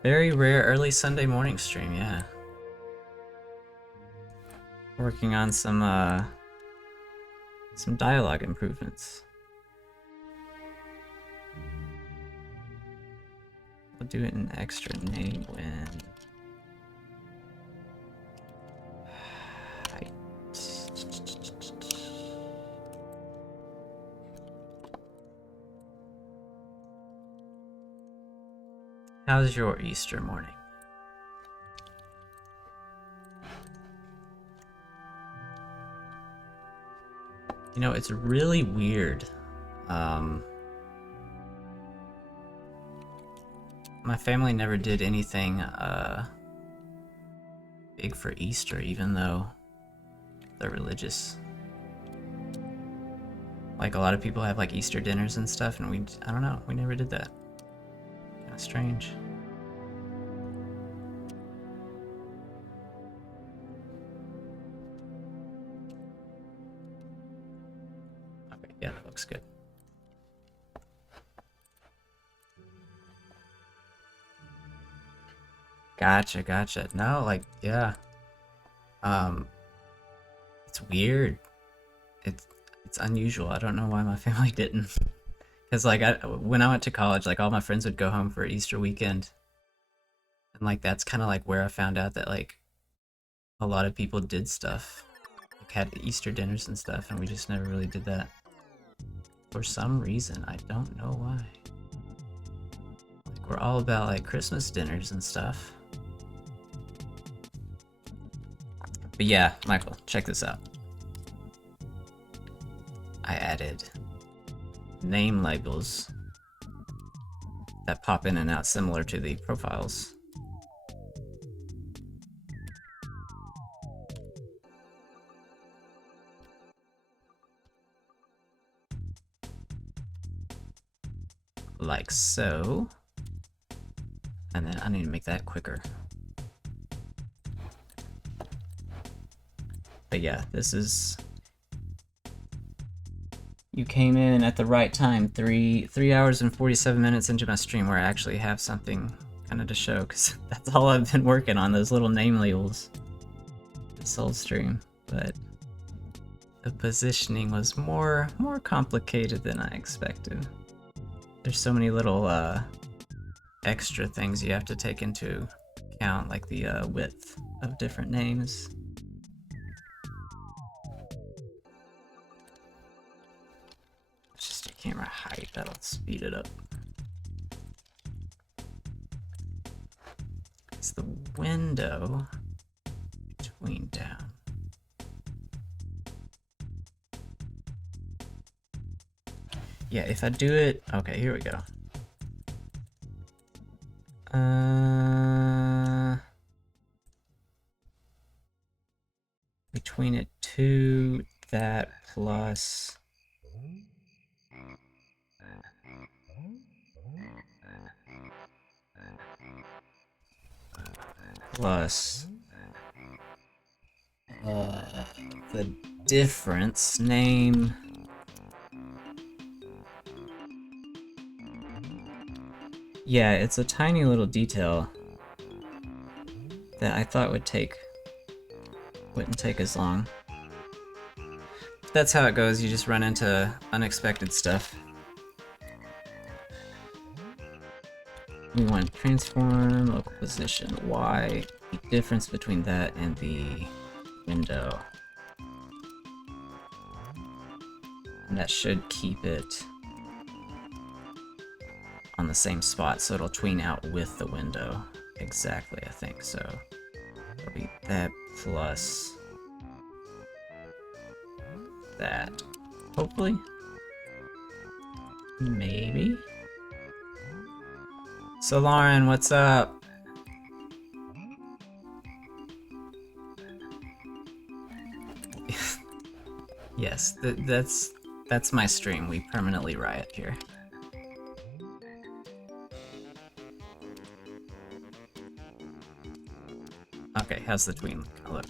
Very rare early Sunday morning stream, yeah. Working on some dialogue improvements. We'll do it in extra name when... How's your Easter morning? You know, it's really weird. My family never did anything big for Easter, even though they're religious. Like, a lot of people have like Easter dinners and stuff, and I don't know, we never did that. Kinda strange. Okay, yeah, that looks good. Gotcha. No, like, yeah. It's weird. It's unusual. I don't know why my family didn't. Because, like, when I went to college, like, all my friends would go home for Easter weekend. And, like, that's kind of, like, where I found out that, like, a lot of people did stuff. Like, had Easter dinners and stuff, and we just never really did that. For some reason, I don't know why. Like, we're all about, like, Christmas dinners and stuff. But yeah, Michael, check this out. I added name labels that pop in and out similar to the profiles. Like so. And then I need to make that quicker. But yeah, this is... You came in at the right time, 3 hours and 47 minutes into my stream where I actually have something kind of to show, because that's all I've been working on, those little name labels this whole stream. But the positioning was more complicated than I expected. There's so many little extra things you have to take into account, like the width of different names. It's just a camera height, that'll speed it up. It's the window between down. Yeah, if I do it... Okay, here we go. tween it to that plus the difference name. Yeah, it's a tiny little detail that I thought wouldn't take as long. That's how it goes, you just run into unexpected stuff. We want transform, local position, Y, the difference between that and the window. And that should keep it on the same spot, so it'll tween out with the window. Exactly, I think, so it'll be that plus that. Hopefully. Maybe? So Lauren, what's up? Yes, that's my stream. We permanently riot here. Okay, how's the tween look?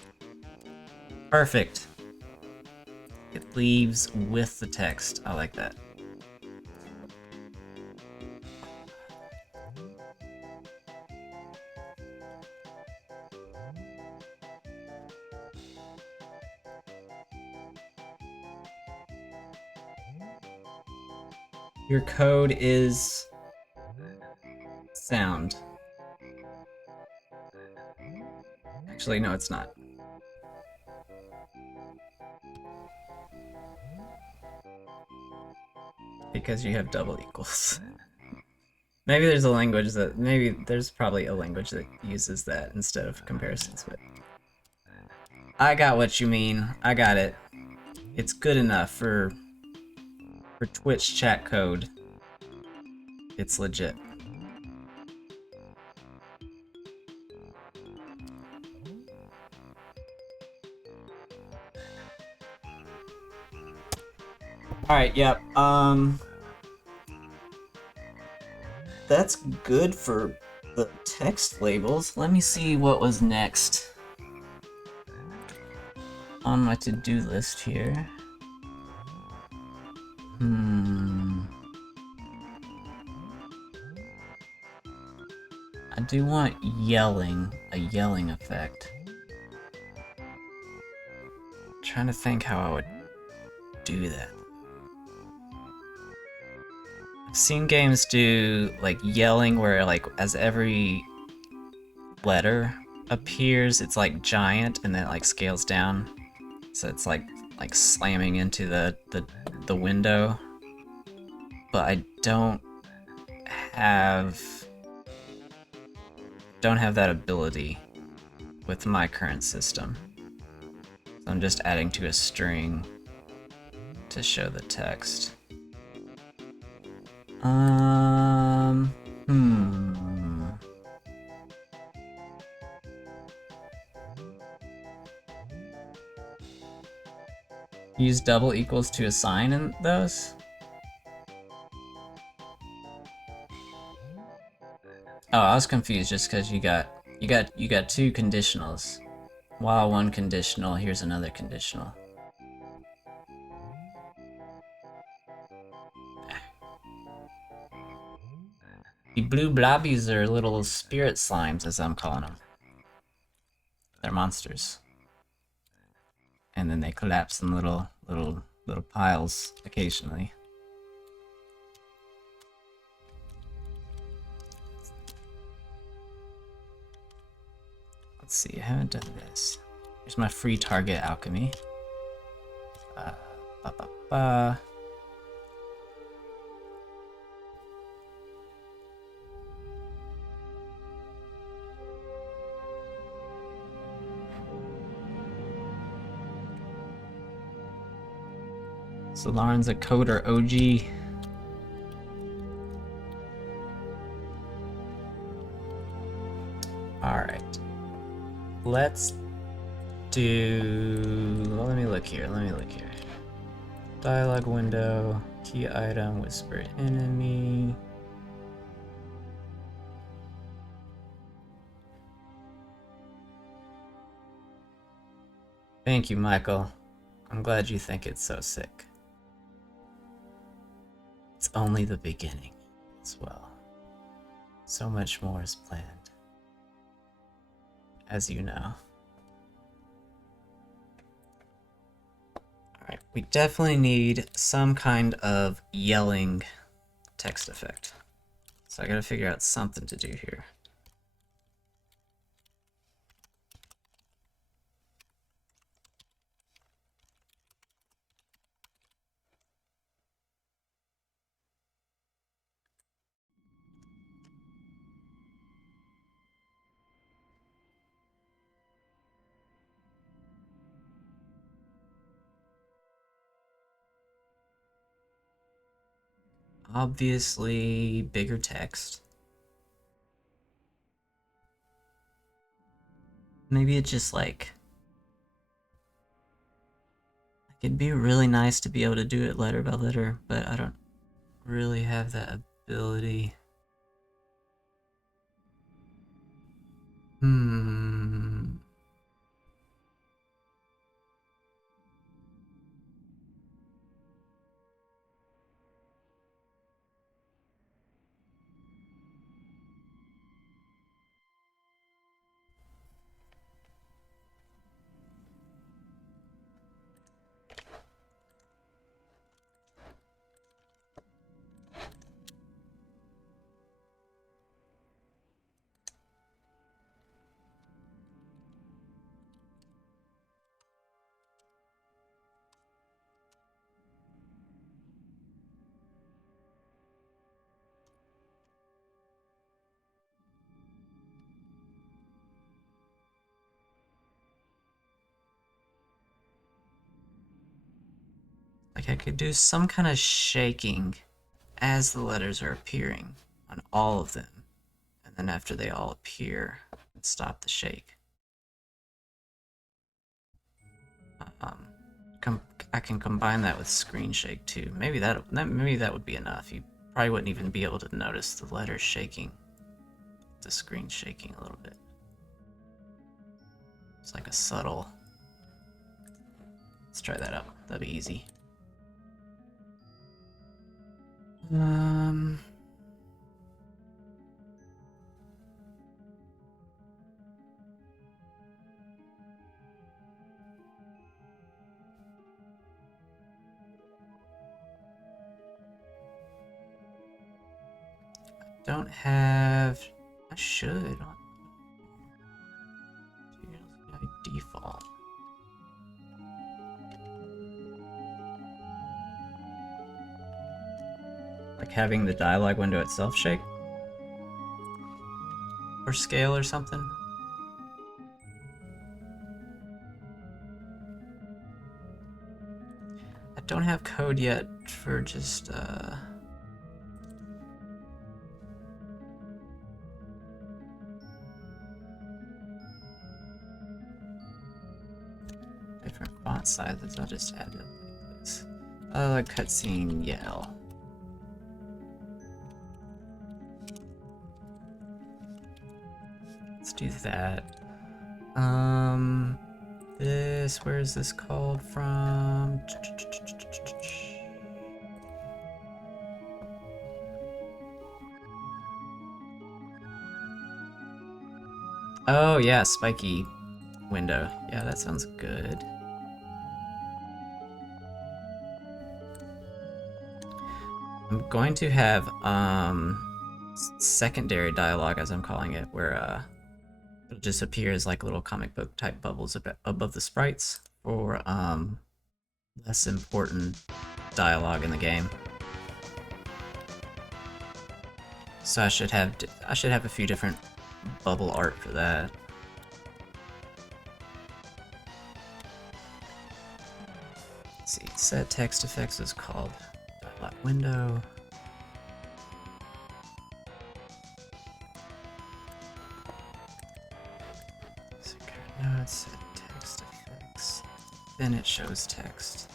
Perfect. It leaves with the text. I like that. Your code is sound. Actually, no, it's not. Because you have double equals. Maybe there's a language that, there's probably a language that uses that instead of comparisons, but I got what you mean. I got it. It's good enough for Twitch chat code. It's legit. Alright, yep, that's good for the text labels. Let me see what was next on my to-do list here. I do want yelling, a yelling effect. I'm trying to think how I would do that. I've seen games do like yelling where like as every letter appears, it's like giant and then it like scales down. So it's like slamming into the window. But I don't have that ability with my current system. So I'm just adding to a string to show the text. Use double equals to assign in those? Oh, I was confused just because you got two conditionals. While one conditional, here's another conditional. The blue blobbies are little spirit slimes, as I'm calling them. They're monsters. And then they collapse in little piles occasionally. Let's see, I haven't done this. Here's my free target alchemy. So Lauren's a coder OG. Alright. Let's do... Let me look here. Dialogue window, key item, whispered enemy. Thank you, Michael. I'm glad you think it's so sick. It's only the beginning as well. So much more is planned, as you know. Alright, we definitely need some kind of yelling text effect. So I gotta figure out something to do here. Obviously, bigger text. Maybe it just like... It'd be really nice to be able to do it letter by letter, but I don't really have that ability. Like I could do some kind of shaking as the letters are appearing on all of them, and then after they all appear, stop the shake. I can combine that with screen shake too. Maybe that would be enough. You probably wouldn't even be able to notice the letters shaking, the screen shaking a little bit. It's like a subtle. Let's try that out. That'll be easy. Don't have... I should. Default. Like having the dialogue window itself shake? Or scale or something? I don't have code yet for just, different font sizes. I'll just add it like this. Cutscene yell. Let's do that. Where is this called from? Oh yeah, spiky window. Yeah, that sounds good. I'm going to have secondary dialogue, as I'm calling it, where it'll just appear as like little comic book type bubbles above the sprites for less important dialogue in the game. So I should have a few different bubble art for that. Let's see, set text effects is called dialogue window. Notes, set text then it shows text.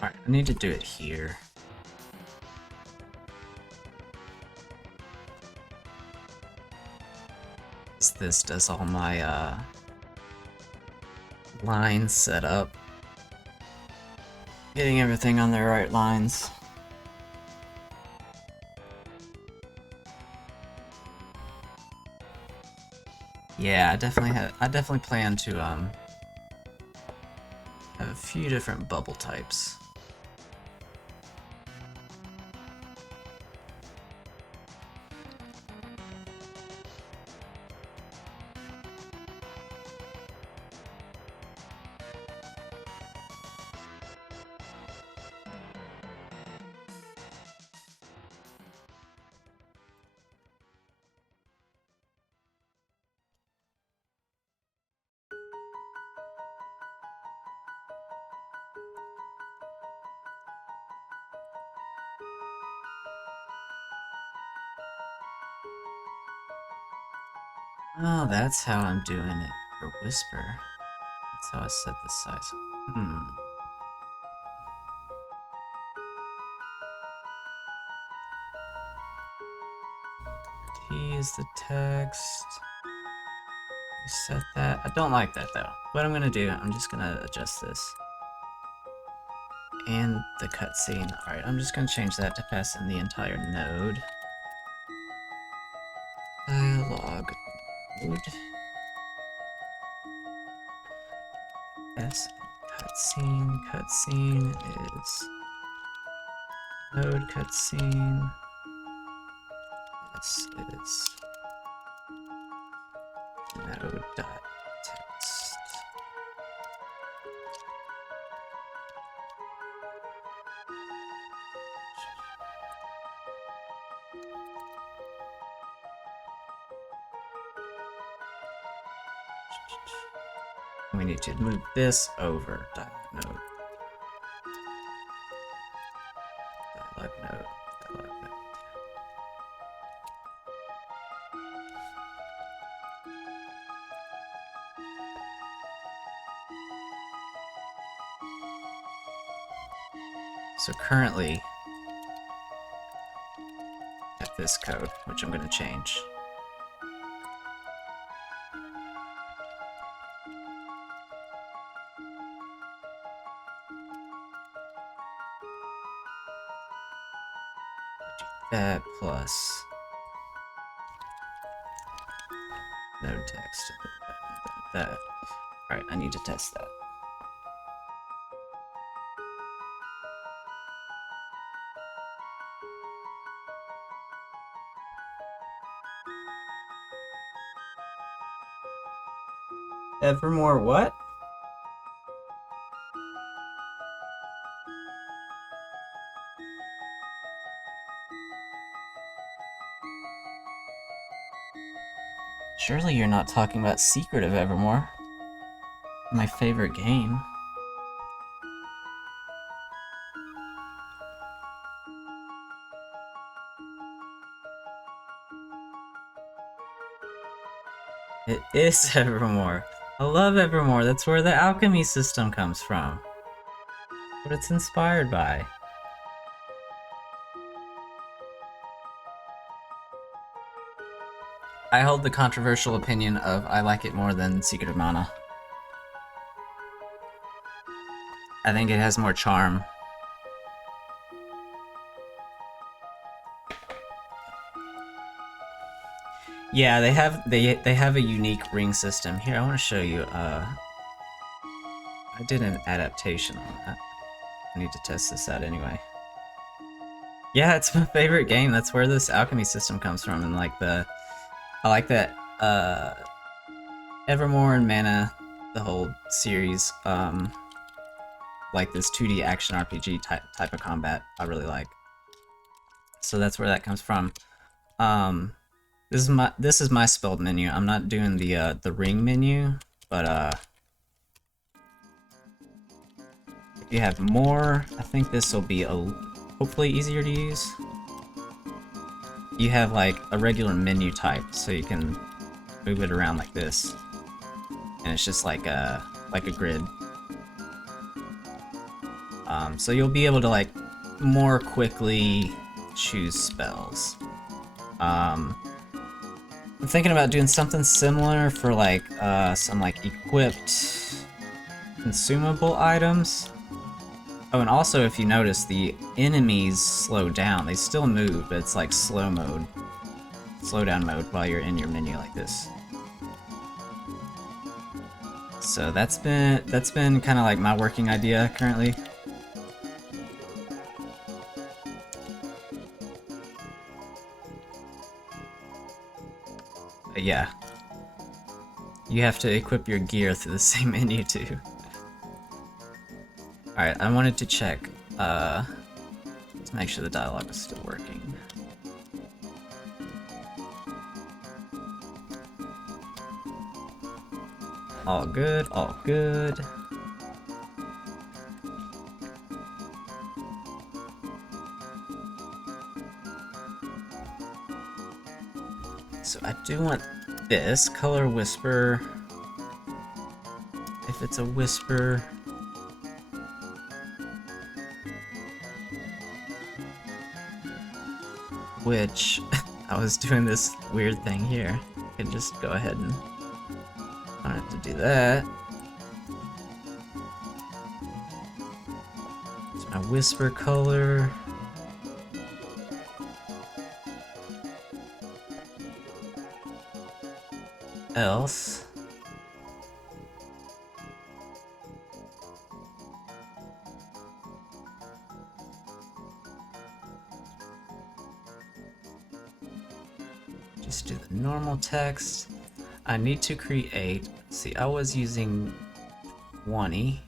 Alright, I need to do it here. This does all my lines set up. Getting everything on their right lines. Yeah, I definitely plan to have a few different bubble types. Oh, that's how I'm doing it for whisper. That's how I set the size. T is the text. Set that. I don't like that though. What I'm gonna do, I'm just gonna adjust this. And the cutscene. Alright, I'm just gonna change that to pass in the entire node. Dialogue node. S cutscene. Cutscene is node cutscene. This is node dot text. We need to move this over. Dialogue node. Dialogue node. Dialogue node. So currently, at this code, which I'm going to change. That plus node text. That. Alright, I need to test that. Evermore what? Surely you're not talking about Secret of Evermore. My favorite game. It is Evermore. I love Evermore. That's where the alchemy system comes from. What it's inspired by. I hold the controversial opinion of I like it more than Secret of Mana. I think it has more charm. Yeah, they have a unique ring system. Here, I want to show you. I did an adaptation on that. I need to test this out anyway. Yeah, it's my favorite game. That's where this alchemy system comes from, and like I like that Evermore and Mana, the whole series, like this 2D action RPG type of combat. I really like. So that's where that comes from. This is my spelled menu. I'm not doing the ring menu, but you have more. I think this will be hopefully easier to use. You have like a regular menu type, so you can move it around like this, and it's just like a grid. So you'll be able to like more quickly choose spells. I'm thinking about doing something similar for like some like equipped consumable items. Oh, and also if you notice, the enemies slow down. They still move, but it's like slow mode. Slow down mode while you're in your menu like this. So that's been kind of like my working idea currently. But yeah. You have to equip your gear through the same menu too. Alright, I wanted to check to make sure the dialogue is still working. All good, all good. So I do want this color whisper. If it's a whisper. Which, I was doing this weird thing here. I can just go ahead and I don't have to do that. It's my whisper color. Else. Just do the normal text. I need to create, see, I was using 20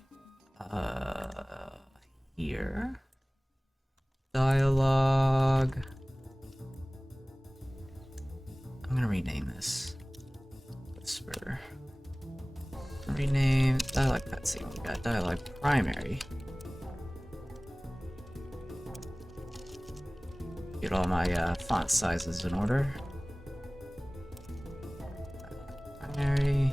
here. Dialogue. I'm gonna rename this. Whisper. Rename dialogue cutscene. We got dialogue primary. Get all my font sizes in order. Primary.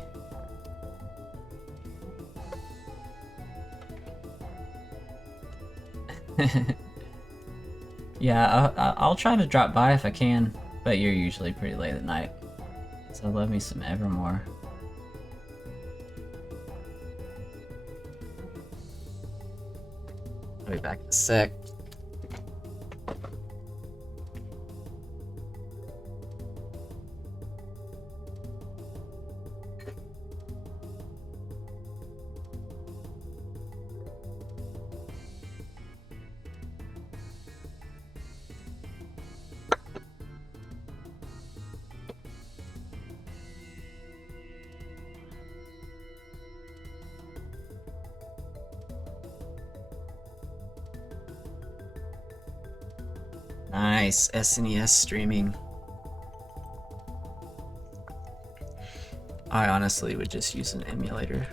Yeah, I'll try to drop by if I can, but you're usually pretty late at night. So love me some Evermore. I'll be back in a sec. Nice, SNES streaming. I honestly would just use an emulator.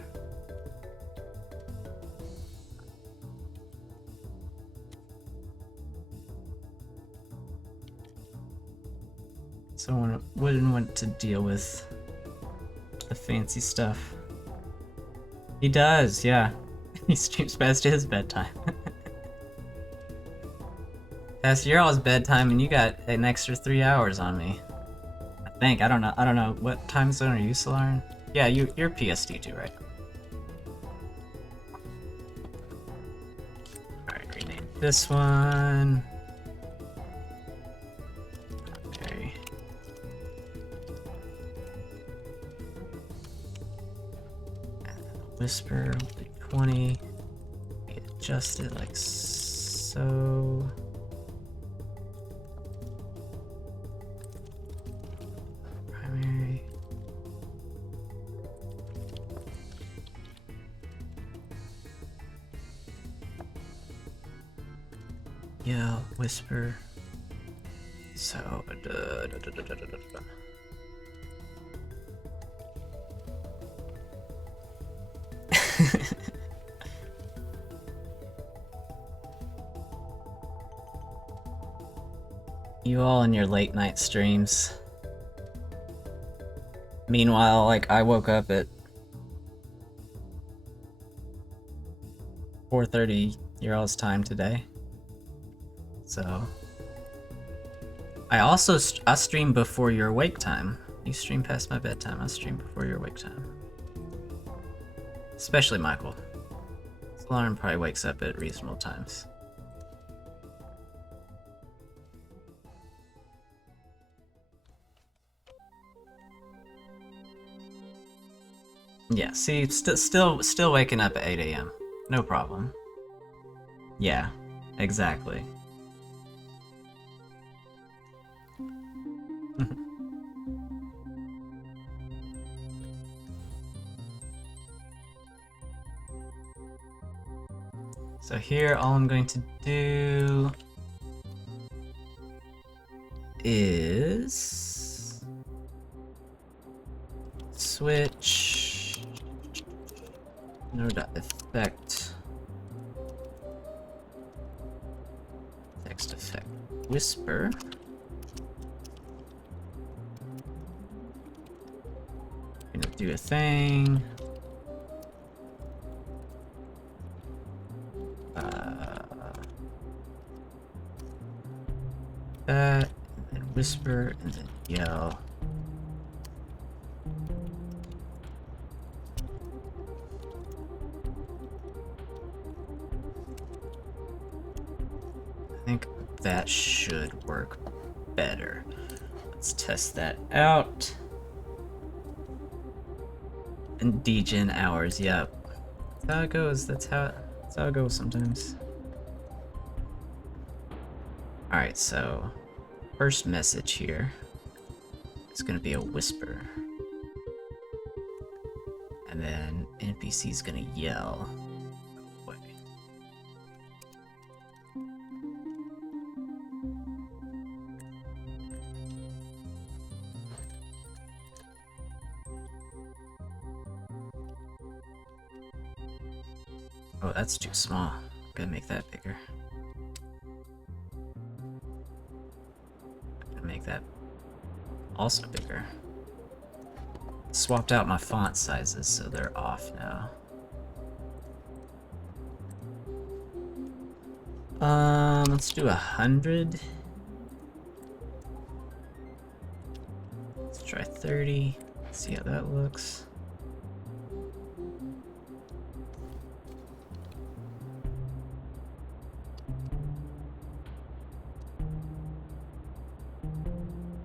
So I wouldn't want to deal with the fancy stuff. He does, yeah. He streams past his bedtime. Past your all's bedtime, and you got an extra 3 hours on me. I think. I don't know. What time zone are you, Solar? Yeah, you're PST too, right? Alright, rename this one. Okay. Whisper will be 20. We adjust it like so. Primary. Yeah, whisper. So, You all in your late night streams. Meanwhile, like, I woke up at 4:30 your all's time today. So I also I stream before your wake time. You stream past my bedtime. I stream before your wake time. Especially Michael. His alarm probably wakes up at reasonable times. Yeah, see, still waking up at 8 a.m. No problem. Yeah, exactly. So here, all I'm going to do is switch node.effect text effect whisper. Gonna do a thing. That, and then whisper, and then yell. I think that should work better. Let's test that out. And degen hours, yep. That's how it goes. That's how it goes sometimes. Alright, so first message here is gonna be a whisper. And then NPC is gonna yell. Go away. Oh, that's too small. Gotta make that bigger. Gotta make that also bigger. Swapped out my font sizes, so they're off now. Let's do 100. Let's try 30. See how that looks.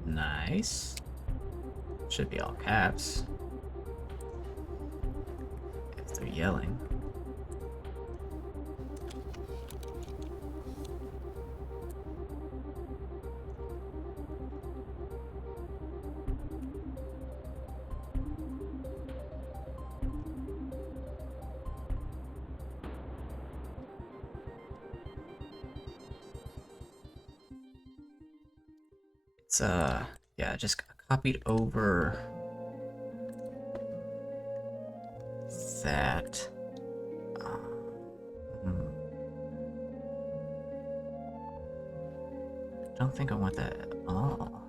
Nice. Should be all caps. If they're yelling. It's yeah, just copied over that. I don't think I want that at all.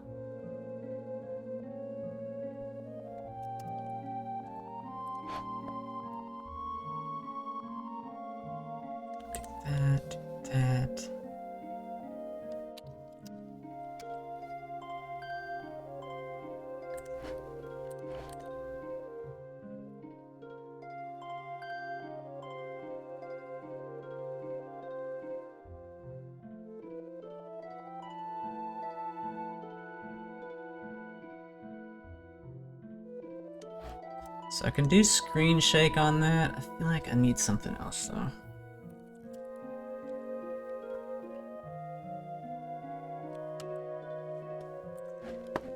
Do that. So I can do screen shake on that. I feel like I need something else though.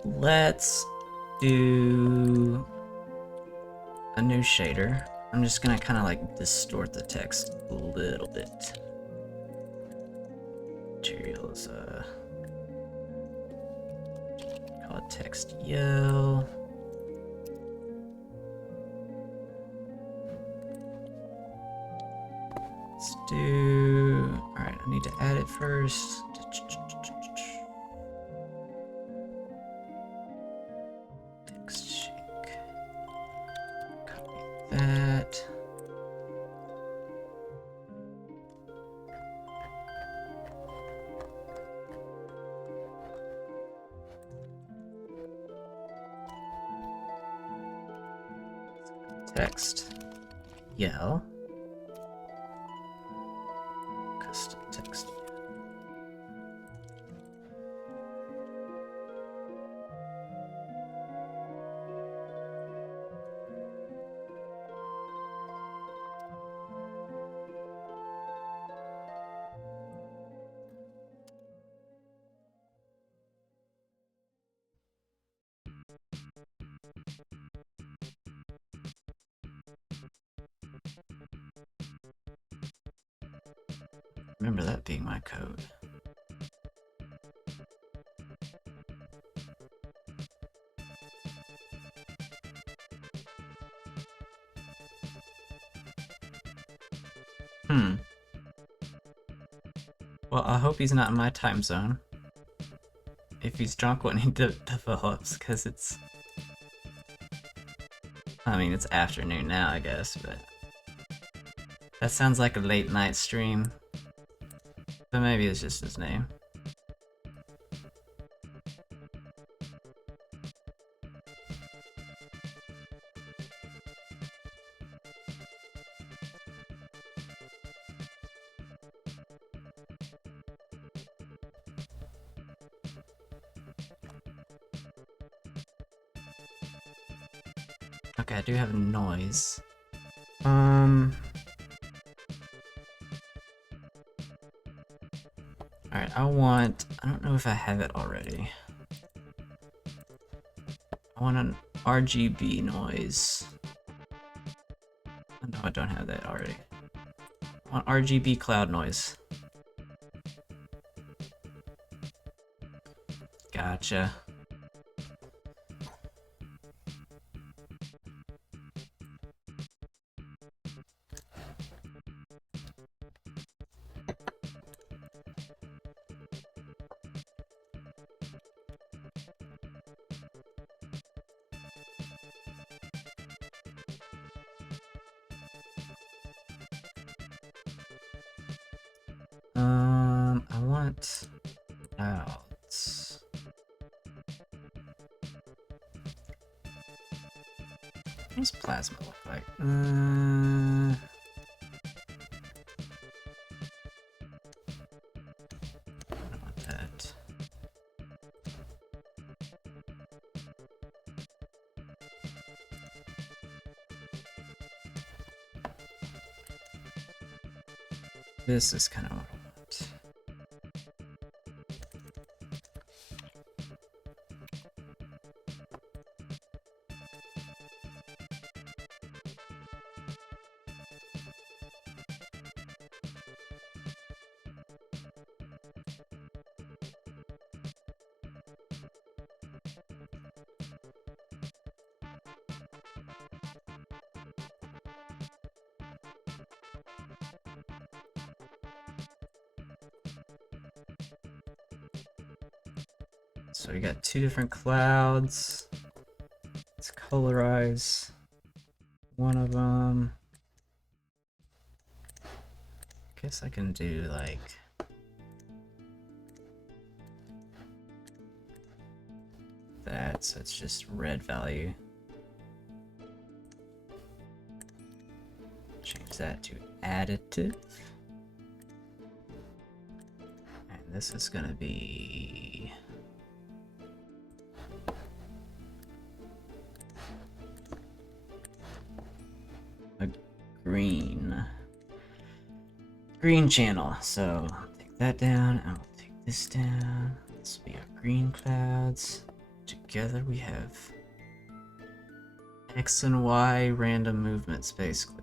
Let's do a new shader. I'm just gonna kind of like distort the text a little bit. Materials, call it text yell. Let's do, all right, I need to add it first. text shake. Copy that. Text. Yell. Custom text. Remember that being my code. Well, I hope he's not in my time zone. If he's drunk when he develops, because it's... I mean, it's afternoon now, I guess, but... That sounds like a late night stream. But maybe it's just his name. Okay, I do have noise. Alright, I don't know if I have it already. I want an Rgb noise. No, I don't have that already. I want Rgb cloud noise. Gotcha. I want clouds. What does plasma look like? I don't want that. This is kind of what I want. So we got two different clouds. Let's colorize one of them. Guess I can do like that, so it's just red value. Change that to additive. And this is gonna be a green channel. So take that down, and we'll take this down. This will be our green clouds. Together we have X and Y random movements, basically.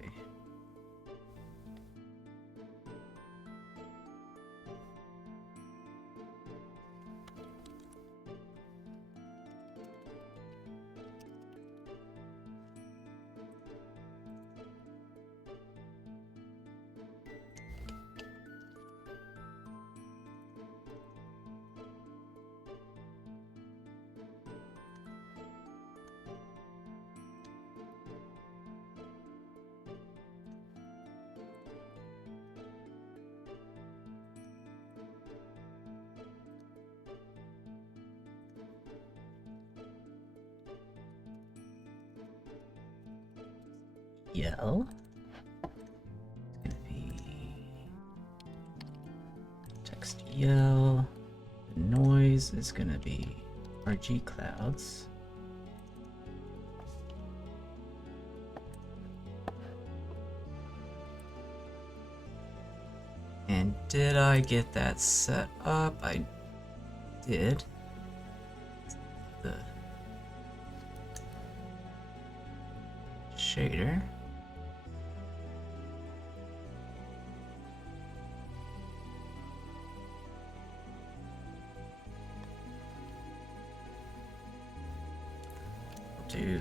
yell. It's gonna be text yell. The noise is gonna be RG clouds. And did I get that set up? I did. The shader. Do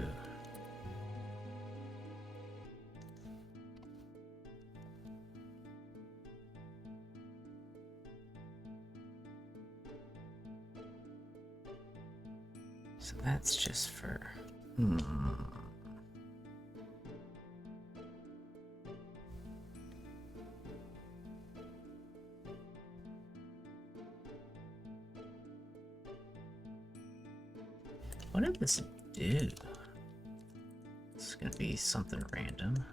so that's just for what did this do? It's gonna be something random.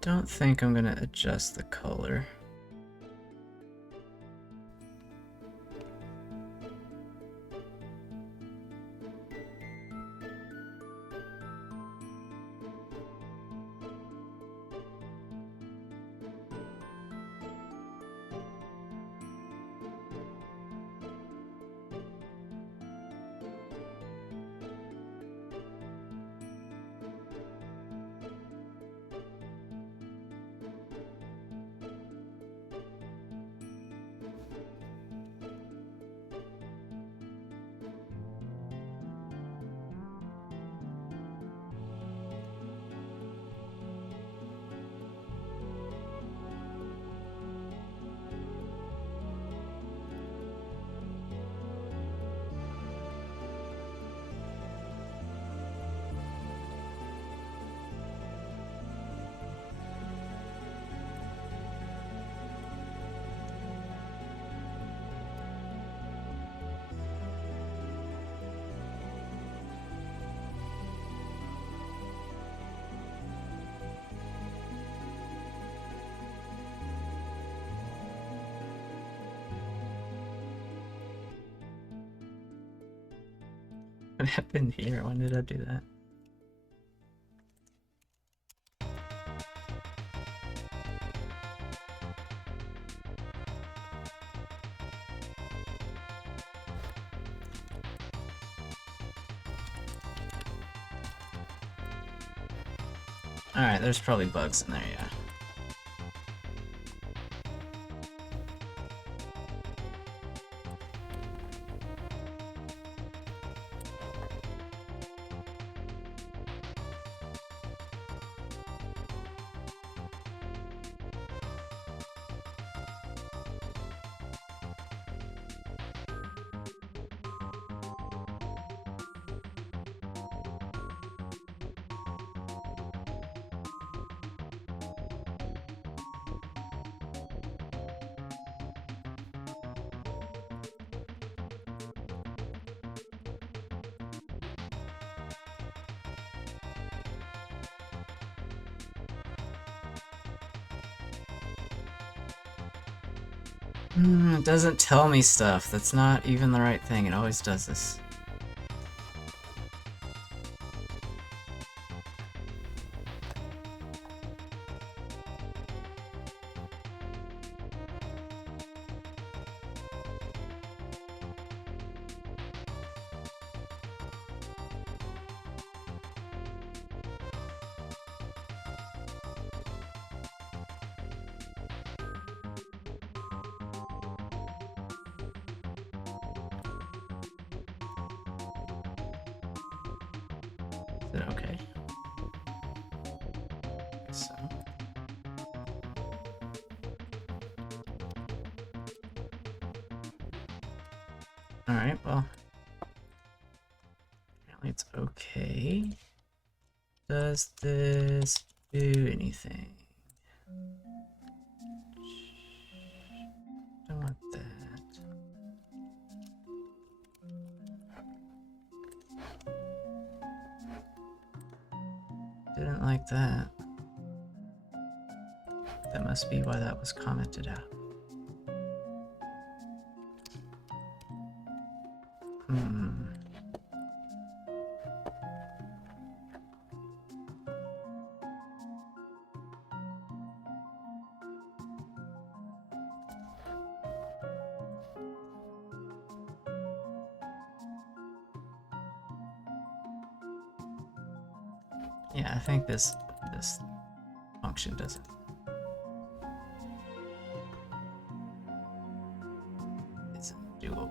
Don't think I'm gonna adjust the color. What happened here? When did I do that? Alright, there's probably bugs in there, yeah. It doesn't tell me stuff. That's not even the right thing. It always does this. Is it okay? I guess so. Alright, well. Apparently it's okay. Does this do anything? Don't want that. Didn't like that. That must be why that was commented out. Yeah, I think this function doesn't. Isn't doable.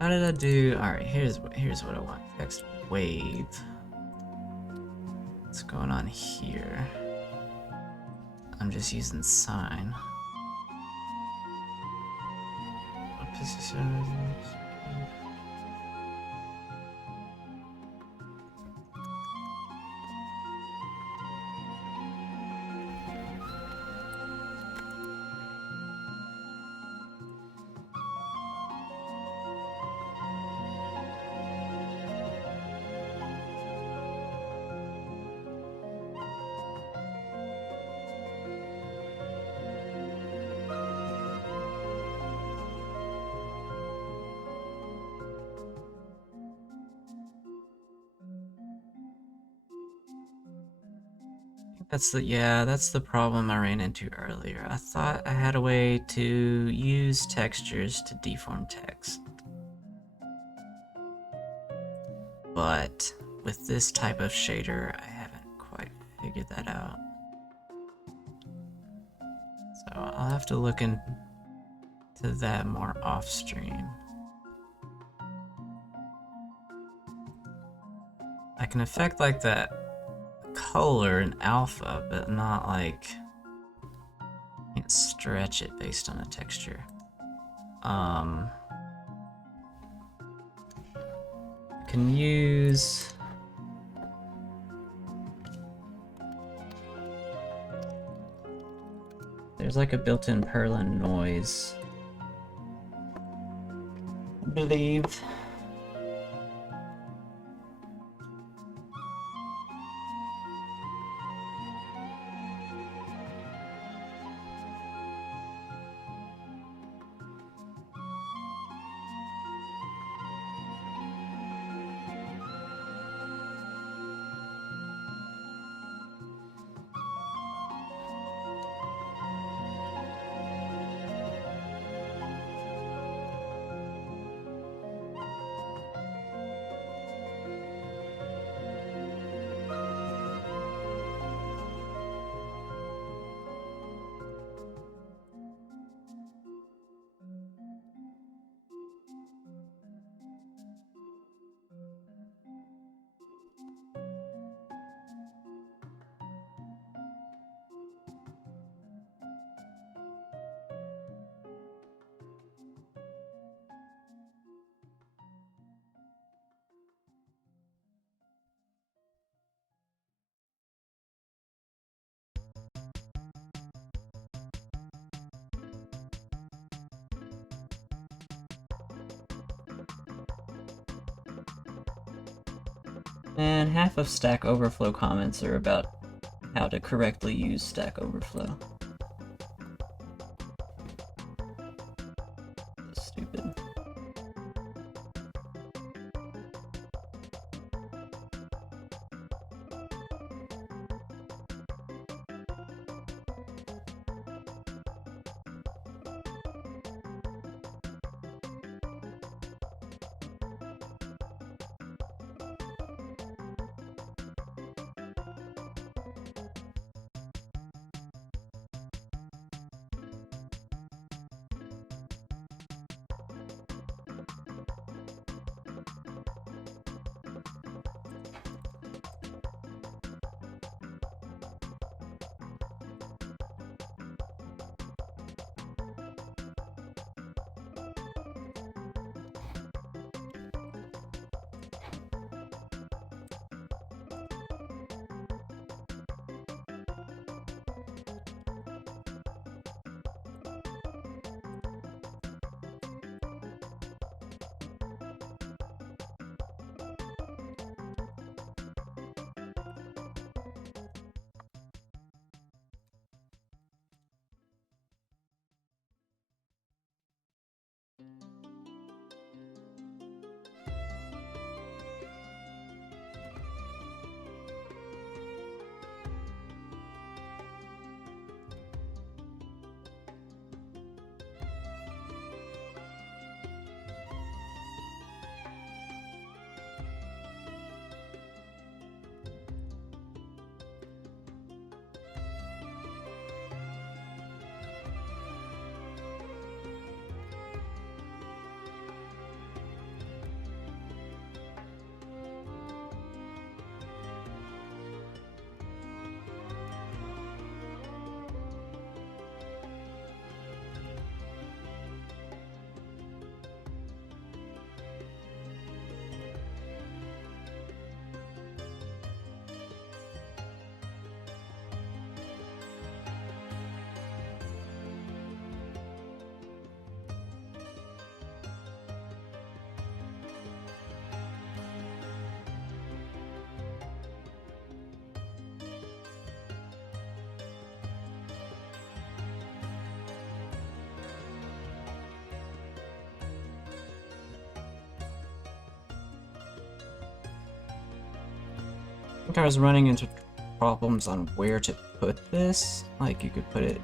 How did I do? All right, here's what I want. Text wave. What's going on here? I'm just using sign. That's the problem I ran into earlier. I thought I had a way to use textures to deform text. But with this type of shader, I haven't quite figured that out. So I'll have to look into that more off stream. I can affect like that color in alpha, but not like can't stretch it based on a texture. Can use there's like a built-in Perlin noise, I believe. And half of Stack Overflow comments are about how to correctly use Stack Overflow. Stupid. think I was running into problems on where to put this. Like, you could put it...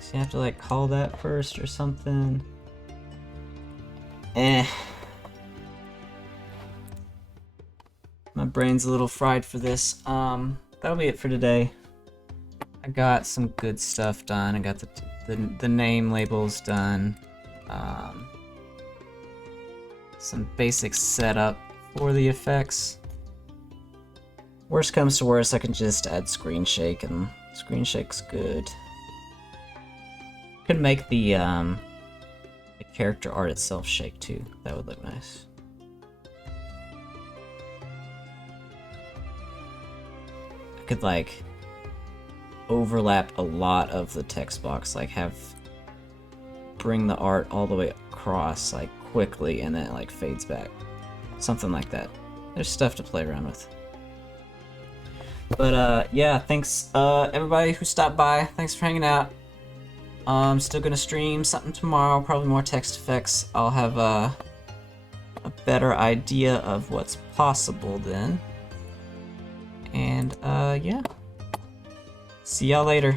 So you have to, like, call that first or something. My brain's a little fried for this. That'll be it for today. I got some good stuff done. I got the name labels done. Some basic setup for the effects. Worst comes to worst, I can just add screen shake, and screen shake's good. Could make the character art itself shake too. That would look nice. I could like overlap a lot of the text box, like bring the art all the way across like quickly and then it like fades back. Something like that. There's stuff to play around with. But yeah, thanks everybody who stopped by. Thanks for hanging out. I'm still gonna stream something tomorrow, probably more text effects. I'll have a better idea of what's possible then. And yeah. See y'all later.